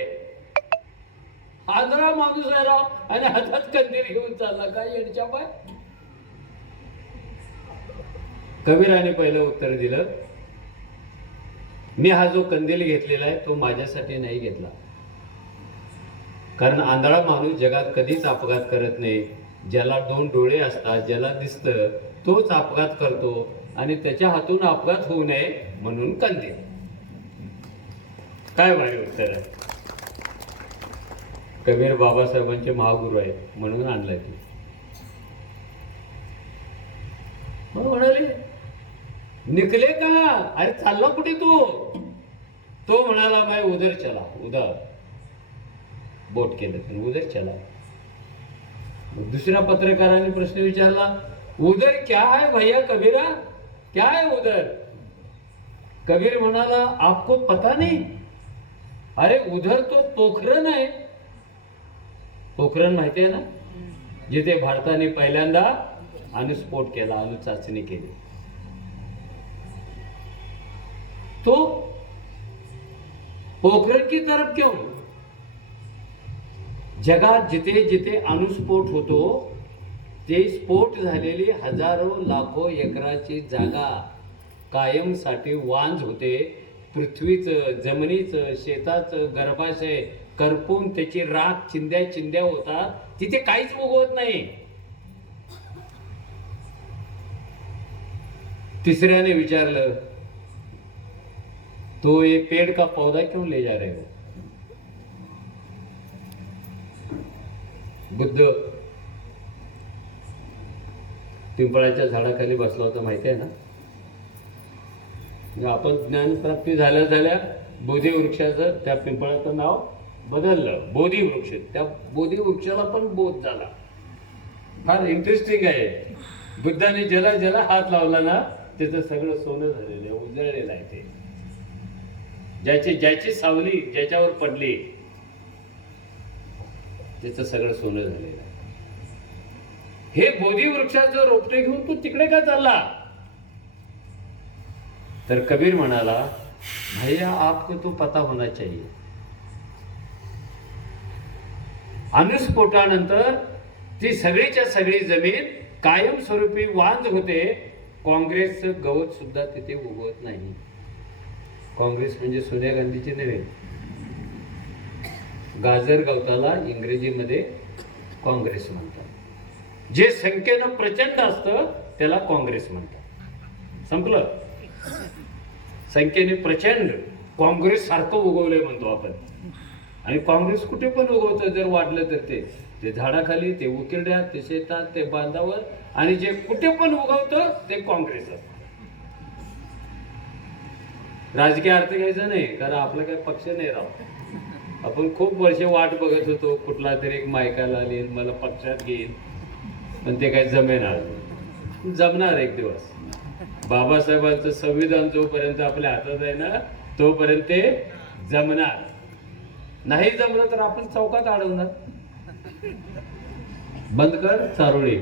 आंधळा माणूस आहे राव आणि हातात कंदील घेऊन चालला, काय येडच्या पाय. कबीराने पहिलं उत्तर दिलं, मी हा जो कंदील घेतलेला आहे तो माझ्यासाठी नाही घेतला, कारण आंधळा माणूस जगात कधीच अपघात करत नाही. ज्याला 2 डोळे असतात, ज्याला दिसतं तोच अपघात करतो, आणि त्याच्या हातून अपघात होऊ नये म्हणून कंदील. काय भारी उत्तर आहे. कबीर बाबासाहेबांचे महागुरु आहेत म्हणून आणलाय ती. मग म्हणाले, निकले का? अरे चालला कुठे तू? तो म्हणाला, मैं उधर चला. उधर बोट केलं, उधर चला. दुसऱ्या पत्रकाराने प्रश्न विचारला, उधर क्या है भैया कबीरा, क्या है उधर? कबीर म्हणाला, आपको पता नहीं? अरे उधर तो पोखरण आहे. पोखरण माहिती आहे ना, जिथे भारताने पहिल्यांदा अणुस्फोट केला, अणुचाचणी केली. तो पोखरण की तरफ क्यों? जगात जिथे जिथे अणुस्फोट होतो, ते स्फोट झालेली हजारो लाखो एकराची जागा कायमसाठी वांझ होते. पृथ्वीचं, जमिनीचं, शेताचं गर्भाशय करपून त्याची राख चिंध्या चिंध्या होतात, तिथे काहीच उगवत नाही. तिसऱ्याने विचारलं, तो ये पेड़ का पौधा क्यों ले जा रहे हो? बुद्ध पिंपळाच्या झाडाखाली बसला होता, माहिती आहे ना. आपण ज्ञान प्राप्ती झाल्या झाल्या बोधी वृक्षाचं, त्या पिंपळाचं नाव बदललं, बोधी वृक्ष. त्या बोधी वृक्षाला पण बोध झाला. फार इंटरेस्टिंग आहे. बुद्धाने ज्याला ज्याला हात लावला ना, त्याचं सगळं सोनं झालेलं आहे, उजळलेलं आहे. ते ज्याची ज्याची सावली ज्याच्यावर पडली, त्याचं सगळं सोनं झालेलं आहे. हे बोधी वृक्षाचं रोपटे घेऊन तू तिकडे का चालला? तर कबीर म्हणाला, भैया आपको तो पता होना चाहिए, अणुस्फोटानंतर ती सगळीच्या सगळी जमीन कायमस्वरूपी वांझ होते. काँग्रेसचं गवत सुद्धा तिथे उगवत नाही. काँग्रेस म्हणजे सोनिया गांधीची नव्हे. गाजर गवताला इंग्रजीमध्ये काँग्रेस म्हणतात. जे संख्येनं प्रचंड असतं त्याला काँग्रेस म्हणतात. संपलं. संख्येने प्रचंड काँग्रेस सारखं उगवलंय म्हणतो आपण. आणि काँग्रेस कुठे पण उगवतं जर वाटलं तर ते झाडाखाली, ते उकिरड्यात, ते शेतात, ते बांधावर, आणि जे कुठे पण उगवतं ते काँग्रेस असतं. राजकीय अर्थ घ्यायचा नाही, कारण आपला काही पक्ष नाही राहत. आपण खूप वर्ष वाट बघत होतो, कुठला तरी एक मायकाला येईल, मला पक्षात घेईल, पण ते काही जमेणार. जमणार एक दिवस. बाबासाहेबांचं संविधान जोपर्यंत आपल्या हातात आहे ना, तोपर्यंत ते जमणार. नाही जमलं तर आपण चौकात अडवणार. बंद कर चारोळी.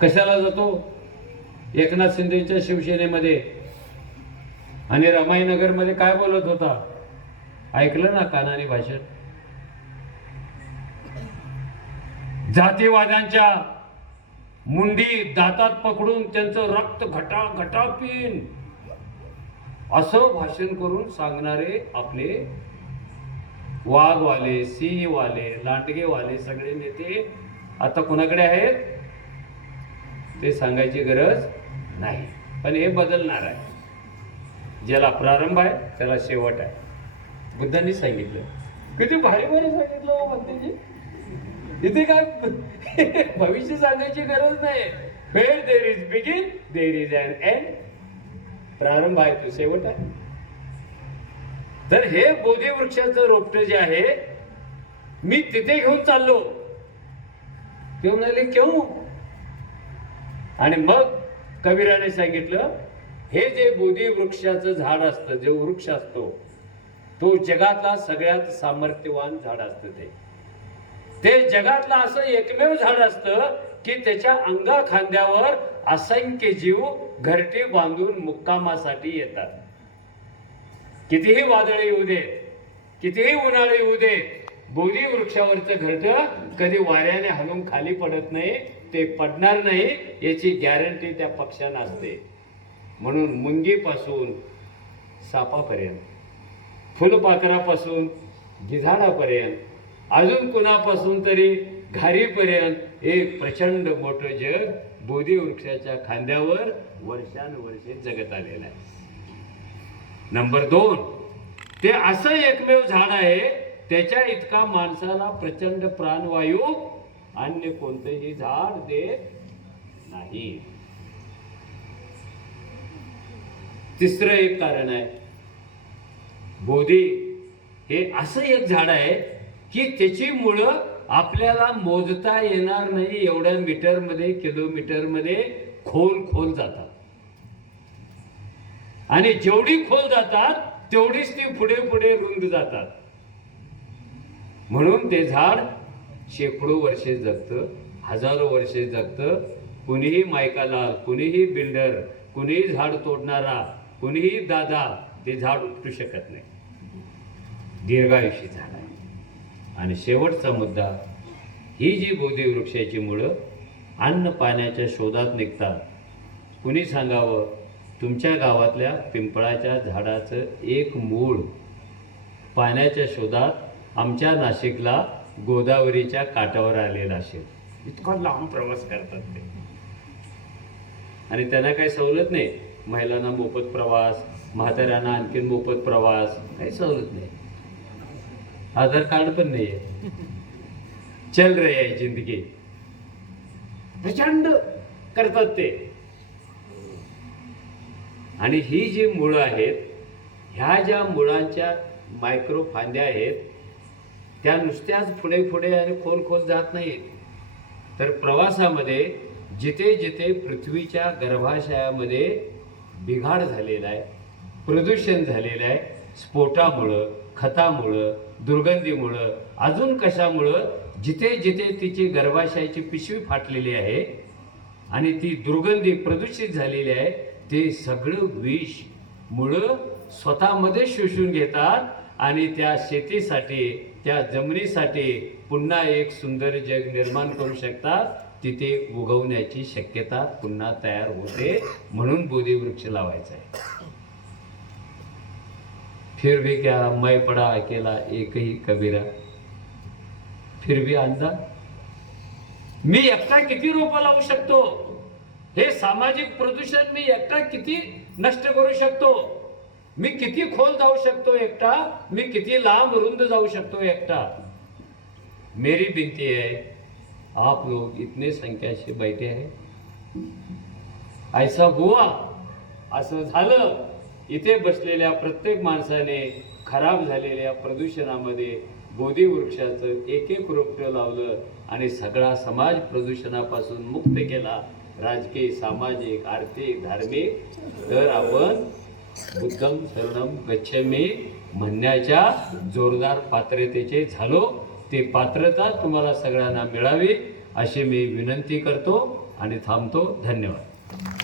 कशाला जातो? एकनाथ शिंदेच्या शिवसेनेमध्ये आणि रमाईनगर मध्ये काय बोलत होता, ऐकलं ना कानाने भाषण. जातीवाद्यांच्या मुंडी दातात पकडून त्यांचं रक्त घटा घटा पिन, असं भाषण करून सांगणारे आपले वाघवाले, सिंहवाले, लांडगेवाले सगळे नेते आता कोणाकडे आहेत ते सांगायची गरज नाही. पण हे बदलणार आहे. ज्याला प्रारंभ आहे त्याला शेवट आहे. बुद्धांनी सांगितलं. किती भारी भारी सांगितलं हो भक्तीजी. इथे काय भविष्य सांगायची गरज नाही. Where there is begin, there is an end. प्रारंभ आहे तो शेवट आहे. तर हे बोधी वृक्षाचं रोपटे जे आहे, मी तिथे घेऊन चाललो. ते म्हणाले क्यों? आणि मग कबीराने सांगितलं, हे जे बोधी वृक्षाचं झाड असतं, जे वृक्ष असतो, तो जगातला सगळ्यात सामर्थ्यवान झाड असतं. ते जगातलं असं एकमेव झाड असतं की त्याच्या अंगा खांद्यावर असंख्य जीव घरटे बांधून मुक्कामासाठी येतात. कितीही वादळे येऊ दे, कितीही उन्हाळे येऊ दे, बोधी वृक्षावरचं घरट कधी वाऱ्याने हलून खाली पडत नाही, ते पडणार नाही याची गॅरंटी त्या पक्ष्यांना असते. म्हणून मुंगीपासून सापापर्यंत, फुलपाखरापासून गिधाडापर्यंत, अजून कुणापासून तरी घारीपर्यंत एक प्रचंड मोठं जग बोधी वृक्षाच्या खांद्यावर वर्षानुवर्षे जगत आलेलं आहे. नंबर 2, ते असं एकमेव झाड आहे त्याच्या इतका माणसाला प्रचंड प्राणवायू अन्य कोणतेही झाड देत नाही. तिसरं एक कारण आहे, बोधी हे असं एक झाड आहे की त्याची मुळं आपल्याला मोजता येणार नाही एवढ्या मीटरमध्ये, किलोमीटरमध्ये खोल जातात. आणि जेवढी खोल जातात तेवढीच ती पुढे रुंद जातात. म्हणून ते झाड शेकडो वर्षे जगतं, हजारो वर्षे जगतं. कुणीही मायकालाल, कुणीही बिल्डर, कुणीही झाड तोडणारा, कुणीही दादा ते झाड उपटू शकत नाही. दीर्घायुषी झाड आहे. आणि शेवटचा मुद्दा, ही जी बोधी वृक्षाची मुळं अन्न पाण्याच्या शोधात निघतात. कुणी सांगावं, तुमच्या गावातल्या पिंपळाच्या झाडाचं एक मूळ पाण्याच्या शोधात आमच्या नाशिकला गोदावरीच्या काठावर आलेलं असेल. इतका लांब प्रवास करतात ते. आणि त्यांना काही सवलत नाही. महिलांना मोफत प्रवास, म्हाताऱ्यांना आणखीन मोफत प्रवास, काही सवलत नाही. आधार कार्ड पण नाही आहे. चल रही आहे जिंदगी. प्रचंड करतात ते. आणि ही जी मुळं आहेत, ह्या ज्या मुळांच्या मायक्रो फांद्या आहेत, त्या नुसत्याच पुढे आणि खोल जात नाहीत. तर प्रवासामध्ये जिथे जिथे पृथ्वीच्या गर्भाशयामध्ये बिघाड झालेला आहे, प्रदूषण झालेलं आहे, स्फोटामुळं, खतामुळं, दुर्गंधीमुळं, अजून कशामुळं, जिथे जिथे तिची गर्भाशयाची पिशवी फाटलेली आहे आणि ती दुर्गंधी प्रदूषित झालेली आहे, ते सगळं विष मुळं स्वतःमध्ये शोषून घेतात आणि त्या शेतीसाठी, त्या जमिनीसाठी पुन्हा एक सुंदर जग निर्माण करू शकतात. तिथे उगवण्याची शक्यता पुन्हा तयार होते. म्हणून बोधी वृक्ष लावायचा आहे. फिर भी क्या मैं पड़ा अकेला एक ही कबीरा, फिर भी अंधा. मी एकटा किती रोपं लावू शकतो? हे सामाजिक प्रदूषण मी एकटा किती नष्ट करू शकतो? मी किती खोल जाऊ शकतो एकटा? मी किती लांब रुंद जाऊ शकतो एकटा? मेरी विनती है, आप लोग इतने संख्या से बैठे हैं, ऐसा हुआ, असं झालं. इथे बसलेल्या प्रत्येक माणसाने खराब झालेल्या प्रदूषणामध्ये बोधी वृक्षाचं एक रोपटं लावलं आणि सगळा समाज प्रदूषणापासून मुक्त केला. राजकीय, सामाजिक, आर्थिक, धार्मिक. तर आपण बुद्धं शरणं गच्छामि म्हणण्याच्या जोरदार पात्रतेचे झालो. ते पात्रता तुम्हाला सगळ्यांना मिळावी अशी मी विनंती करतो आणि थांबतो. धन्यवाद.